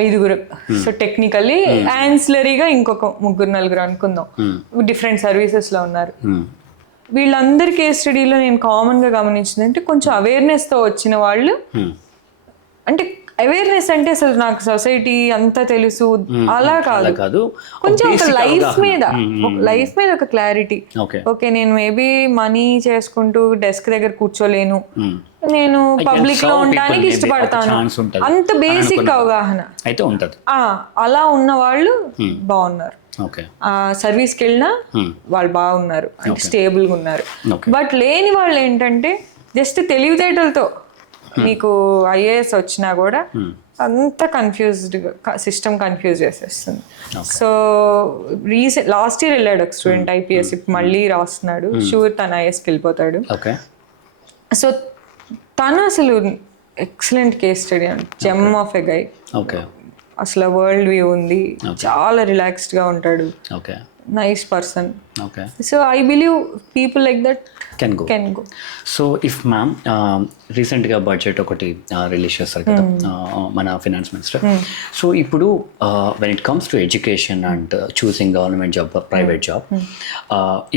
5. సో టెక్నికల్లీ యాన్సిలరీగా ఇంకొక 3-4 అనుకుందాం డిఫరెంట్ సర్వీసెస్లో ఉన్నారు. వీళ్ళందరి కేస్ స్టడీలో నేను కామన్గా గమనించింది అంటే కొంచెం అవేర్నెస్తో వచ్చిన వాళ్ళు. అంటే అవేర్నెస్ అంటే అసలు నాకు సొసైటీ అంతా తెలుసు అలా కాదు, కొంచెం ఒక లైఫ్ మీద ఒక క్లారిటీ. ఓకే, నేను మేబీ మనీ చేసుకుంటూ డెస్క్ దగ్గర కూర్చోలేను, నేను పబ్లిక్ లో ఉండడానికి ఇష్టపడతాను, అంత బేసిక్ అవగాహన అయితే ఉంటది. అలా ఉన్న వాళ్ళు బాగున్నారు. సర్వీస్కి వెళ్ళినా వాళ్ళు బాగున్నారు, అంటే స్టేబుల్గా ఉన్నారు. బట్ లేని వాళ్ళు ఏంటంటే జస్ట్ తెలివితేటలతో నీకు ఐఏఎస్ వచ్చినా కూడా అంత కన్ఫ్యూజ్డ్గా సిస్టమ్ కన్ఫ్యూజ్ చేసేస్తుంది. సో లాస్ట్ ఇయర్ వెళ్ళాడు ఒక స్టూడెంట్ ఐపీఎస్, ఇప్పుడు మళ్ళీ రాస్తున్నాడు. షూర్ తను ఐఏఎస్కి వెళ్ళిపోతాడు. సో తను అసలు ఎక్సలెంట్ కేస్ స్టడీ అండి, జెమ్ ఆఫ్ ఎ గై. అసలు వరల్డ్ వ్యూ ఉంది, చాలా రిలాక్స్డ్గా ఉంటాడు, nice person. So I believe people like that can go. So if ma'am రీసెంట్గా బడ్జెట్ ఒకటి రిలీజ్ చేస్తారు కదా మన ఫినాన్స్ మినిస్టర్. సో ఇప్పుడు when it comes to education and choosing government job private job,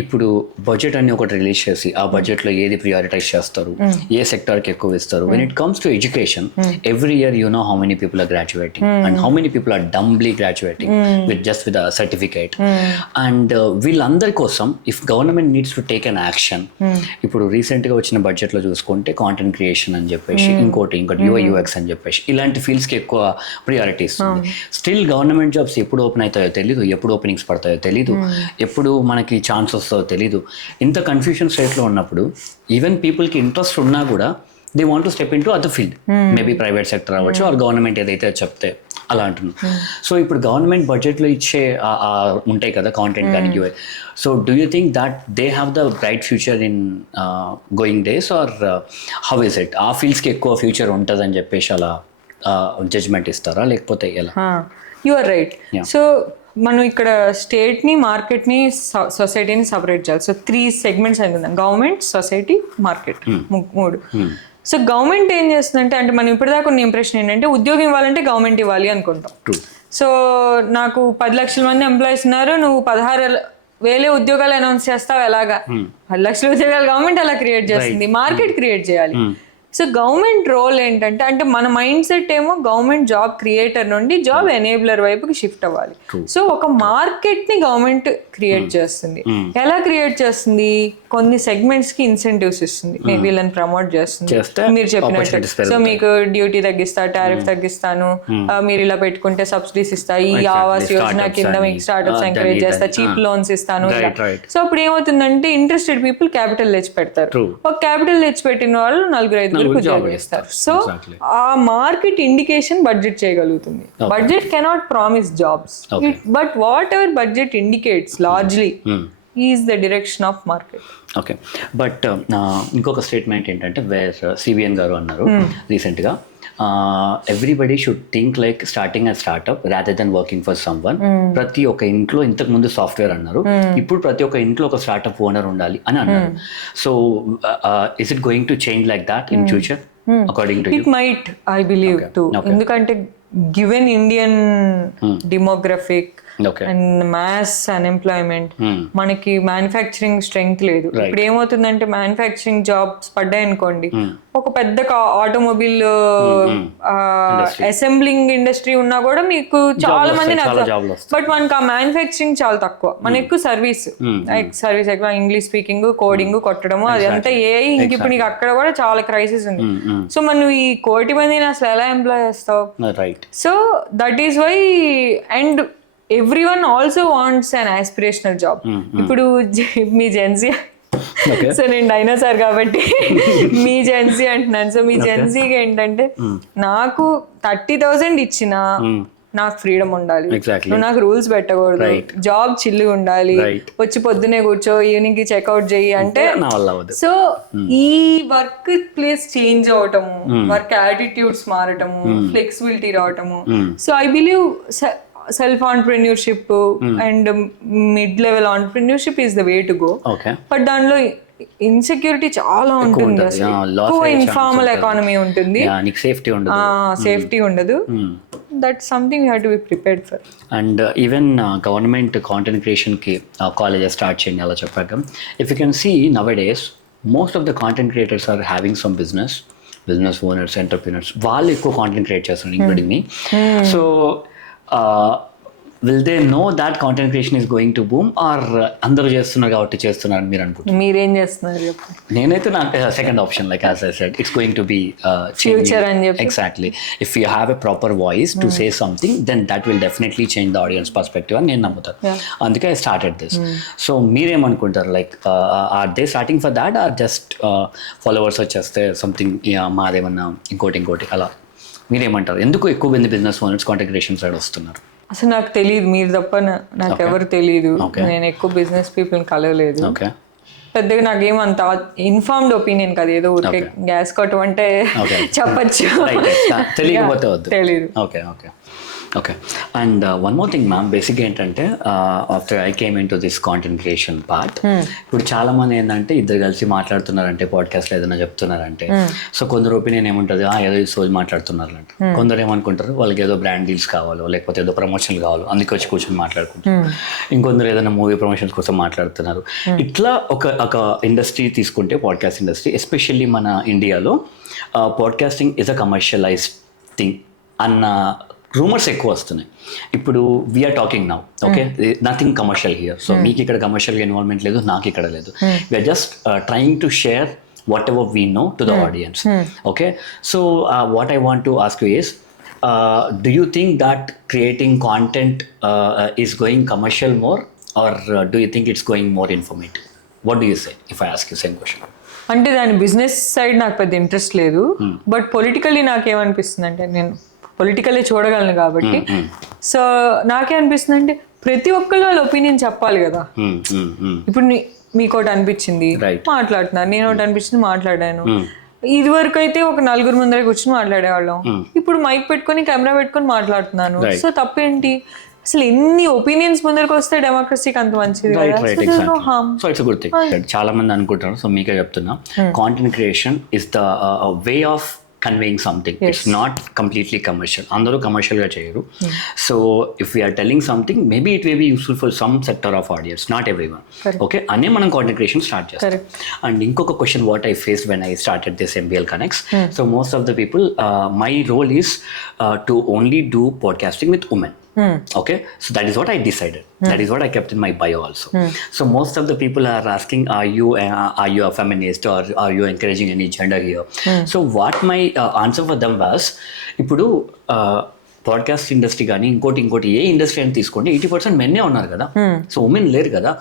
ఇప్పుడు బడ్జెట్ అని ఒకటి రిలీజ్ చేసి ఆ బడ్జెట్లో ఏది ప్రియారిటైజ్ చేస్తారు, ఏ సెక్టార్కి ఎక్కువ ఇస్తారు. When it comes to education, every year you know how many people are graduating and how many people are dumbly graduating with a certificate. And వీళ్ళందరి కోసం if government needs to take an action, ఇప్పుడు రీసెంట్గా వచ్చిన బడ్జెట్లో చూసుకుంటే కాంటెంట్ క్రియేషన్ అని చెప్పేసి, ఇంకోటి UI UX అని చెప్పేసి ఇలాంటి ఫీల్డ్స్కి ఎక్కువ ప్రియారిటీ ఇస్తుంది. స్టిల్ గవర్నమెంట్ జాబ్స్ ఎప్పుడు ఓపెన్ అవుతాయో తెలీదు, ఎప్పుడు ఓపెనింగ్స్ పడతాయో తెలీదు, ఎప్పుడు మనకి ఛాన్స్ వస్తుందో తెలీదు. ఇంత కన్ఫ్యూషన్ స్టేట్లో ఉన్నప్పుడు ఈవెన్ పీపుల్కి ఇంట్రెస్ట్ ఉన్నా కూడా they want to step in to other field, maybe private sector అవ్వచ్చు ఆర్ గవర్నమెంట్ ఏదైతే చెప్తే అలా అంటున్నాం. సో ఇప్పుడు గవర్నమెంట్ బడ్జెట్లో ఇచ్చే ఉంటాయి కదా కాంటెంట్ కానీ UI. So do you think that they have the bright future in going days or how is it? ఆ ఫీల్డ్స్కి ఎక్కువ ఫ్యూచర్ ఉంటుందని చెప్పేసి అలా జడ్జ్మెంట్ ఇస్తారా, లేకపోతే ఎలా? You are right. సో మనం ఇక్కడ స్టేట్ని, మార్కెట్ని, సొసైటీని సపరేట్ చేయాలి. సో 3 సెగ్మెంట్స్ అనుకుందాం, government, society, market, 3. So government ఏం చేస్తుందంటే, అంటే మనం ఇప్పటిదాకా ఉన్న ఇంప్రెషన్ ఏంటంటే ఉద్యోగం ఇవ్వాలంటే గవర్నమెంట్ ఇవ్వాలి అనుకుంటాం. సో నాకు 10 లక్షల మంది ఎంప్లాయీస్ ఉన్నారు, నువ్వు 16,000 ఉద్యోగాలు అనౌన్స్ చేస్తావు ఎలాగా? 10 లక్షల ఉద్యోగాలు గవర్నమెంట్ అలా క్రియేట్ చేస్తుంది, మార్కెట్ క్రియేట్ చేయాలి. సో గవర్నమెంట్ రోల్ ఏంటంటే, అంటే మన మైండ్ సెట్ ఏమో గవర్నమెంట్ జాబ్ క్రియేటర్ నుండి జాబ్ ఎనేబులర్ వైపుకి షిఫ్ట్ అవ్వాలి. సో ఒక మార్కెట్ ని గవర్నమెంట్ క్రియేట్ చేస్తుంది. ఎలా క్రియేట్ చేస్తుంది? కొన్ని సెగ్మెంట్స్ కి ఇన్సెంటివ్స్ ఇస్తుంది, వీళ్ళని ప్రమోట్ చేస్తుంది. మీరు చెప్పినట్టు సో మీకు డ్యూటీ తగ్గిస్తా, టారిఫ్ తగ్గిస్తాను, మీరు ఇలా పెట్టుకుంటే సబ్సిడీస్ ఇస్తాయి, ఈ ఆవాస్ యోజన కింద మీకు స్టార్ట్అప్స్ ఎంకరేజ్ చేస్తా, చీప్ లోన్స్ ఇస్తాను. సో అప్పుడు ఏమవుతుందంటే ఇంట్రెస్టెడ్ పీపుల్ క్యాపిటల్ తెచ్చి పెడతారు. ఒక క్యాపిటల్ తెచ్చి పెట్టిన వాళ్ళు 4-5 ఉద్యోగాలు ఇస్తారు. సో ఆ మార్కెట్ ఇండికేషన్ బడ్జెట్ చేయగలుగుతుంది. Budget cannot promise jobs, but what budget indicates largely is the direction of market. Okay, but ఇంకొక స్టేట్మెంట్ ఏంటంటే వేర్ సివిఎన్ గారు అన్నారు రీసెంట్గా, everybody should think like starting a startup rather than working for some. ప్రతి ఒక్క ఇంట్లో, ఇంతకు ముందు సాఫ్ట్వేర్ అన్నారు, ఇప్పుడు ప్రతి ఒక్క ఇంట్లో ఒక స్టార్ట్అప్ ఓనర్ ఉండాలి అని అన్నారు. So is it going to change like that in future according to you? It might, I believe too. ఎందుకంటే given Indian demographic and mass unemployment, మనకి మ్యానుఫ్యాక్చరింగ్ స్ట్రెంగ్త్ లేదు. ఇప్పుడు ఏమవుతుందంటే మ్యానుఫ్యాక్చరింగ్ జాబ్స్ పడ్డాయి అనుకోండి, ఒక పెద్ద ఆటోమొబైల్ అసెంబ్లింగ్ ఇండస్ట్రీ ఉన్నా కూడా మీకు చాలా మంది, బట్ మనకి ఆ మ్యానుఫ్యాక్చరింగ్ చాలా తక్కువ. మన ఎక్కువ సర్వీస్, సర్వీస్ ఎక్కువ, ఇంగ్లీష్ స్పీకింగ్, కోడింగ్ కొట్టడము, అది అంతా ఏఐ. ఇంక ఇప్పుడు నీకు అక్కడ కూడా చాలా క్రైసిస్ ఉంది. సో మనం ఈ 1,000,000 మందిని అసలు ఎలా ఎంప్లాయ్ చేస్తావు? So that is why, and everyone also wants an aspirational job. ఇప్పుడు మీ జెన్సీ, సో నేను డైనోసార్ కాబట్టి మీ జెన్సీ అంటున్నాను. సో మీ జెన్సీకి ఏంటంటే, నాకు 30,000 ఇచ్చినా నాకు ఫ్రీడమ్ ఉండాలి, నువ్వు నాకు రూల్స్ పెట్టకూడదు, జాబ్ చిల్లుగా ఉండాలి, వచ్చి పొద్దునే కూర్చో ఈవినింగ్ కి చెక్అవుట్ చెయ్యి అంటే. సో ఈ వర్క్ ప్లేస్ చేంజ్ అవటము, వర్క్ యాటిట్యూడ్స్ మారటము, ఫ్లెక్సిబిలిటీ రావటము. So I believe self entrepreneurship and mid level entrepreneurship is the way to go. But దానిలో ఇన్సెక్యూరిటీ చాలా ఉంటుంది, ఎక్కువ ఇన్ఫార్మల్ ఎకానమీ ఉంటుంది, సేఫ్టీ ఉండదు. That something you have to be prepared for. And even government కాంటెంట్ క్రియేషన్కి కాలేజెస్ స్టార్ట్ చేయండి అలా చెప్పాక, if you can see nowadays most of the content creators are having some business owners, entrepreneurs, వాళ్ళు ఎక్కువ కాంటెంట్ క్రియేట్ చేస్తున్నారు, including me. So will they know that content creation is going to boom, or అందరూ చేస్తున్నారు కాబట్టి చేస్తున్నారు మీరు అనుకుంటున్నారు? మీరేం చేస్తున్నారు? నేనైతే నాకు second option, like as I said, it's going to be future అని చెప్పి. Exactly, if you have a proper voice to say something, then that will definitely change the audience perspective అని నేను నమ్ముతాను. అందుకే ఐ స్టార్టెడ్ దిస్. సో మీరేమనుకుంటారు, like are they starting for that, or just followers వచ్చేస్తే సంథింగ్ మాదేమన్నా ఇంకోటి అలా? మీరేమంటారు, ఎందుకు ఎక్కువ మంది business owners content creation side వస్తున్నారు? అసలు నాకు తెలియదు, మీరు తప్ప నాకు ఎవరు తెలియదు. నేను ఎక్కువ బిజినెస్ పీపుల్ కలవలేదు. పెద్దగా నాకేమంత ఇన్ఫార్మ్డ్ ఒపీనియన్ కదా, ఏదో ఊరికే గ్యాస్ కొట్టమంటే చెప్పచ్చు, తెలీదు. Okay, and one more thing ma'am, బేసిక్గా ఏంటంటే after I came in to this content creation part, ఇప్పుడు చాలా మంది ఏంటంటే ఇద్దరు కలిసి మాట్లాడుతున్నారంటే, పాడ్కాస్ట్లో ఏదైనా చెప్తున్నారంటే, సో కొందరు ఒపీనియన్ ఏముంటుంది, ఏదో సోజ్ మాట్లాడుతున్నారంటే, కొందరు ఏమనుకుంటారు వాళ్ళకి ఏదో బ్రాండ్ డీల్స్ కావాలో లేకపోతే ఏదో ప్రమోషన్లు కావాలో అందుకే వచ్చి కూర్చొని మాట్లాడుకుంటారు. ఇంకొందరు ఏదైనా మూవీ ప్రమోషన్స్ కోసం మాట్లాడుతున్నారు. ఇట్లా ఒక ఇండస్ట్రీ తీసుకుంటే, పాడ్కాస్ట్ ఇండస్ట్రీ ఎస్పెషల్లీ మన ఇండియాలో, podcasting is a commercialized thing అన్న రూమర్స్ ఎక్కువ వస్తున్నాయి. ఇప్పుడు we're talking now, okay, nothing commercial here. So మీకు ఇక్కడ కమర్షియల్గా ఇన్వాల్వ్మెంట్ లేదు, నాకు ఇక్కడ లేదు. We're just trying to share whatever we know to the audience. Okay, so what I want to ask you is, do you think that creating content is going commercial more, or do you think it's going more informative? What do you say if I ask you same question? అంటే దాని బిజినెస్ సైడ్ నాకు పెద్ద ఇంట్రెస్ట్ లేదు, బట్ పొలిటికల్లీ నాకేమనిపిస్తుంది అంటే, నేను పొలిటికల్లీ చూడగలను కాబట్టి, సో నాకేమనిపిస్తుంది అంటే ప్రతి ఒక్కళ్ళు వాళ్ళ ఒపీనియన్ చెప్పాలి కదా. ఇప్పుడు మీకు ఒకటి అనిపించింది మాట్లాడుతున్నారు, నేను ఒకటి అనిపించింది మాట్లాడాను. ఇది వరకు అయితే ఒక 4 ముందర కూర్చొని మాట్లాడేవాళ్ళం, ఇప్పుడు మైక్ పెట్టుకొని కెమెరా పెట్టుకొని మాట్లాడుతున్నాను. సో తప్పేంటి? అసలు ఎన్ని ఒపీనియన్స్ ముందరకు వస్తే డెమోక్రసీకి అంత మంచిది. So it's good thing. చాలా మంది అనుకుంటారు, సో మీకే చెప్తున్నా, content creation is the way of conveying something. It's not completely commercial. అందరూ కమర్షియల్గా చేయరు. So if we're telling something maybe it may be useful for some sector of audience, not every one. Okay, అనే మనం కాంటెంట్ క్రియేషన్ స్టార్ట్ చేస్తాం. అండ్ ఇంకొక question what I face when I started this MBL Connects. So most of the people, my role is to only do podcasting with women. Okay, so that is what I decided. That is what I kept in my bio also. So most of the people are asking, are you a feminist or are you encouraging any gender here? So what my answer for them was, ఇప్పుడు పాడ్కాస్ట్ ఇండస్ట్రీ కానీ ఇంకోటి ఏ ఇండస్ట్రీ అని తీసుకోండి 80% మెన్నే ఉన్నారు కదా. సో ఉమెన్ లేరు కదా.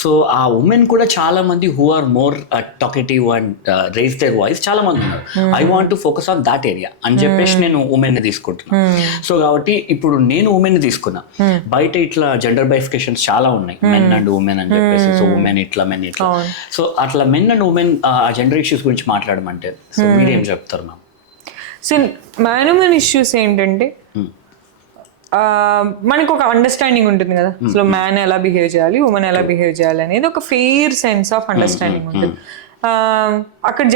సో ఆ ఉమెన్ కూడా చాలా మంది who are more talkative and raise their voice చాలా మంది ఉన్నారు. I want to focus on that area అని చెప్పేసి నేను ఉమెన్ ని తీసుకుంటున్నా. సో కాబట్టి ఇప్పుడు నేను ఉమెన్ ని తీసుకున్నా. బయట ఇట్లా జెండర్ బైఫికేషన్స్ చాలా ఉన్నాయి, మెన్ అండ్ ఉమెన్ అని చెప్పేసి. సో ఉమెన్ ఇట్లా, మెన్ ఇట్లా. సో అట్లా మెన్ అండ్ ఉమెన్ ఆ జెండర్ ఇష్యూస్ గురించి మాట్లాడమంటే సో మీరేం చెప్తారు మ్యామ్? సో మ్యాన్ ఇష్యూస్ ఏంటంటే, మనకు ఒక అండర్స్టాండింగ్ ఉంటుంది కదా, అసలు మ్యాన్ ఎలా బిహేవ్ చేయాలి, ఉమెన్ ఎలా బిహేవ్ చేయాలి అనేది ఒక ఫెయిర్ సెన్స్ ఆఫ్ అండర్స్టాండింగ్ ఉంటుంది. అక్కడ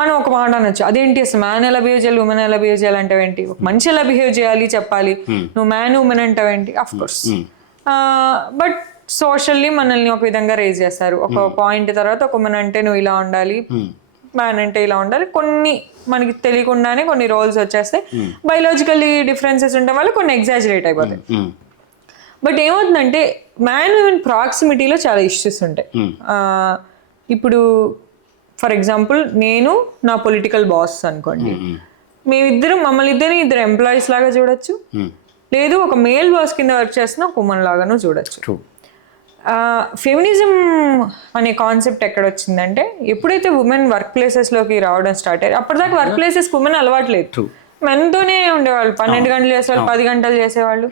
మనం ఒక మాట అనొచ్చు, అదేంటి అసలు మ్యాన్ ఎలా బిహేవ్ చేయాలి, ఉమెన్ ఎలా బిహేవ్ చేయాలి అంటే ఏంటి, ఒక మనిషి ఎలా బిహేవ్ చేయాలి చెప్పాలి, నువ్వు మ్యాన్ ఉమెన్ అంటావేంటి? Of course. బట్ సోషల్లీ మనల్ని ఒక విధంగా రేజ్ చేస్తారు. ఒక పాయింట్ తర్వాత ఒక ఉమెన్ అంటే నువ్వు ఇలా ఉండాలి, మ్యాన్ అంటే ఇలా ఉండాలి. కొన్ని మనకి తెలియకుండానే కొన్ని రోల్స్ వచ్చేస్తాయి. బయలాజికల్లీ డిఫరెన్సెస్ ఉండడం వల్ల కొన్ని ఎగ్జాజరేట్ అయిపోతాయి. బట్ ఏమవుతుందంటే మ్యాన్ ఉమెన్ ప్రాక్సిమిటీలో చాలా ఇష్యూస్ ఉంటాయి. ఇప్పుడు ఫర్ ఎగ్జాంపుల్ నేను నా పొలిటికల్ బాస్ అనుకోండి, మమ్మల్ని ఇద్దరు ఎంప్లాయీస్ లాగా చూడొచ్చు, లేదు ఒక మేల్ బాస్ కింద వర్క్ చేస్తున్న ఒక ఉమెన్ లాగాను చూడొచ్చు. ఫెమినిజం అనే కాన్సెప్ట్ ఎక్కడ వచ్చిందంటే, ఎప్పుడైతే ఉమెన్ వర్క్ ప్లేసెస్లోకి రావడం స్టార్ట్ అయ్యారు, అప్పటిదాకా వర్క్ ప్లేసెస్కి ఉమెన్ అలవాట్లేదు. మెన్తోనే ఉండేవాళ్ళు, 12 గంటలు చేసేవాళ్ళు, 10 గంటలు చేసేవాళ్ళు.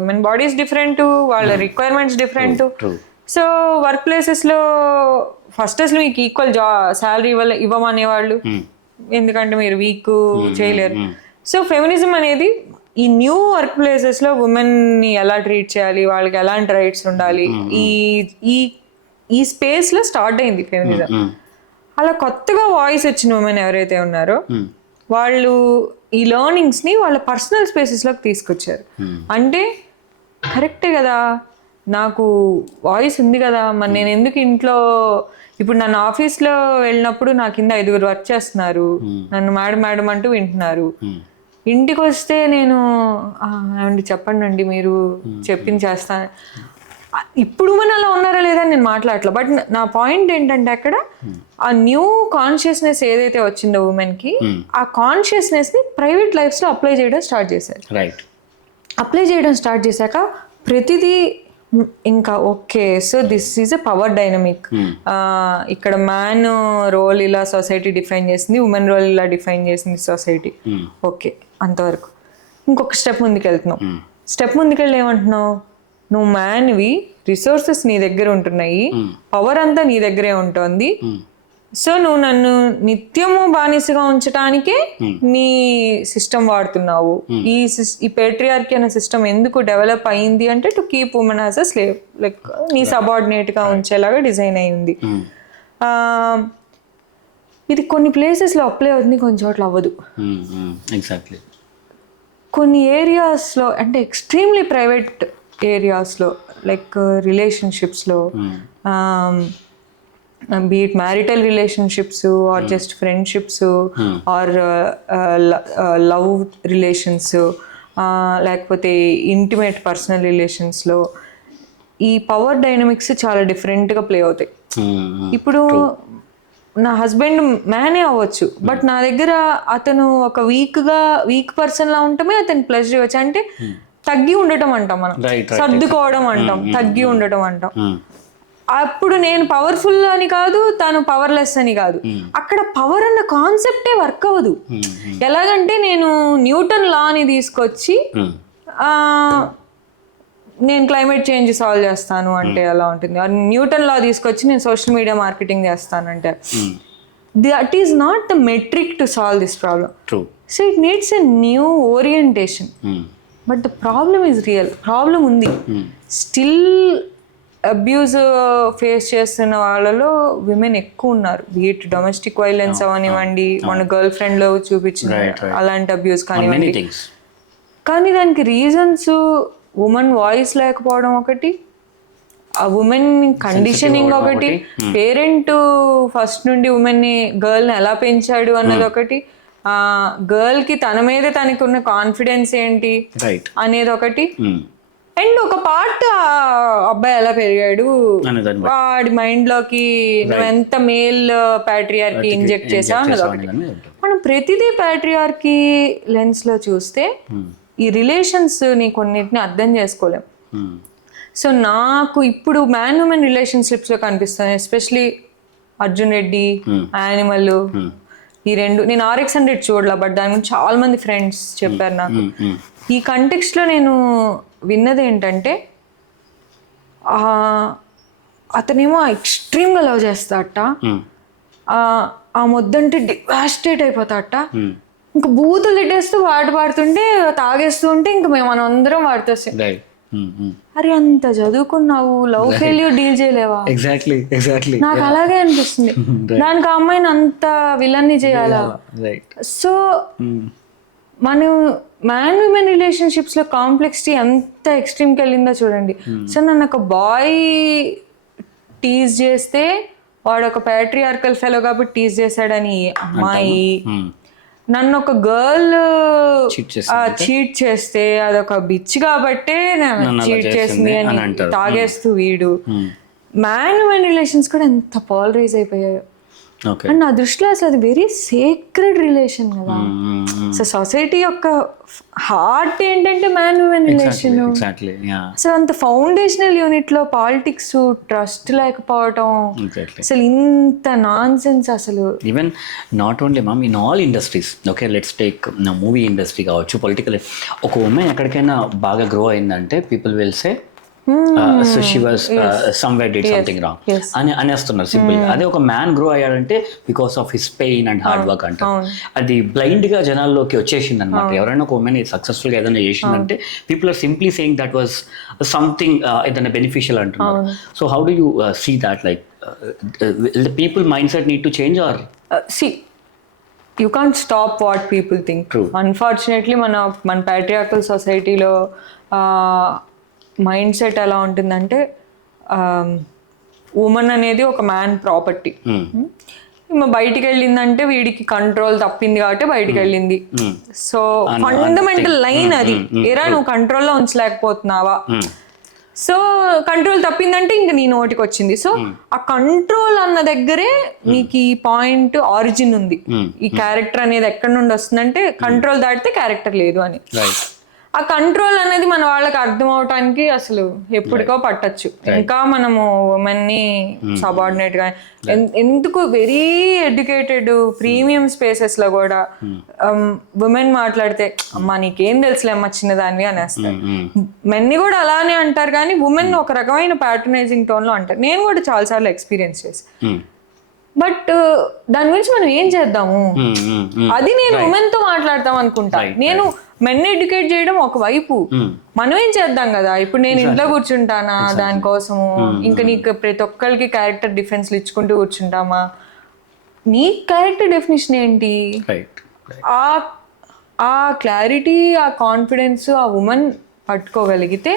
ఉమెన్ బాడీస్ డిఫరెంట్, వాళ్ళ రిక్వైర్మెంట్స్ డిఫరెంట్. సో వర్క్ ప్లేసెస్లో ఫస్ట్ అసలు మీకు ఈక్వల్ శాలరీ ఇవ్వమనేవాళ్ళు, ఎందుకంటే మీరు వీక్ చేయలేరు. సో ఫెమినిజం అనేది ఈ న్యూ వర్క్ ప్లేసెస్ లో ఉమెన్ ని ఎలా ట్రీట్ చేయాలి, వాళ్ళకి ఎలాంటి రైట్స్ ఉండాలి, ఈ స్పేస్ లో స్టార్ట్ అయింది ఫెమినిజం. అలా కొత్తగా వాయిస్ వచ్చిన ఉమెన్ ఎవరైతే ఉన్నారో వాళ్ళు ఈ లెర్నింగ్స్ ని వాళ్ళ పర్సనల్ స్పేసెస్ లోకి తీసుకొచ్చారు. అంటే కరెక్టే కదా, నాకు వాయిస్ ఉంది కదా, మరి నేను ఎందుకు ఇంట్లో, ఇప్పుడు నన్ను ఆఫీస్లో వెళ్ళినప్పుడు నా కింద 5 వర్క్ చేస్తున్నారు, నన్ను మేడం అంటూ వింటున్నారు. ఇంటికి వస్తే నేను ఏమండి చెప్పండి అండి, మీరు చెప్పింది చేస్తాను. ఇప్పుడు మన అలా ఉన్నారా లేదా నేను మాట్లాడట్లా. బట్ నా పాయింట్ ఏంటంటే అక్కడ ఆ న్యూ కాన్షియస్నెస్ ఏదైతే వచ్చిందో ఉమెన్కి, ఆ కాన్షియస్నెస్ని ప్రైవేట్ లైఫ్స్లో అప్లై చేయడం స్టార్ట్ చేశారు. అప్లై చేయడం స్టార్ట్ చేశాక ప్రతిదీ ఇంకా okay, so this is a power dynamic. ఇక్కడ మ్యాన్ రోల్ ఇలా సొసైటీ డిఫైన్ చేసింది, ఉమెన్ రోల్ ఇలా డిఫైన్ చేసింది సొసైటీ. ఓకే, అంతవరకు. ఇంకొక స్టెప్ ముందుకు వెళ్తున్నావు. స్టెప్ ముందుకెళ్ళి ఏమంటున్నావు, నువ్వు మ్యాన్వి, రిసోర్సెస్ నీ దగ్గర ఉంటున్నాయి, పవర్ అంతా నీ దగ్గరే ఉంటుంది. సో నువ్వు నన్ను నిత్యము బానిసగా ఉంచడానికే నీ సిస్టమ్ వాడుతున్నావు. ఈ పేట్రియార్కీ అనే సిస్టమ్ ఎందుకు డెవలప్ అయింది అంటే to keep women as a slave, like నీ సబార్డినేట్ గా ఉంచేలాగా డిజైన్ అయింది. ఇది కొన్ని ప్లేసెస్ లో అప్లై అవుతుంది, కొన్ని చోట్ల అవ్వదు. కొన్ని ఏరియాస్ లో అంటే ఎక్స్ట్రీమ్లీ ప్రైవేట్ ఏరియాస్ లో, లైక్ రిలేషన్షిప్స్ లో, be it marital relationships or just friendships or love relations, లేకపోతే ఇంటిమేట్ పర్సనల్ రిలేషన్స్లో ఈ పవర్ డైనమిక్స్ చాలా డిఫరెంట్గా ప్లే అవుతాయి. ఇప్పుడు నా హస్బెండ్ మ్యానే అవ్వచ్చు, బట్ నా దగ్గర అతను ఒక వీక్ పర్సన్ లా ఉండటమే అతని ప్లెజర్ ఇవ్వచ్చు. అంటే తగ్గి ఉండటం అంటాం మనం, సర్దుకోవడం అంటాం, తగ్గి ఉండటం అంటాం. అప్పుడు నేను పవర్ఫుల్ అని కాదు, తను పవర్లెస్ అని కాదు. అక్కడ పవర్ అన్న కాన్సెప్టే వర్క్ అవ్వదు. ఎలాగంటే నేను న్యూటన్ లాని తీసుకొచ్చి నేను క్లైమేట్ చేంజ్ సాల్వ్ చేస్తాను అంటే ఎలా ఉంటుంది, న్యూటన్ లా తీసుకొచ్చి నేను సోషల్ మీడియా మార్కెటింగ్ చేస్తాను అంటే that is not the metric to solve this problem. So it needs a new orientation. But the problem is real, problem ఉంది. స్టిల్ అబ్యూజ్ ఫేస్ చేస్తున్న వాళ్ళలో విమెన్ ఎక్కువ ఉన్నారు. బీట్ డొమెస్టిక్ వైలెన్స్ అవనివ్వండి, మన గర్ల్ ఫ్రెండ్ లో చూపించిన అలాంటి అబ్యూస్ కానివ్వండి. కానీ దానికి రీజన్స్ ఉమెన్ వాయిస్ లేకపోవడం ఒకటి, ఆ ఉమెన్ కండిషనింగ్ ఒకటి, పేరెంట్ ఫస్ట్ నుండి ఉమెన్ ని గర్ల్ ని ఎలా పెంచాడు అన్నది ఒకటి, ఆ గర్ల్ కి తన మీద తనకి ఉన్న కాన్ఫిడెన్స్ ఏంటి అనేది ఒకటి, అండ్ ఒక పార్ట్ అబ్బాయి ఎలా పెరిగాడు, వాడి మైండ్ లోకి నువ్వు ఎంత మేల్ ప్యాట్రియార్కి ఇంజెక్ట్ చేసావు అన్నది ఒకటి. మనం ప్రతిదీ ప్యాట్రియార్కి లెన్స్ లో చూస్తే ఈ రిలేషన్స్ ని కొన్నిటిని అర్థం చేసుకోలేం. సో నాకు ఇప్పుడు మ్యాన్ ఉమెన్ రిలేషన్షిప్స్ లో కనిపిస్తాయి, ఎస్పెషలీ అర్జున్ రెడ్డి, యానిమల్, ఈ రెండు. నేను RX-100 చూడలా, బట్ దాని గురించి చాలా మంది ఫ్రెండ్స్ చెప్పారు నాకు. ఈ కంటెక్స్ట్ లో నేను విన్నది ఏంటంటే, అతనేమో ఎక్స్ట్రీమ్గా లవ్ చేస్తాడట, ఆ మొద్దంటే డివాస్టేట్ అయిపోతాడట, ఇంకా బూతులు తిట్టేస్తూ పాట పాడుతుంటే తాగేస్తూ ఉంటే ఇంకా మనం అందరం వాడితో అరే అంత చదువుకున్నావు, లవ్ ఫెయిల్యూర్ డీల్ చేయలేవా? ఎగ్జాక్ట్లీ నాకు అలాగే అనిపిస్తుంది. దానికి ఆ అమ్మాయిని అంత విలన్ని చేయాలా? సో మనం మ్యాన్ విమెన్ రిలేషన్షిప్స్ లో కాంప్లెక్సిటీ ఎంత ఎక్స్ట్రీమ్కి వెళ్ళిందో చూడండి. సో నన్ను ఒక బాయ్ టీజ్ చేస్తే వాడు ఒక ప్యాట్రియార్కల్ ఫెలో కాబట్టి టీజ్ చేశాడని అమ్మాయి, నన్ను ఒక గర్ల్ చీట్ చేస్తే అదొక బిచ్ కాబట్టే చీట్ చేసింది అని తాగేస్తూ వీడు. మ్యాన్ ఉమెన్ రిలేషన్స్ కూడా ఎంత పాలరైజ్ అయిపోయాయో. అండ్ నా దృష్టిలో అసలు అది వెరీ సేక్రెడ్ రిలేషన్ కదా. సో సొసైటీ యొక్క హార్ట్ ఏంటంటే మ్యాన్ ఉమెన్ రిలేషన్. అసలు అంత ఫౌండేషనల్ యూనిట్ లో పాలిటిక్స్, ట్రస్ట్ లేకపోవటం, అసలు ఇంత నాన్ సెన్స్ అసలు. Even not only ma'am, in all industries, okay let's take movie industry కావచ్చు, పొలిటికల్, ఒక ఉమెన్ ఎక్కడికైనా బాగా గ్రో అయిందంటే people will say so she was somewhere did something wrong అని అనేస్తున్నారు సింపుల్. అదే ఒక మ్యాన్ గ్రో అయ్యాడంటే because of his pain and hard work అంటారు. అది బ్లైండ్ గా జనాల్లోకి వచ్చేసింది అనమాట. ఎవరైనా ఒక ఉమెన్ సక్సెస్ఫుల్ గా ఏదైనా చేసిందంటే people are simply saying that was something ఏదైనా బెనిఫిషియల్ అంటున్నారు. So how do you see that, like the people mindset need to change or see you can't stop what people think. True. Unfortunately మన patriarchal సొసైటీలో మైండ్ సెట్ ఎలా ఉంటుందంటే, ఉమెన్ అనేది ఒక మ్యాన్ ప్రాపర్టీ. బయటికి వెళ్ళిందంటే వీడికి కంట్రోల్ తప్పింది కాబట్టి బయటికి వెళ్ళింది. సో ఫండమెంటల్ లైన్ అది, ఏరా నువ్వు కంట్రోల్లో ఉంచలేకపోతున్నావా, సో కంట్రోల్ తప్పిందంటే ఇంక నీ నోటికి వచ్చింది. సో ఆ కంట్రోల్ అన్న దగ్గరే నీకు ఈ పాయింట్ ఆరిజిన్ ఉంది. ఈ క్యారెక్టర్ అనేది ఎక్కడి నుండి వస్తుందంటే కంట్రోల్ దాటితే క్యారెక్టర్ లేదు అని. ఆ కంట్రోల్ అనేది మన వాళ్ళకి అర్థం అవటానికి అసలు ఎప్పటికో పట్టచ్చు. ఇంకా మనము ఉమెన్ ని సబార్డినేట్ గా, ఎందుకు వెరీ ఎడ్యుకేటెడ్ ప్రీమియం స్పేసెస్ లో కూడా ఉమెన్ మాట్లాడితే అమ్మా నీకేం తెలుసులే అమ్మ చిన్నదానివి అనేస్తారు. మెన్ ని కూడా అలానే అంటారు, కానీ ఉమెన్ ఒక రకమైన ప్యాటర్నైజింగ్ టోన్ లో అంటారు. నేను కూడా చాలా సార్లు ఎక్స్పీరియన్స్ చేసి, బట్ దాని గురించి మనం ఏం చేద్దాము, అది నేను ఉమెన్ తో మాట్లాడతాం అనుకుంటా. నేను మెన్ ఎడ్యుకేట్ చేయడం ఒకవైపు, మనం ఏం చేద్దాం కదా. ఇప్పుడు నేను ఇంట్లో కూర్చుంటానా దానికోసము, ఇంకా నీకు ప్రతి ఒక్కరికి క్యారెక్టర్ డిఫెన్స్లు ఇచ్చుకుంటూ కూర్చుంటామా? నీ క్యారెక్టర్ డెఫినేషన్ ఏంటి? ఆ క్లారిటీ, ఆ కాన్ఫిడెన్స్ ఆ ఉమెన్ పట్టుకోగలిగితే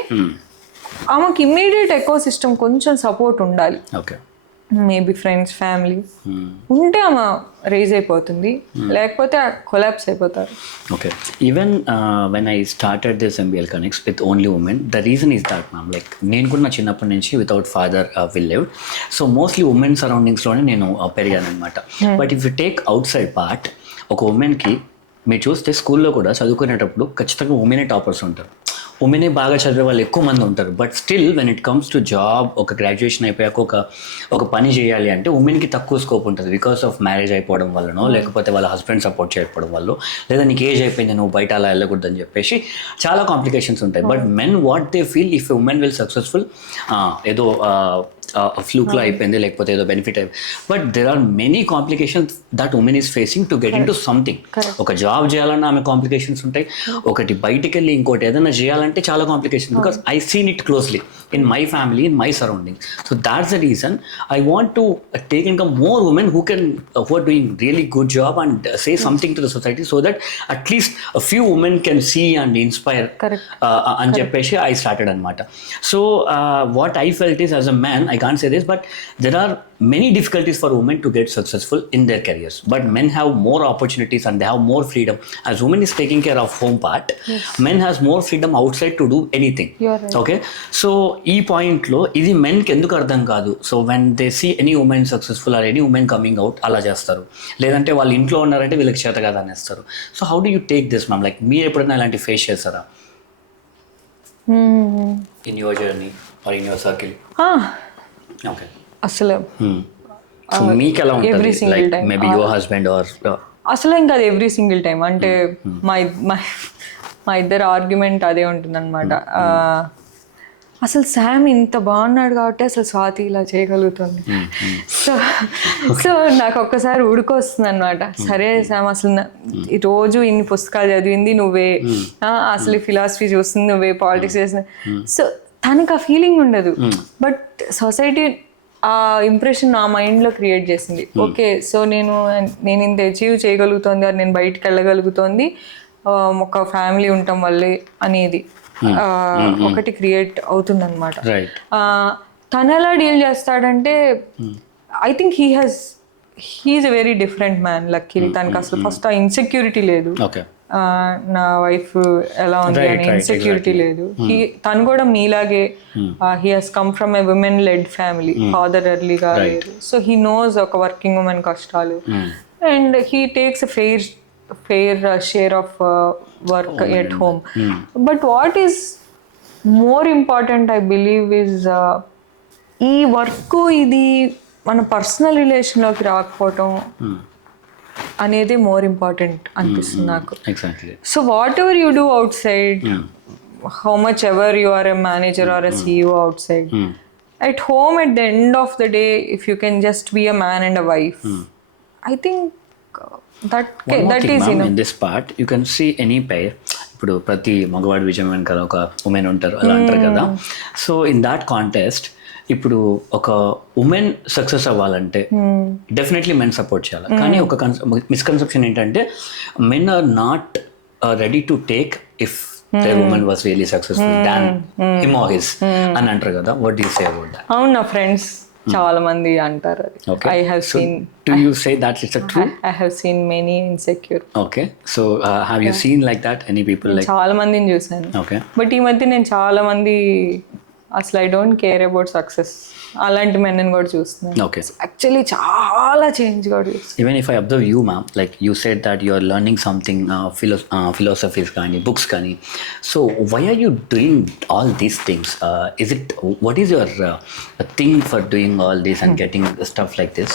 ఆమెకి ఇమ్మీడియట్ ఎకో సిస్టమ్ కొంచెం సపోర్ట్ ఉండాలి. మేబీ ఫ్రెండ్స్, ఫ్యామిలీ ఉంటే ఆమె రేజ్ అయిపోతుంది, లేకపోతే కొలాప్స్ అయిపోతారు. Okay, even when I started this MBL Connects with only women, the reason is that ma'am, like నేను కూడా నా చిన్నప్పటి నుంచి without father will live, so mostly women సరౌండింగ్స్లోనే నేను పెరిగాను అనమాట. But if you take outside part, ఒక ఉమెన్కి మీరు చూస్తే స్కూల్లో కూడా చదువుకునేటప్పుడు ఖచ్చితంగా ఉమెనే టాపర్స్ ఉంటారు, ఉమెనే బాగా చదివే వాళ్ళు ఎక్కువ మంది ఉంటారు. But still when it comes to job, ఒక గ్రాడ్యుయేషన్ అయిపోయాక ఒక పని చేయాలి అంటే ఉమెన్కి తక్కువ స్కోప్ ఉంటుంది, బికాస్ ఆఫ్ మ్యారేజ్ అయిపోవడం వల్లనో, లేకపోతే వాళ్ళ హస్బెండ్ సపోర్ట్ చేయకపోవడం వల్ల, లేదా నీకు ఏజ్ అయిపోయింది నువ్వు బయట అలా వెళ్ళకూడదని చెప్పేసి చాలా కాంప్లికేషన్స్ ఉంటాయి. But men what they feel, if women will successful, ఏదో ఫ్లూక్లో అయిపోయింది, లేకపోతే ఏదో బెనిఫిట్ అయిపోయింది. But there are many complications that women is facing to get in to something. ఒక జాబ్ చేయాలన్నా ఆమె కాంప్లికేషన్స్ ఉంటాయి, ఒకటి బయటికి వెళ్ళి ఇంకోటి ఏదైనా చేయాలంటే అంటే చాలా complication because I seen it closely in my family in my surrounding. So that's the reason I want to take income more women who are doing really good job and say something to the society so that at least few women can see and inspire అని చెప్పేసి ఐ స్టార్టెడ్ అనమాట. So what I felt is as a man I can't say this but there are many difficulties for women to get successful in their careers, but men have more opportunities and they have more freedom. As women is taking care of home part, men has more freedom outside to do anything. Right. Okay, so ee point lo idi men ki enduku ardham kaadu. So when they see any woman successful or any woman coming out ala చేస్తారు, లేదంటే వాళ్ళు ఇంట్లో ఉన్నారంటే వీళ్ళకి చేత కాదు అనేస్తారు. So how do you take this, ma'am? Like మీరు ఎప్పుడైనా ఇలాంటి ఫేస్ చేస్తారా in your journey or in your circle? Okay. అసలు సో మీకు ఎలా every ఉంటుంది single like time. Maybe your husband or అసలు ఇంకా అది ఎవ్రీ సింగిల్ టైం అంటే మా ఇద్దరు ఆర్గ్యుమెంట్ అదే ఉంటుందన్నమాట. అసలు శామ్ ఇంత బాగున్నాడు కాబట్టి అసలు స్వాతి ఇలా చేయగలుగుతుంది. సో నాకు ఒక్కసారి ఉడుకొస్తుంది అనమాట. సరే శామ్ అసలు ఈ రోజు ఇన్ని పుస్తకాలు చదివింది నువ్వే, అసలు ఫిలాసఫీ చూస్తుంది నువ్వే, పాలిటిక్స్ చేస్తుంది. సో తనకు ఆ ఫీలింగ్ ఉండదు, బట్ సొసైటీ ఆ ఇంప్రెషన్ నా మైండ్లో క్రియేట్ చేసింది. ఓకే, సో నేను ఇంత అచీవ్ చేయగలుగుతుంది, అది నేను బయటకు వెళ్ళగలుగుతుంది ఒక ఫ్యామిలీ ఉండటం వల్లే అనేది ఒకటి క్రియేట్ అవుతుంది అనమాట. తను ఎలా డీల్ చేస్తాడంటే I think he is a very different man. Luckily తనకి అసలు ఫస్ట్ ఆ ఇన్సెక్యూరిటీ లేదు, నా వైఫ్ ఎలా ఉంది అని ఇన్సెక్యూరిటీ లేదు. తను కూడా మీలాగే he has come from a women led family, father ఎర్లీగా లేదు. సో హీ నోస్ ఒక వర్కింగ్ ఉమెన్ కష్టాలు and he takes a fair share of work at home. But what is more important I believe is ఈ వర్క్ ఇది మన పర్సనల్ రిలేషన్లోకి రాకపోవటం అనేది మోర్ ఇంపార్టెంట్ అనిపిస్తుంది నాకు. So whatever you do outside, how much ever you are a manager or a CEO outside, at home at the end of the day if you can just be a man and a wife, I think that is enough. In this part you can see any pair, ఇప్పుడు ప్రతి మగవాడి విజయం వెనకాల ఒక ఉమెన్ ఉంటారు అలా అంటారు కదా. సో ఇన్ దాట్ కాంటెస్ట్ ఇప్పుడు ఒక ఉమెన్ సక్సెస్ అవ్వాలంటే డెఫినెట్లీ మెన్ సపోర్ట్ చేయాలి. కానీ ఒక మిస్కన్సెప్షన్ ఏంటంటే men are not ready to take if their woman was really successful than him or his అని అంటారు కదా. what do you say about that? అవును, నా ఫ్రెండ్స్ చాలా మంది అంటారు అది. I have seen. Do you say that it's a true? I have seen many insecure. Okay, so have you seen like that any people like? చాలా మందిని చూసాను. Okay, బట్ ఈ మధ్య నేను చాలా మంది అసలు I don't care about success అలాంటి మెన్ని కూడా చూస్తున్నాను. Okay, యాక్చువల్లీ చాలా చేంజ్ కూడా చూస్తున్నాను. even if I observe you ma'am, like you said that you are learning something philosophies కానీ books కానీ, so why are you doing all these things? Is it, what is your thing for doing all this and getting stuff like this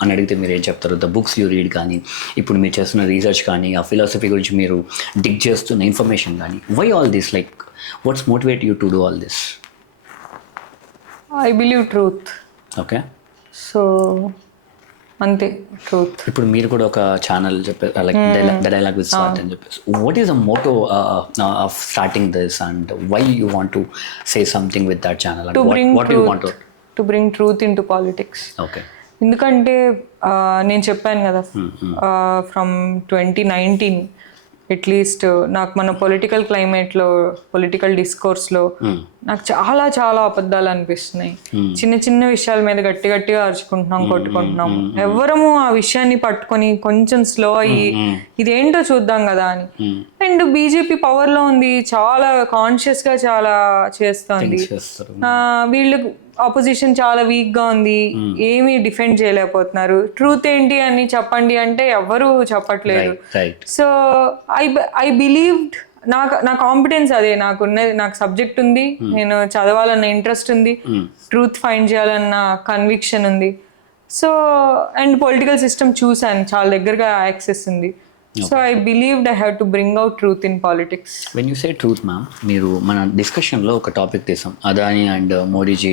అని అడిగితే మీరు ఏం చెప్తారు? ద బుక్స్ యూ రీడ్ కానీ, ఇప్పుడు మీరు చేస్తున్న రీసెర్చ్ కానీ, ఆ ఫిలాసఫీ గురించి మీరు డిగ్ చేస్తున్న ఇన్ఫర్మేషన్ కానీ, why all this? Like what's motivate you to do all this? I believe truth. Okay, so అంతే, ట్రూత్. ఇప్పుడు మీరు కూడా ఒక ఛానల్ చెప్పారు like the dialogue with Swathi అని చెప్పేసి. What is the motto of starting this and why you want to say something with that channel? What you want to bring truth in to politics. Okay, ఎందుకంటే నేను చెప్పాను కదా ఫ్రమ్ 2019 అట్లీస్ట్ నాకు మన పొలిటికల్ క్లైమేట్లో, పొలిటికల్ డిస్కోర్స్లో నాకు చాలా చాలా అబద్ధాలు అనిపిస్తున్నాయి. చిన్న చిన్న విషయాల మీద గట్టిగా అరుచుకుంటున్నాం, కొట్టుకుంటున్నాం. ఎవరము ఆ విషయాన్ని పట్టుకొని కొంచెం స్లో అయ్యి ఇదేంటో చూద్దాం కదా అని. అండ్ బీజేపీ పవర్లో ఉంది, చాలా కాన్షియస్గా చాలా చేస్తుంది. వీళ్ళు ఆపోజిషన్ చాలా వీక్ గా ఉంది, ఏమీ డిఫెండ్ చేయలేకపోతున్నారు. ట్రూత్ ఏంటి అని చెప్పండి అంటే ఎవరు చెప్పట్లేదు. సో ఐ బిలీవ్డ్, నా కాంపిటెన్స్ అదే, నాకు సబ్జెక్ట్ ఉంది, నేను చదవాలన్న ఇంట్రెస్ట్ ఉంది, ట్రూత్ ఫైండ్ చేయాలన్న కన్విక్షన్ ఉంది. సో అండ్ పొలిటికల్ సిస్టమ్ చూసాను, చాలా దగ్గరగా యాక్సెస్ ఉంది. So I believed I have to bring out truth in politics. When you say truth ma'am, మీరు మన డిస్కషన్లో ఒక టాపిక్ తీసాం, అదాని అండ్ మోడీజీ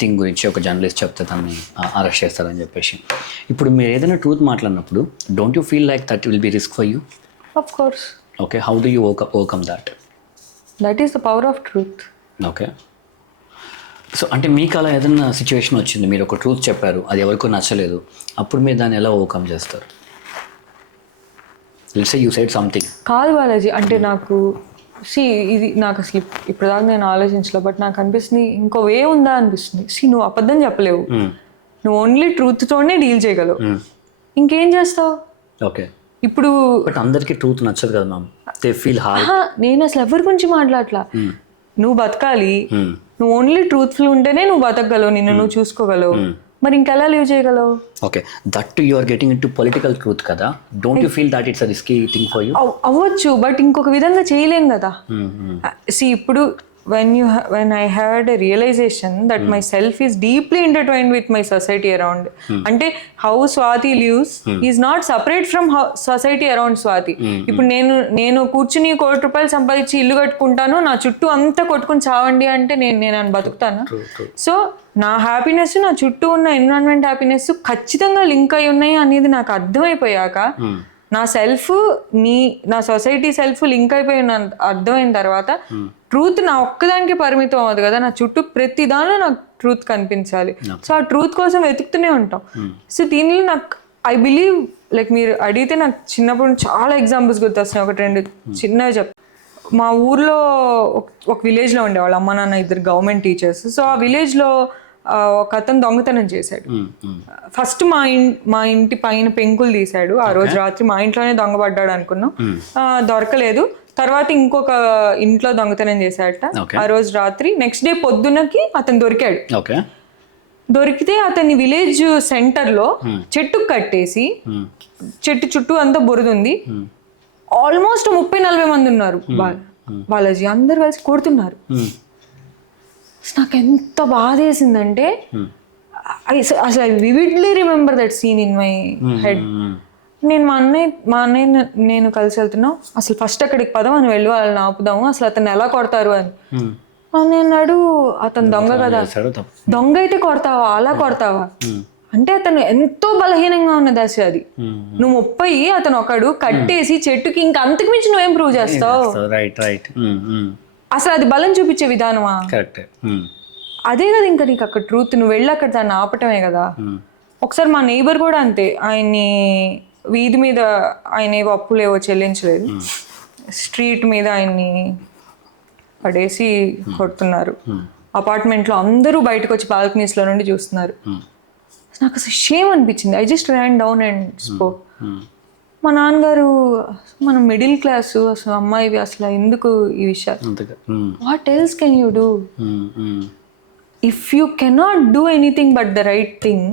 థింగ్ గురించి ఒక జర్నలిస్ట్ చెప్తే తనని అరెస్ట్ చేస్తారని చెప్పేసి. ఇప్పుడు మీరు ఏదైనా ట్రూత్ మాట్లాడినప్పుడు don't you feel like that will B risk for you? Of course. Okay, how do you overcome that? That is the power of truth. Okay. So అంటే మీకు అలా ఏదైనా సిచ్యువేషన్ వచ్చింది, మీరు ఒక ట్రూత్ చెప్పారు, అది ఎవరికో నచ్చలేదు, అప్పుడు మీరు దాన్ని ఎలా ఓవర్కమ్ చేస్తారు? Let's say you said something. కాదు బాలాజీ, అంటే నాకు ఇది నాకు అసలు ఇప్పటిదాకా నేను ఆలోచించలే, బట్ నాకు అనిపిస్తుంది ఇంకో వే ఉందా అనిపిస్తుంది. నువ్వు అబద్ధం చెప్పలేవు, నువ్వు ఓన్లీ ట్రూత్తోనే డీల్ చేయగలవు, ఇంకేం చేస్తావు? ఓకే. ఇప్పుడు బట్ అందరికీ ట్రూత్ నచ్చదు కదా మ్యామ్, దే ఫీల్ హార్డ్. నేను అసలు ఎవరి గురించి మాట్లాడట్లా. నువ్వు బతకాలి, నువ్వు ఓన్లీ ట్రూత్ఫుల్ ఉంటేనే నువ్వు బతకగలవు, నిన్ను నువ్వు చూసుకోగలవు, మరి ఇంకెలా లివ్ చేయగలవు? Okay, that you are getting into political truth కదా, don't you feel that it's a risky thing for you? అవ్వచ్చు, బట్ ఇంకొక విధంగా చేయలేం కదా. ఇప్పుడు when I had a realization that myself is deeply intertwined with my society around, అంటే how Swati lives is not separate from how society around Swati. ఇప్పుడు నేను కూర్చుని ₹1,00,00,000 సంపాదించి ఇల్లు కట్టుకుంటాను, నా చుట్టూ అంతా కొట్టుకుని చావండి అంటే నేను బతుకుతాను. సో నా హ్యాపీనెస్, నా చుట్టూ ఉన్న ఎన్విరాన్మెంట్ హ్యాపీనెస్ ఖచ్చితంగా లింక్ అయి ఉన్నాయి అనేది నాకు అర్థమైపోయాక, నా సెల్ఫ్ నా సొసైటీ సెల్ఫ్ లింక్ అయిపోయి అర్థమైన తర్వాత, ట్రూత్ నా ఒక్కదానికి పరిమితం అవ్వదు కదా, నా చుట్టూ ప్రతి దానిలో నాకు ట్రూత్ కనిపించాలి. సో ఆ ట్రూత్ కోసం వెతుకుతూనే ఉంటాం. సో దీనిలో నాకు ఐ బిలీవ్, లైక్ మీరు అడిగితే నాకు చిన్నప్పుడు చాలా ఎగ్జాంపుల్స్ గుర్తొస్తున్నాయి. 1-2 చిన్నవి మా ఊర్లో ఒక విలేజ్లో ఉండేవాళ్ళు, అమ్మ నాన్న ఇద్దరు గవర్నమెంట్ టీచర్స్. సో ఆ విలేజ్లో ఒక అతను దొంగతనం చేశాడు. ఫస్ట్ మా ఇంటి పైన పెంకులు తీశాడు. ఆ రోజు రాత్రి మా ఇంట్లోనే దొంగపడ్డాడు అనుకున్నాం, దొరకలేదు. తర్వాత ఇంకొక ఇంట్లో దొంగతనం చేశాడట ఆ రోజు రాత్రి. నెక్స్ట్ డే పొద్దున్నకి అతను దొరికాడు. దొరికితే అతన్ని విలేజ్ సెంటర్ లో చెట్టుకు కట్టేసి, చెట్టు చుట్టూ అంతా బురదుంది, ఆల్మోస్ట్ 30-40 మంది ఉన్నారు బాలాజీ, అందరు కలిసి కొడుతున్నారు. నాకు ఎంత బాధ వేసిందంటే, అసలు I vividly remember that scene in my head. నేను మా అన్నయ్య నేను కలిసి వెళ్తున్నాం, అసలు ఫస్ట్ అక్కడికి పదం అని వెళ్ళి వాళ్ళని ఆపుదాము, అసలు అతన్ని ఎలా కొడతారు అని. అన్నాడు, అతను దొంగ కదా, దొంగ అయితే కొడతావా, అలా కొడతావా అంటే అతను ఎంతో బలహీనంగా ఉన్న దశ అది. నువ్వు 30, అతను ఒకడు కట్టేసి చెట్టుకి, ఇంకా అంతకు మించి నువ్వేం ప్రూవ్ చేస్తావు? అసలు అది బలం చూపించే విధానమా? అదే కదా ఇంకా నీకు అక్కడ ట్రూత్. నువ్వు వెళ్ళి అక్కడ దాన్ని ఆపటమే కదా. ఒకసారి మా నైబర్ కూడా అంతే, ఆయన్ని వీధి మీద ఆయన ఏవో అప్పులేవో చెల్లించలేదు, స్ట్రీట్ మీద ఆయన్ని పడేసి కొడుతున్నారు. అపార్ట్మెంట్లో అందరూ బయటకు వచ్చి బాల్కనీస్ లో నుండి చూస్తున్నారు. నాకు అసలు షేమ్ అనిపించింది. I just Ryan down and spoke. మా నాన్నగారు, మనం మిడిల్ క్లాస్, అసలు అమ్మాయివి, అసలు ఎందుకు ఈ విషయాలు, what else can you do? If you cannot do anything but the right thing,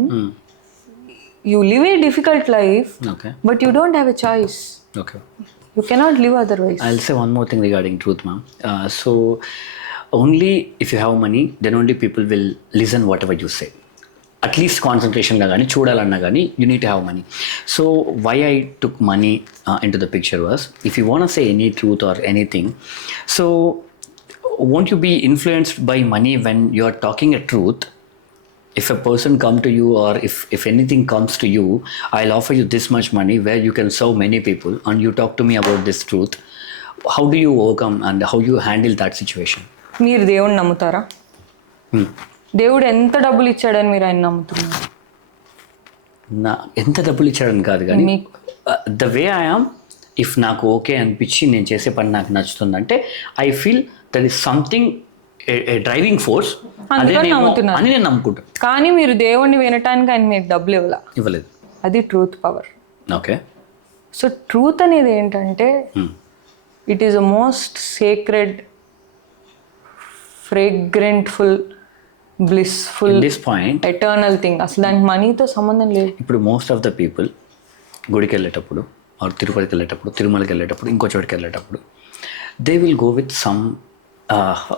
you live a difficult life, but you don't have a choice. You cannot live otherwise. I'll say one more thing regarding truth, ma'am. So only if you have money, then only people will listen whatever you say. At least concentration la gani chudalanna gani, you need to have money. So why I took money into the picture was, if you want to say any truth or anything, so won't you be influenced by money when you are talking a truth? If a person come to you, or if anything comes to you, I'll offer you this much money where you can serve many people, and you talk to me about this truth. How do you overcome and how you handle that situation? మీరు దేవుడిని నమ్ముతారా? దేవుడు ఎంత డబ్బులు ఇచ్చాడని మీరు ఆయన నమ్ముతున్నారు? ఎంత డబ్బులు ఇచ్చాడని కాదు కానీ, the way I am, if నాకు ఓకే అనిపించి నేను చేసే పని నాకు నచ్చుతుందంటే, I feel that is something, a driving force అని నేను నమ్ముకుంటాను. కానీ మీరు దేవుణ్ణి వినటానికి ఆయన మీకు డబ్బులు ఇవ్వలేదు. అది truth power. Okay. So truth అనేది ఏంటంటే, it is a most sacred, ఫ్రేగ్రెంట్ఫుల్, బ్లిస్ఫుల్, ఎటర్నల్ థింగ్. అసలు దానికి మనీతో సంబంధం లేదు. ఇప్పుడు మోస్ట్ ఆఫ్ ద పీపుల్ గుడికి వెళ్ళేటప్పుడు, ఆర్ తిరుపతికి వెళ్ళేటప్పుడు, తిరుమలకి వెళ్ళేటప్పుడు, ఇంకో చోటుకి వెళ్ళేటప్పుడు, they will go with some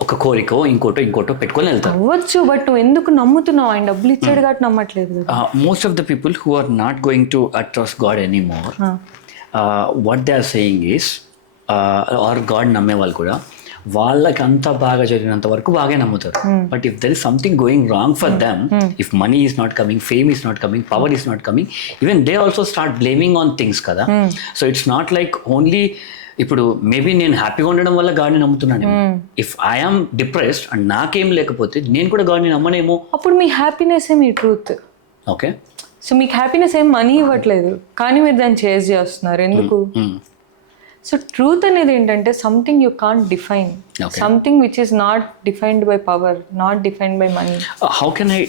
ఒక కోరికో ఇంకోటో పెట్టుకొని వెళ్తారు. అవ్వచ్చు, బట్ నువ్వు ఎందుకు నమ్ముతున్నావు? ఆయన డబ్బులు ఇచ్చాడు కాబట్టి నమ్మట్లేదు. Most of the people who are not going to trust God anymore, what they are saying is, or God నమ్మే వాళ్ళు కూడా వాళ్ళకి అంతా బాగా జరిగినంత వరకు బాగా నమ్ముతారు. But if there is something going wrong for them, if money is not coming, fame is not coming, power is not coming, even they also start blaming on things కదా. So it's not like only ఇప్పుడు మేబీ నేను హ్యాపీగా ఉండడం వల్ల గాడ్ని నమ్ముతున్నాను. ఇఫ్ ఐఆమ్ డిప్రెస్డ్ అండ్ నాకేం లేకపోతే నేను కూడా గాడ్ని నమ్మనేమో. అప్పుడు మీ happiness me truth. Okay, so మీకు హ్యాపీనెస్ ఏం మనీ ఇవ్వట్లేదు, కానీ మీరు దాన్ని చేజ్ చేస్తున్నారు ఎందుకు? సో ట్రూత్ అనేది ఏంటంటే something you can't define, something which is not defined by power, not defined by money. How can I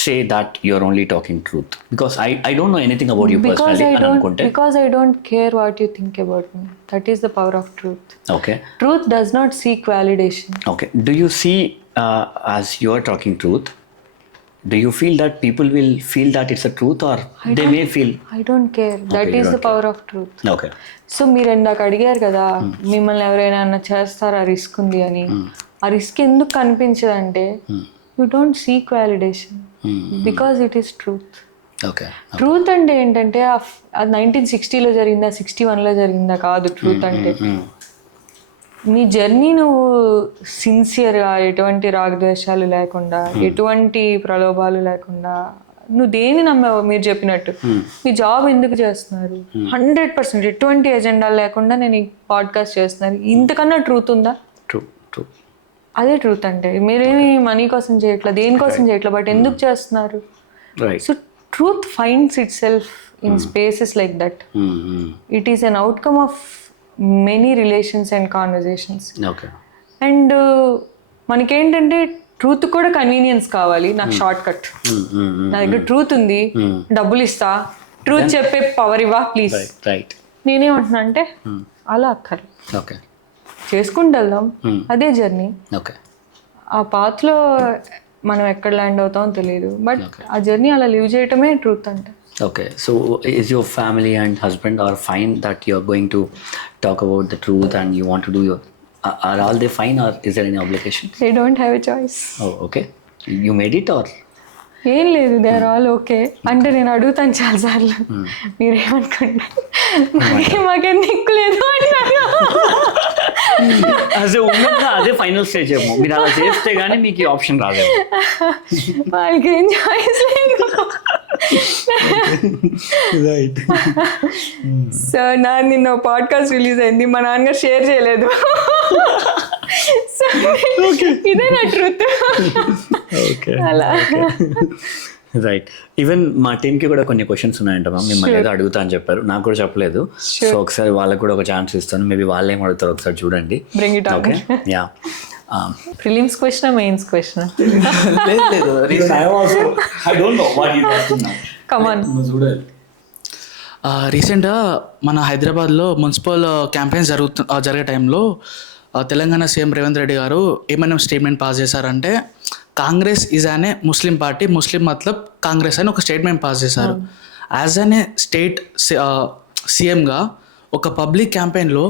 say that you're only talking truth? Because I don't know anything about you personally. Because I don't care what you think about me. That is the power of truth. Okay. Truth does not seek validation. Okay. Do you see, as you're talking truth, do you feel that people will feel that it's a truth, or they may feel? I don't care. That is the power of truth. Okay. So మీరు ఇందాక అడిగారు కదా, మిమ్మల్ని ఎవరైనా అన్న చేస్తారా రిస్క్ ఉంది అని. ఆ రిస్క్ ఎందుకు కనిపించదంటే you don't seek validation, because it is truth. Okay. Truth అంటే ఏంటంటే అది 1960లో జరిగిందా 61లో జరిగిందా కాదు. ట్రూత్ అంటే నీ జర్నీ నువ్వు సిన్సియర్గా, ఎటువంటి రాగద్వేషాలు లేకుండా, ఎటువంటి ప్రలోభాలు లేకుండా, నువ్వు దేని నమ్మావు? మీరు చెప్పినట్టు మీ జాబ్ ఎందుకు చేస్తున్నారు, 100% ఎటువంటి ఎజెండా లేకుండా నేను ఈ పాడ్కాస్ట్ చేస్తున్నాను, ఇంతకన్నా ట్రూత్ ఉందా? అదే ట్రూత్ అంటే. మీరేమి మనీ కోసం చేయట్లేదు, దేనికోసం చేయట్లేదు, బట్ ఎందుకు చేస్తున్నారు? So truth finds it self in spaces like that. It is an outcome of many relations and conversations. And మనకేంటంటే ట్రూత్ కూడా కన్వీనియన్స్ కావాలి. నాకు షార్ట్ కట్, నా దగ్గర ట్రూత్ ఉంది, డబ్బులు ఇస్తా, ట్రూత్ చెప్పే పవర్ ఇవ్వా ప్లీజ్. నేనేమంటున్నా అంటే అలా అక్కర్లేదు, చేసుకుంటూ వెళ్దాం, అదే జర్నీ. ఆ పాత్లో మనం ఎక్కడ ల్యాండ్ అవుతామో తెలియదు, బట్ ఆ జర్నీ అలా లివ్ చేయటమే ట్రూత్ అంటే. Okay, so is your family and husband are fine that you're going to talk about the truth and you want to do your, are all they fine, or is there any obligation? They don't have a choice. Oh, okay. You made it, or? ఏం లేదు, దే ఆర్ ఆల్ ఓకే. అంటే నేను అడుగుతాను చాలాసార్లు, మీరేమనుకుంటారు, మాకేం దిక్కు లేదు అంటారు. అదే ఫైనల్ స్టేజ్ ఏమో, మీరు అలా చేస్తే గానీ మీకు ఆప్షన్ రాలేదు. వాళ్ళకి ఏం చాయిస్ లేదు. సో నా నిన్న పాడ్కాస్ట్ రిలీజ్ అయింది, మా నాన్నగారు షేర్ చేయలేదు. ఇదే నా ట్రూత్. అలా రైట్. ఈవెన్ మా టీమ్కి కూడా కొన్ని క్వశ్చన్స్ ఉన్నాయంట మ్యామ్, మిమ్మల్ని ఏదో అడుగుతా అని చెప్పారు, నాకు కూడా చెప్పలేదు. సో ఒకసారి వాళ్ళకి కూడా ఒక ఛాన్స్ ఇస్తాను, మేబీ వాళ్ళు ఏం అడుగుతారు ఒకసారి చూడండి. Okay. Yeah. Prelims question, mains question? Come on. రీసెంట్గా మన హైదరాబాద్లో మున్సిపల్ క్యాంపెయిన్స్ జరిగే టైంలో తెలంగాణ సీఎం రేవంత్ రెడ్డి గారు ఏమైనా స్టేట్మెంట్ పాస్ చేశారంటే, కాంగ్రెస్ ఈజ్ అనే ముస్లిం పార్టీ, ముస్లిం మతలబ్ కాంగ్రెస్ అని ఒక స్టేట్మెంట్ పాస్ చేశారు. యాజ్ అనే స్టేట్ సీఎంగా ఒక పబ్లిక్ క్యాంపెయిన్లో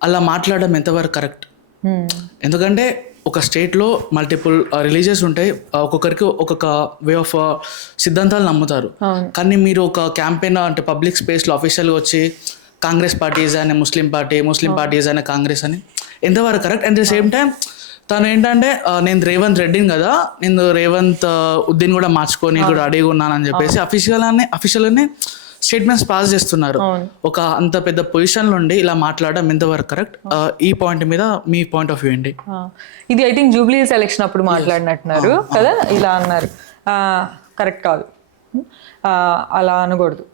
అలా మాట్లాడడం ఎంతవరకు కరెక్ట్? ఎందుకంటే ఒక స్టేట్లో మల్టిపుల్ రిలీజియస్ ఉంటాయి, ఒక్కొక్కరికి ఒక్కొక్క వే ఆఫ్ సిద్ధాంతాలు నమ్ముతారు. కానీ మీరు ఒక క్యాంపెయిన్ అంటే పబ్లిక్ స్పేస్లో అఫీషియల్గా వచ్చి కాంగ్రెస్ పార్టీ ఈజ్ అనే Muslim party, Muslim party is అనే కాంగ్రెస్ అని ఎంతవరకు correct? At the same time తను ఏంటంటే నేను రేవంత్ రెడ్డిని కదా, నేను రేవంత్ ఉద్దీన్ కూడా మార్చుకొని కూడా అడిగి ఉన్నానని చెప్పేసి అఫీషియల్గానే స్టేట్మెంట్స్ పాస్ చేస్తున్నారు. ఒక అంత పెద్ద పొజిషన్ నుండి ఇలా మాట్లాడడం ఎంతవరకు కరెక్ట్? ఈ పాయింట్ మీద మీ పాయింట్ ఆఫ్ వ్యూ ఏంటి? ఇది ఐ థింక్ జూబ్లీస్ ఎలక్షన్ అప్పుడు మాట్లాడినట్టున్నారు కదా, ఇలా అన్నారు. కరెక్ట్ కాదు, అలా అనకూడదు.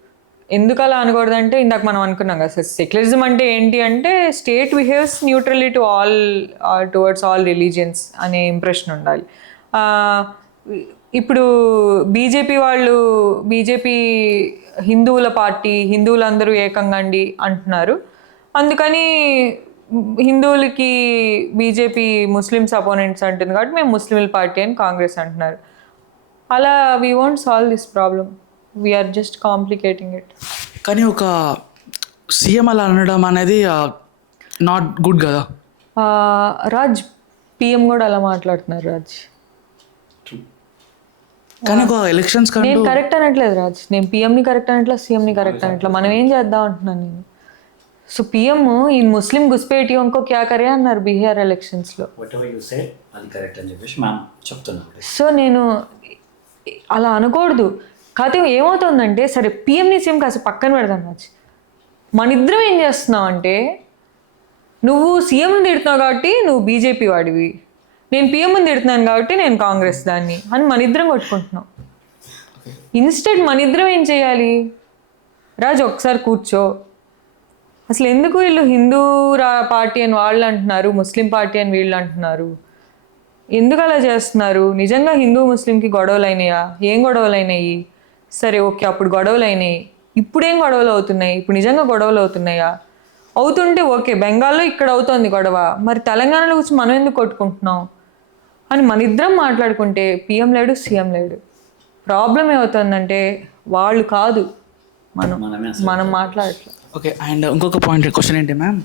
ఎందుకు అలా అనకూడదు అంటే ఇందాక మనం అనుకున్నాం కదా, సెక్యులరిజం అంటే ఏంటి అంటే state behaves neutrally to all towards all religions అనే ఇంప్రెషన్ ఉండాలి. ఇప్పుడు బీజేపీ హిందువుల పార్టీ, హిందువులందరూ ఏకంగా అండి అంటున్నారు, అందుకని హిందువులకి బీజేపీ ముస్లిమ్స్ అపోనెంట్స్ అంటుంది కాబట్టి మేము ముస్లింల పార్టీ అని కాంగ్రెస్ అంటున్నారు. అలా we won't solve this problem, we're just complicating it. కానీ ఒక సీఎం అలా అనడం అనేది నాట్ గుడ్ కదా. రాజ్, పిఎం కూడా అలా మాట్లాడుతున్నారు రాజ్. కానీ ఒక ఎలక్షన్స్ నేను కరెక్ట్ అనట్లేదు రాజ్, నేను పిఎంని కరెక్ట్ అనట్లేదు, సీఎంని కరెక్ట్ అనట్లేదు, మనం ఏం చేద్దాం అంటున్నాను నేను. సో పిఎం ఈ ముస్లిం గుస్పేటియోं को क्या करे అన్నారు బీహార్ ఎలక్షన్స్లో. సో నేను అలా అనకూడదు. కాకపోతే ఏమవుతుందంటే, సరే పిఎంని సీఎం కాస్త పక్కన పెడదాం రాజ్, మన ఇద్దరం ఏం చేస్తున్నాం అంటే నువ్వు సీఎంని తిడుతున్నావు కాబట్టి నువ్వు బీజేపీ వాడివి, నేను పిఎంని తిడుతున్నాను కాబట్టి నేను కాంగ్రెస్ దాన్ని అని మన ఇద్దరం కొట్టుకుంటున్నాం. ఇన్స్టెంట్ మన ఇద్దరం ఏం చేయాలి, రాజు ఒకసారి కూర్చో, అసలు ఎందుకు వీళ్ళు హిందూ పార్టీ అని వాళ్ళు అంటున్నారు, ముస్లిం పార్టీ అని వీళ్ళు అంటున్నారు, ఎందుకు అలా చేస్తున్నారు, నిజంగా హిందూ ముస్లింకి గొడవలు అయినాయా, ఏం గొడవలు అయినాయి, సరే ఓకే అప్పుడు గొడవలు అయినాయి, ఇప్పుడేం గొడవలు అవుతున్నాయి, ఇప్పుడు నిజంగా గొడవలు అవుతున్నాయా, అవుతుంటే ఓకే బెంగాల్లో ఇక్కడ అవుతోంది గొడవ, మరి తెలంగాణలో వచ్చి మనం ఎందుకు కొట్టుకుంటున్నాం అని మన ఇద్దరం మాట్లాడుకుంటే పిఎం లేడు సీఎం లేడు. ప్రాబ్లం ఏమవుతుందంటే వాళ్ళు కాదు మనం మాట్లాడట్లేదు. ఓకే, అండ్ ఇంకొక పాయింట్ క్వశ్చన్ ఏంటి మ్యామ్,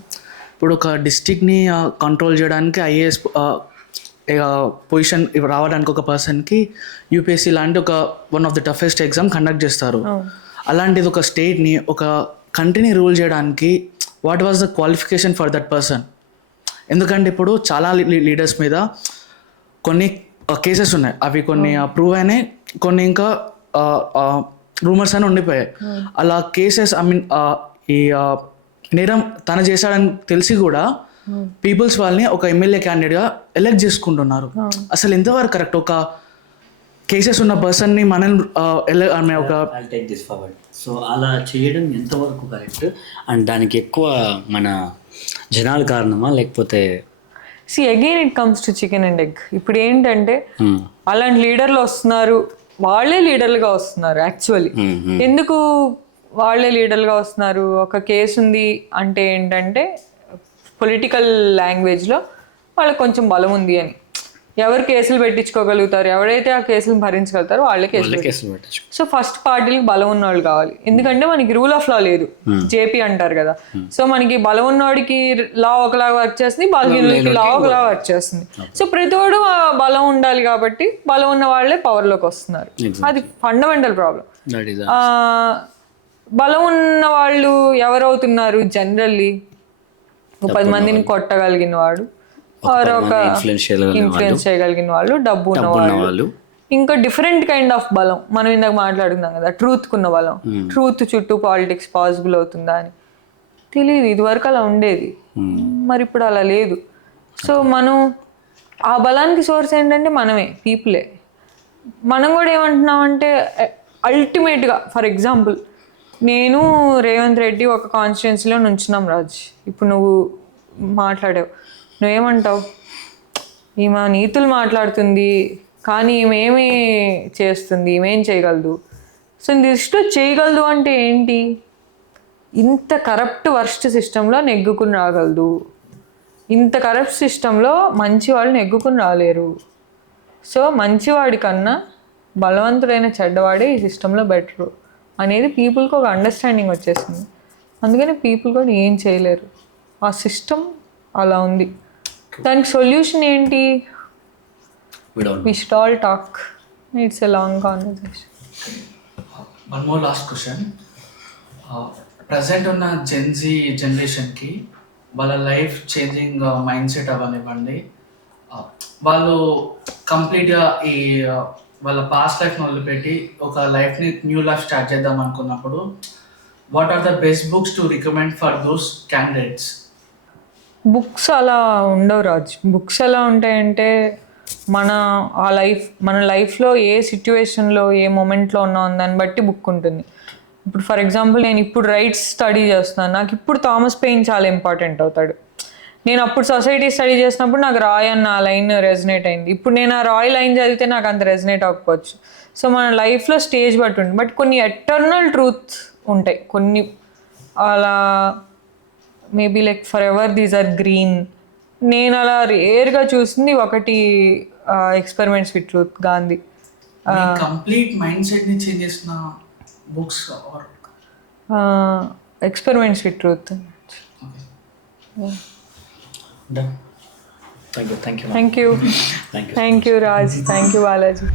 ఇప్పుడు ఒక డిస్ట్రిక్ట్ని కంట్రోల్ చేయడానికి ఐఏఎస్ పొజిషన్ రావడానికి ఒక పర్సన్కి యూపీఎస్సీ లాంటి ఒక one of the toughest exam conduct చేస్తారు. అలాంటిది ఒక స్టేట్ని ఒక కంట్రీని రూల్ చేయడానికి what was the qualification for that person? ఎందుకంటే ఇప్పుడు చాలా లీడర్స్ మీద కొన్ని కేసెస్ ఉన్నాయి, అవి కొన్ని ప్రూవ్ అయినాయి, కొన్ని ఇంకా రూమర్స్ అని ఉండిపోయాయి. అలా కేసెస్ ఈ నేరం తను చేశాడని తెలిసి కూడా పీపుల్స్ వాళ్ళని ఒక ఎమ్మెల్యే క్యాండిడేట్గా ఎలెక్ట్ చేసుకుంటున్నారు. అసలు ఎంతవరకు కరెక్ట్? ఒక కేసెస్ ఉన్న పర్సన్ని మనం ఒక టేక్ దిస్ ఫార్వర్డ్. సో అలా చేయడం ఎంతవరకు కరెక్ట్ అండ్ దానికి ఎక్కువ మన జనాల కారణమా లేకపోతే again it comes to chicken and egg. ఇప్పుడు ఏంటంటే అలాంటి లీడర్లు వస్తున్నారు, వాళ్ళే లీడర్లుగా వస్తున్నారు. యాక్చువల్లీ ఎందుకు వాళ్ళే లీడర్లుగా వస్తున్నారు? ఒక కేసు ఉంది అంటే ఏంటంటే పొలిటికల్ లాంగ్వేజ్లో వాళ్ళకి కొంచెం బలం ఉంది అని. ఎవరు కేసులు పెట్టించుకోగలుగుతారు, ఎవరైతే ఆ కేసులు భరించగలుగుతారో వాళ్ళే కేసులు పెట్టించు. సో ఫస్ట్ పార్టీలకు బలం ఉన్న వాళ్ళు కావాలి, ఎందుకంటే మనకి రూల్ ఆఫ్ లా లేదు, జేపీ అంటారు కదా. సో మనకి బలం ఉన్నవాడికి లా ఒకలాగా వర్క్ చేస్తుంది, బలహీనులకి లా ఒకలా వర్క్ చేస్తుంది. సో ప్రతివాడు బలం ఉండాలి కాబట్టి బలం ఉన్న వాళ్ళే పవర్లోకి వస్తున్నారు. అది ఫండమెంటల్ ప్రాబ్లం. బలం ఉన్న వాళ్ళు ఎవరవుతున్నారు? జనరల్లీ 10 మందిని కొట్టగలిగిన వాడు, ఒక ఇన్ఫ్లుయెన్స్ చేయగలిగిన వాళ్ళు, డబ్బు ఉన్నవాళ్ళు, ఇంకా డిఫరెంట్ కైండ్ ఆఫ్ బలం. మనం ఇందాక మాట్లాడుకున్నాం కదా, ట్రూత్ కున్న బలం. ట్రూత్ చుట్టూ పాలిటిక్స్ పాసిబుల్ అవుతుందా అని తెలియదు, ఇదివరకు అలా ఉండేది, మరి ఇప్పుడు అలా లేదు. సో మనం ఆ బలానికి సోర్స్ ఏంటంటే మనమే, పీపులే. మనం కూడా ఏమంటున్నామంటే అల్టిమేట్గా ఫర్ ఎగ్జాంపుల్ నేను రేవంత్ రెడ్డి ఒక కాన్స్టిట్యున్సీలో నుంచున్నాం రాజ్, ఇప్పుడు నువ్వు మాట్లాడావు, నువ్వేమంటావు? ఈమె నీతులు మాట్లాడుతుంది కానీ ఈమె చేస్తుంది, ఈమెం చేయగలదు. సో దృష్టిలో చేయగలదు అంటే ఏంటి? ఇంత కరప్ట్ వర్స్ట్ సిస్టంలో నెగ్గుకుని రాగలదు, ఇంత కరప్ట్ సిస్టంలో మంచి వాళ్ళు నెగ్గుకుని రాలేరు. సో మంచివాడి కన్నా బలవంతుడైన చెడ్డవాడే ఈ సిస్టంలో బెటరు అనేది పీపుల్కి ఒక అండర్స్టాండింగ్ వచ్చేసింది. అందుకని పీపుల్ కూడా ఏం చేయలేరు, ఆ సిస్టమ్ అలా ఉంది. దానికి సొల్యూషన్ ఏంటి? We should all talk, it's a long conversation. One more last question. Present ఉన్న జెన్జీ జనరేషన్కి వాళ్ళ లైఫ్ చేంజింగ్ మైండ్ సెట్ అవ్వనివ్వండి, వాళ్ళు కంప్లీట్గా ఈ వాళ్ళ పాస్ట్ లైఫ్ని వదిలిపెట్టి ఒక లైఫ్ని న్యూ లైఫ్ స్టార్ట్ చేద్దాం అనుకున్నప్పుడు what are the best books to recommend for those candidates? Books అలా ఉండవు రాజ్. బుక్స్ ఎలా ఉంటాయంటే మన లైఫ్లో ఏ సిచ్యువేషన్లో ఏ మూమెంట్లో ఉన్నాం దాన్ని బట్టి బుక్ ఉంటుంది. ఇప్పుడు ఫర్ ఎగ్జాంపుల్ నేను ఇప్పుడు రైట్స్ స్టడీ చేస్తున్నాను, నాకు ఇప్పుడు థామస్ పెయిన్ చాలా ఇంపార్టెంట్ అవుతాడు. నేను అప్పుడు సొసైటీ స్టడీ చేసినప్పుడు నాకు రాయ్ అన్న ఆ లైన్ రెజనేట్ అయింది, ఇప్పుడు నేను ఆ రాయ్ లైన్ చదివితే నాకు అంత రెజనేట్ అవ్వకపోవచ్చు. సో మన లైఫ్లో స్టేజ్ బట్టి ఉంటుంది, బట్ కొన్ని ఎటర్నల్ ట్రూత్ ఉంటాయి, కొన్ని అలా maybe like forever these are green. నేను అలా రేర్గా చూసింది ఒకటి experiments with truth, Gandhi. Complete మైండ్ సెట్ని చేంజ్ చేసిన books experiments with truth. Thank you. Thank you, Raj. Thank you, Balaji.